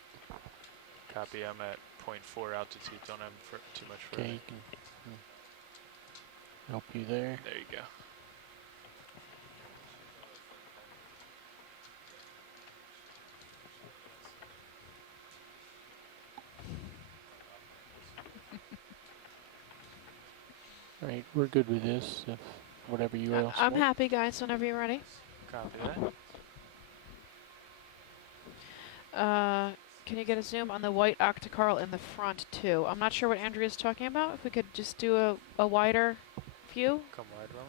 Copy, I'm at 0.4 altitude, don't have too much further. Okay, help you there. There you go. All right, we're good with this. If whatever you else I'm want. happy, guys, whenever you're ready. Copy that. Can you get a zoom on the white octocarl in the front, too? I'm not sure what Andrea's talking about. If we could just do a wider view. Come wide, Ron.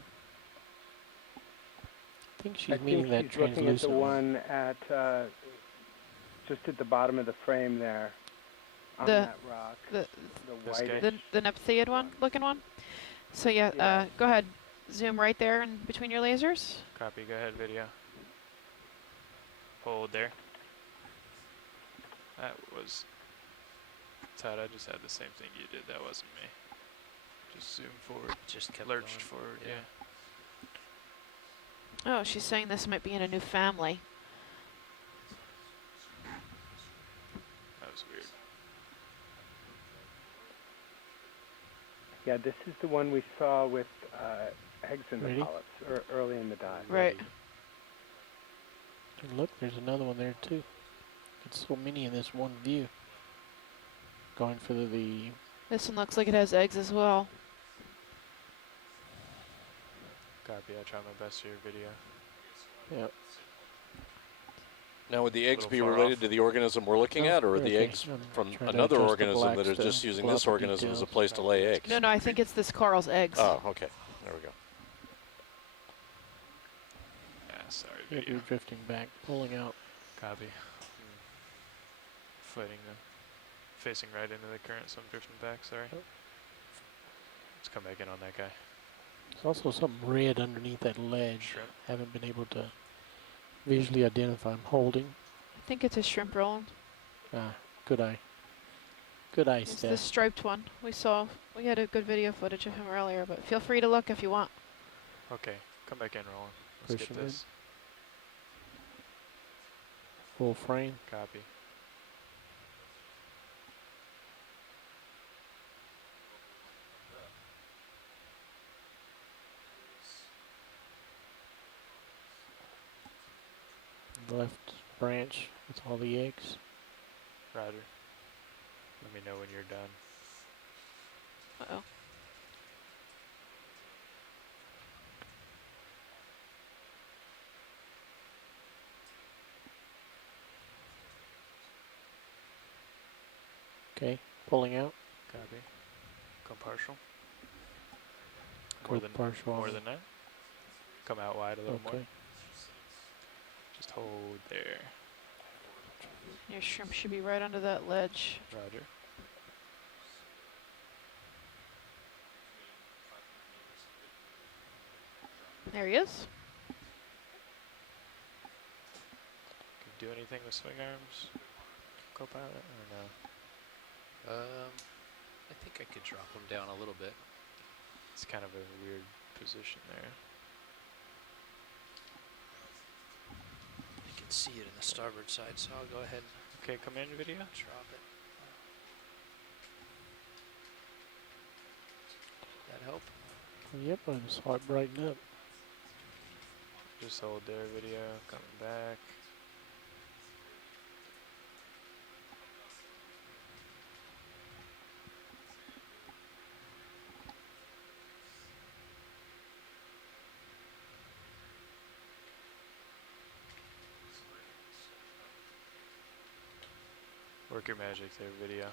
I think she's meaning that translucent looking at the one at just at the bottom of the frame there on that rock. The white. The Nephtheid one, looking one. So yeah, go ahead. Zoom right there in between your lasers. Copy. Go ahead, video. Hold there. That was Todd. I just had the same thing you did. That wasn't me. Just zoom forward. Just kept lurched going. forward. Yeah. Oh, she's saying this might be in a new family. That was weird. Yeah, this is the one we saw with eggs in the polyps early in the dive. Right. And look, there's another one there too. It's so many in this one view. Going for the. This one looks like it has eggs as well. Copy. I try my best for your video. Yep. Now, would the eggs be related to the organism we're looking at, or are the eggs from another organism that is just using this organism as a place to lay eggs? No, I think it's this coral's eggs. Oh, okay. There we go. Yeah, sorry, Yep, you're drifting back, pulling out. Copy. Fighting them. Facing right into the current, so I'm drifting back, sorry. Let's come back in on that guy. There's also something red underneath that ledge. Shrimp. Haven't been able to visually identify. I'm holding. I think it's a shrimp roll. Good eye. Good eye, It's Steph. the striped one. We had a good video footage of him earlier, but feel free to look if you want. Okay, come back in, Roland. Let's Pushing get this. Full frame. Copy. Left branch with all the eggs. Roger. Let me know when you're done. Uh-oh. Okay, pulling out. Copy. Come partial. Go partial. More than that. Come out wide a little more. Okay. Just hold there. Your shrimp should be right under that ledge. Roger. There he is. Can you do anything with swing arms, co-pilot, or no? I think I could drop him down a little bit. It's kind of a weird position there. I can see it in the starboard side, so I'll go ahead. Okay, come in video. Drop it. That help? Yep, I saw it brighten up. Just hold there, video. Coming back. Work your magic there, video.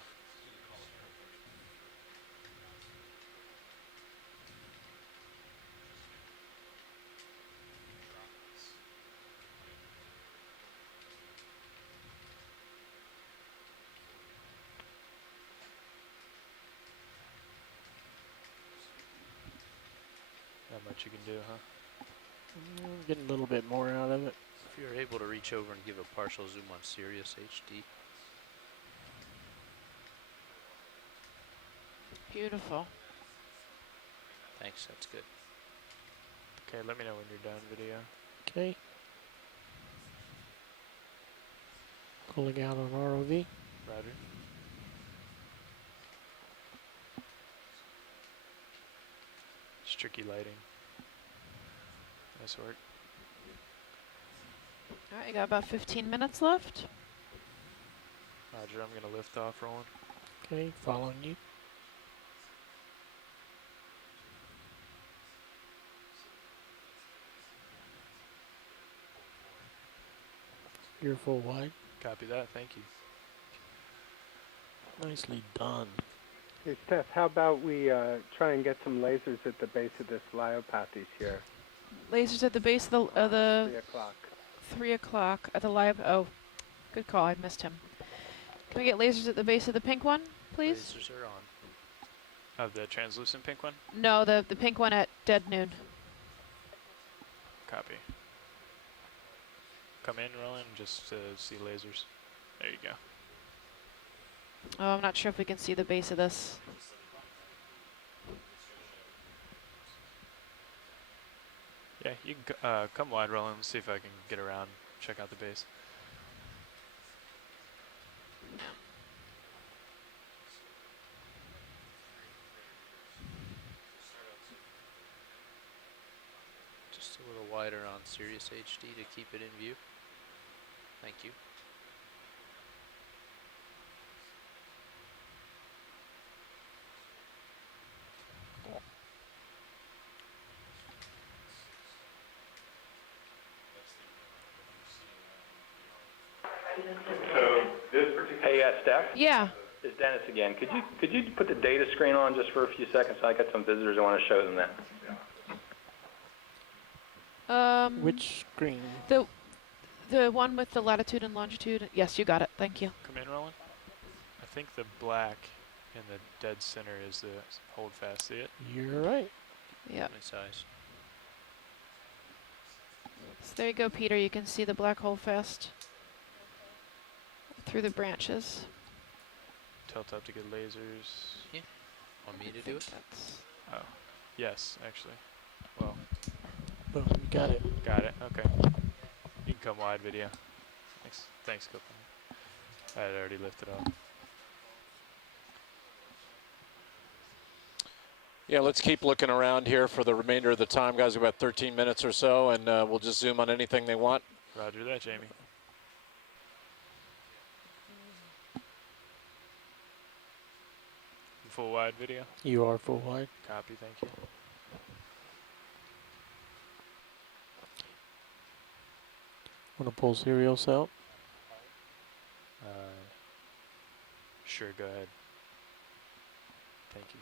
Not much you can do, huh? Getting a little bit more out of it. If you're able to reach over and give a partial zoom on Sirius HD. Beautiful. Thanks, that's good. Okay, let me know when you're done, video. Okay. Pulling out on ROV. Roger. It's tricky lighting. Nice work. All right, you got about 15 minutes left. Roger, I'm gonna lift off, Roland. Okay, following you. You're full wide. Copy that, thank you. Nicely done. Hey, Steph, how about we try and get some lasers at the base of this Lyopathes here? Lasers at the base of the 3 o'clock. 3 o'clock at the live. Oh, good call. I missed him. Can we get lasers at the base of the pink one, please? Lasers are on. Of the translucent pink one? No, the pink one at dead noon. Copy. Come in, Roland, just to see lasers. There you go. Oh, I'm not sure if we can see the base of this. Yeah, you can come wide, Roland. Let's see if I can get around, check out the base. Just a little wider on Sirius HD to keep it in view. Thank you. So this particular. Hey, Steph. Yeah. It's Dennis again. Could you put the data screen on just for a few seconds? I got some visitors. I want to show them that. Which screen? The one with the latitude and longitude. Yes, you got it. Thank you. Come in, Roland. I think the black in the dead center is the hold fast. See it? You're right. Yep. Nice eyes. So there you go, Peter. You can see the black hole fast through the branches. Tilt up to get lasers. Yeah. Want me to do it? Oh, yes, actually. Well. Boom, you got it. Got it, okay. You can come wide, video. Thanks, Copeland. I had already lifted off. Yeah, let's keep looking around here for the remainder of the time, guys. About 13 minutes or so, and we'll just zoom on anything they want. Roger that, Jamie. Full wide video? You are full wide. Copy, thank you. Want to pull serials out? Sure, go ahead. Thank you.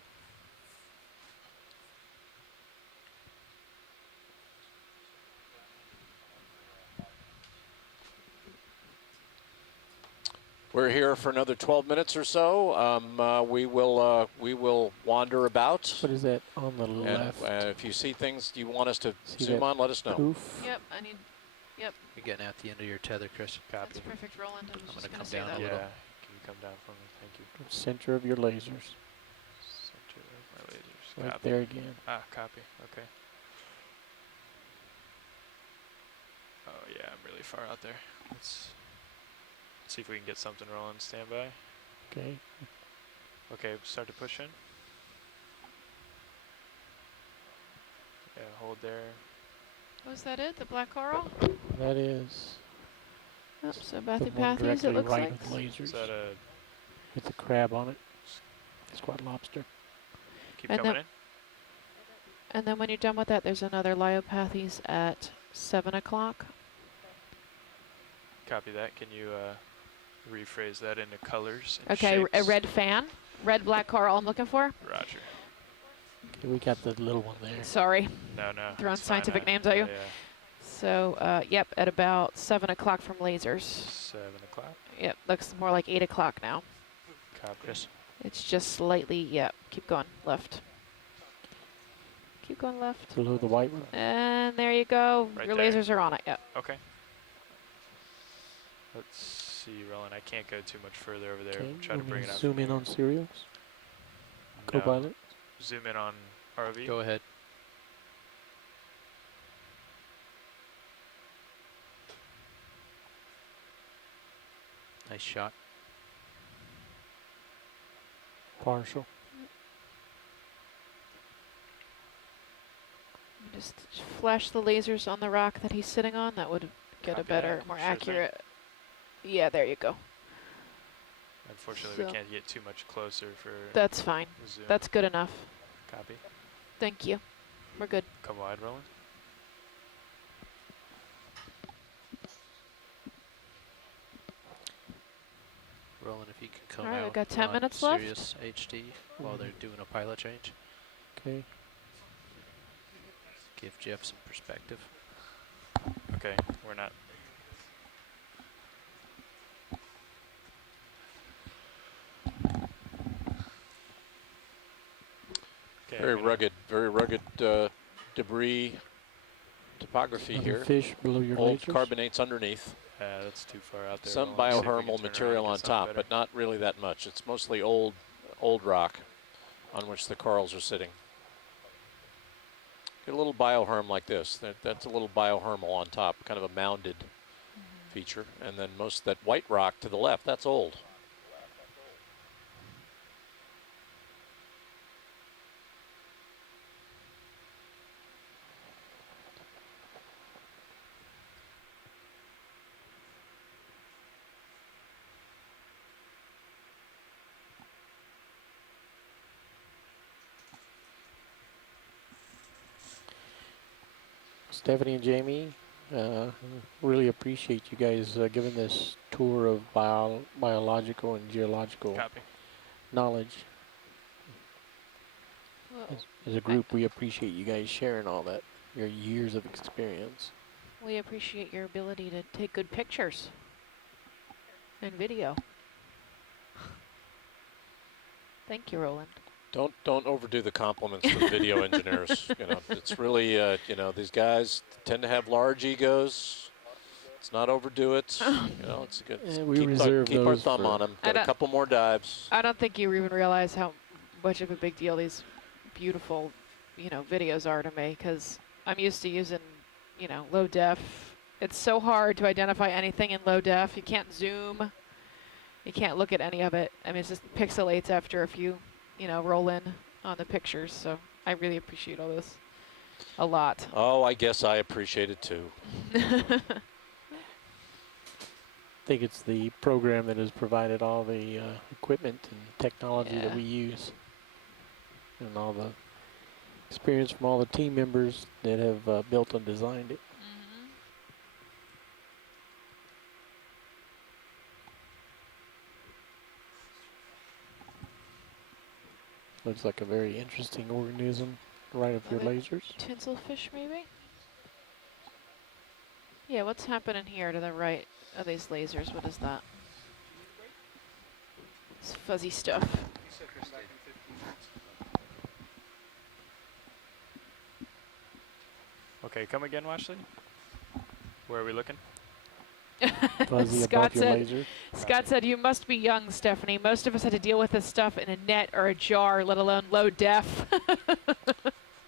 We're here for another 12 minutes or so. We will wander about. What is that on the left? If you see things you want us to zoom on, let us know. Poof. Yep, I need. Yep. You're getting out the end of your tether, Chris. Copy. That's perfect, Roland. I'm going to come down a little. Yeah, can you come down for me? Thank you. Center of your lasers. Center of my lasers. Right Copy. there again. Ah, copy. Okay. Oh yeah, I'm really far out there. Let's see if we can get something rolling. Stand by. Okay. Okay, start to push in. Yeah, hold there. Was that it? The black coral? That is. Oh, so Bathypathes, it looks right like. With lasers. Is that a... With the crab on it. Squat lobster. Keep coming in. And then when you're done with that, there's another Lyopathes at 7 o'clock. Copy that. Can you rephrase that into colors and Okay, shapes? a red fan. Red, black coral I'm looking for. Roger. Okay, we got the little one there. Sorry. No. Throwing scientific names at you. Yeah. So, yep, at about 7 o'clock from lasers. 7 o'clock? Yep, looks more like 8 o'clock now. Copy. It's just slightly, yep, keep going, left. Keep going left. Below the white one. And there you go. Right Your there. lasers are on it, yep. Okay. Let's see, Roland. I can't go too much further over there. Okay, Try to bring it up. Zoom in on serials. No. Copilot. Zoom in on ROV. Go ahead. Nice shot. Partial. Just flash the lasers on the rock that he's sitting on. That would get a better, more accurate. Yeah, there you go. Unfortunately, we can't get too much closer for. That's fine. Zoom. That's good enough. Copy. Thank you. We're good. Come wide, Roland. Roland, if you can come All right, out we've got 10 minutes Sirius left. HD while they're doing a pilot change. Okay. Give Jeff some perspective. Okay, we're not. Okay, very rugged debris topography here. Fish below your Old lasers. carbonates underneath. That's too far out there. Some Roland. biothermal material on top, but not really that much. It's mostly old rock on which the corals are sitting. Get a little bioherm like this. That's a little biohermal on top, kind of a mounded feature. And then most of that white rock to the left, that's old. Stephanie and Jamie, really appreciate you guys giving this tour of biological and geological knowledge. As a group, we appreciate you guys sharing all that, your years of experience. We appreciate your ability to take good pictures and video. Thank you, Roland. Don't overdo the compliments to the video engineers. You know, it's really you know, these guys tend to have large egos. Let's not overdo it. You know, it's good. Keep our thumb on them. Got a couple more dives. I don't think you even realize how much of a big deal these beautiful, you know, videos are to me, because I'm used to using, you know, low def. It's so hard to identify anything in low def. You can't zoom. You can't look at any of it. I mean, it just pixelates after a few, you know, roll in on the pictures. So I really appreciate all this a lot. Oh, I guess I appreciate it too. I think it's the program that has provided all the equipment and technology that we use, and all the experience from all the team members that have built and designed it. Looks like a very interesting organism right up your lasers. Tinselfish, maybe? Yeah, what's happening here to the right of these lasers? What is that? It's fuzzy stuff. Okay, come again, Washley. Where are we looking? Scott said, you must be young, Stephanie. Most of us had to deal with this stuff in a net or a jar, let alone low def.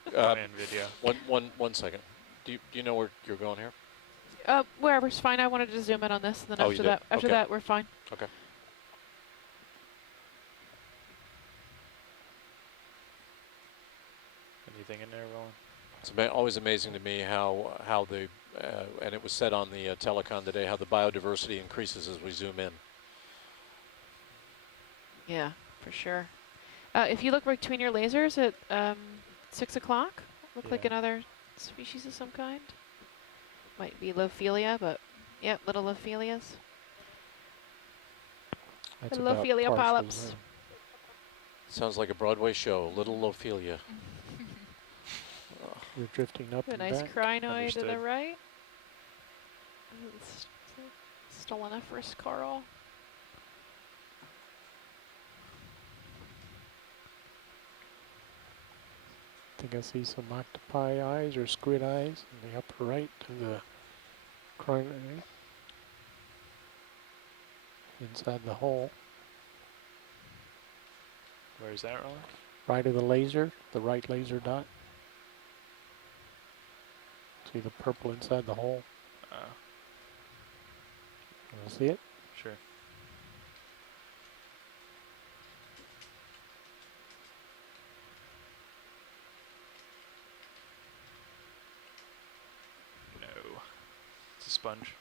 Video. One second. Do you know where you're going here? Wherever's fine. I wanted to zoom in on this, and then after that, we're fine. Okay. Anything in there, Roland? It's always amazing to me how the and it was said on the telecon today, how the biodiversity increases as we zoom in. Yeah, for sure. If you look between your lasers at 6 o'clock, look like another species of some kind. Might be Lophelia, but yeah, little Lophelias. Lophelia polyps. Sounds like a Broadway show, Little Lophelia. You're drifting up a and nice back. crinoid to the right. Stoloniferous coral. I think I see some octopi eyes or squid eyes in the upper right of the crinoid. Inside the hole. Where is that, Roland? Right of the laser, the right laser dot. See the purple inside the hole? You want to see it? Sure. the sponge.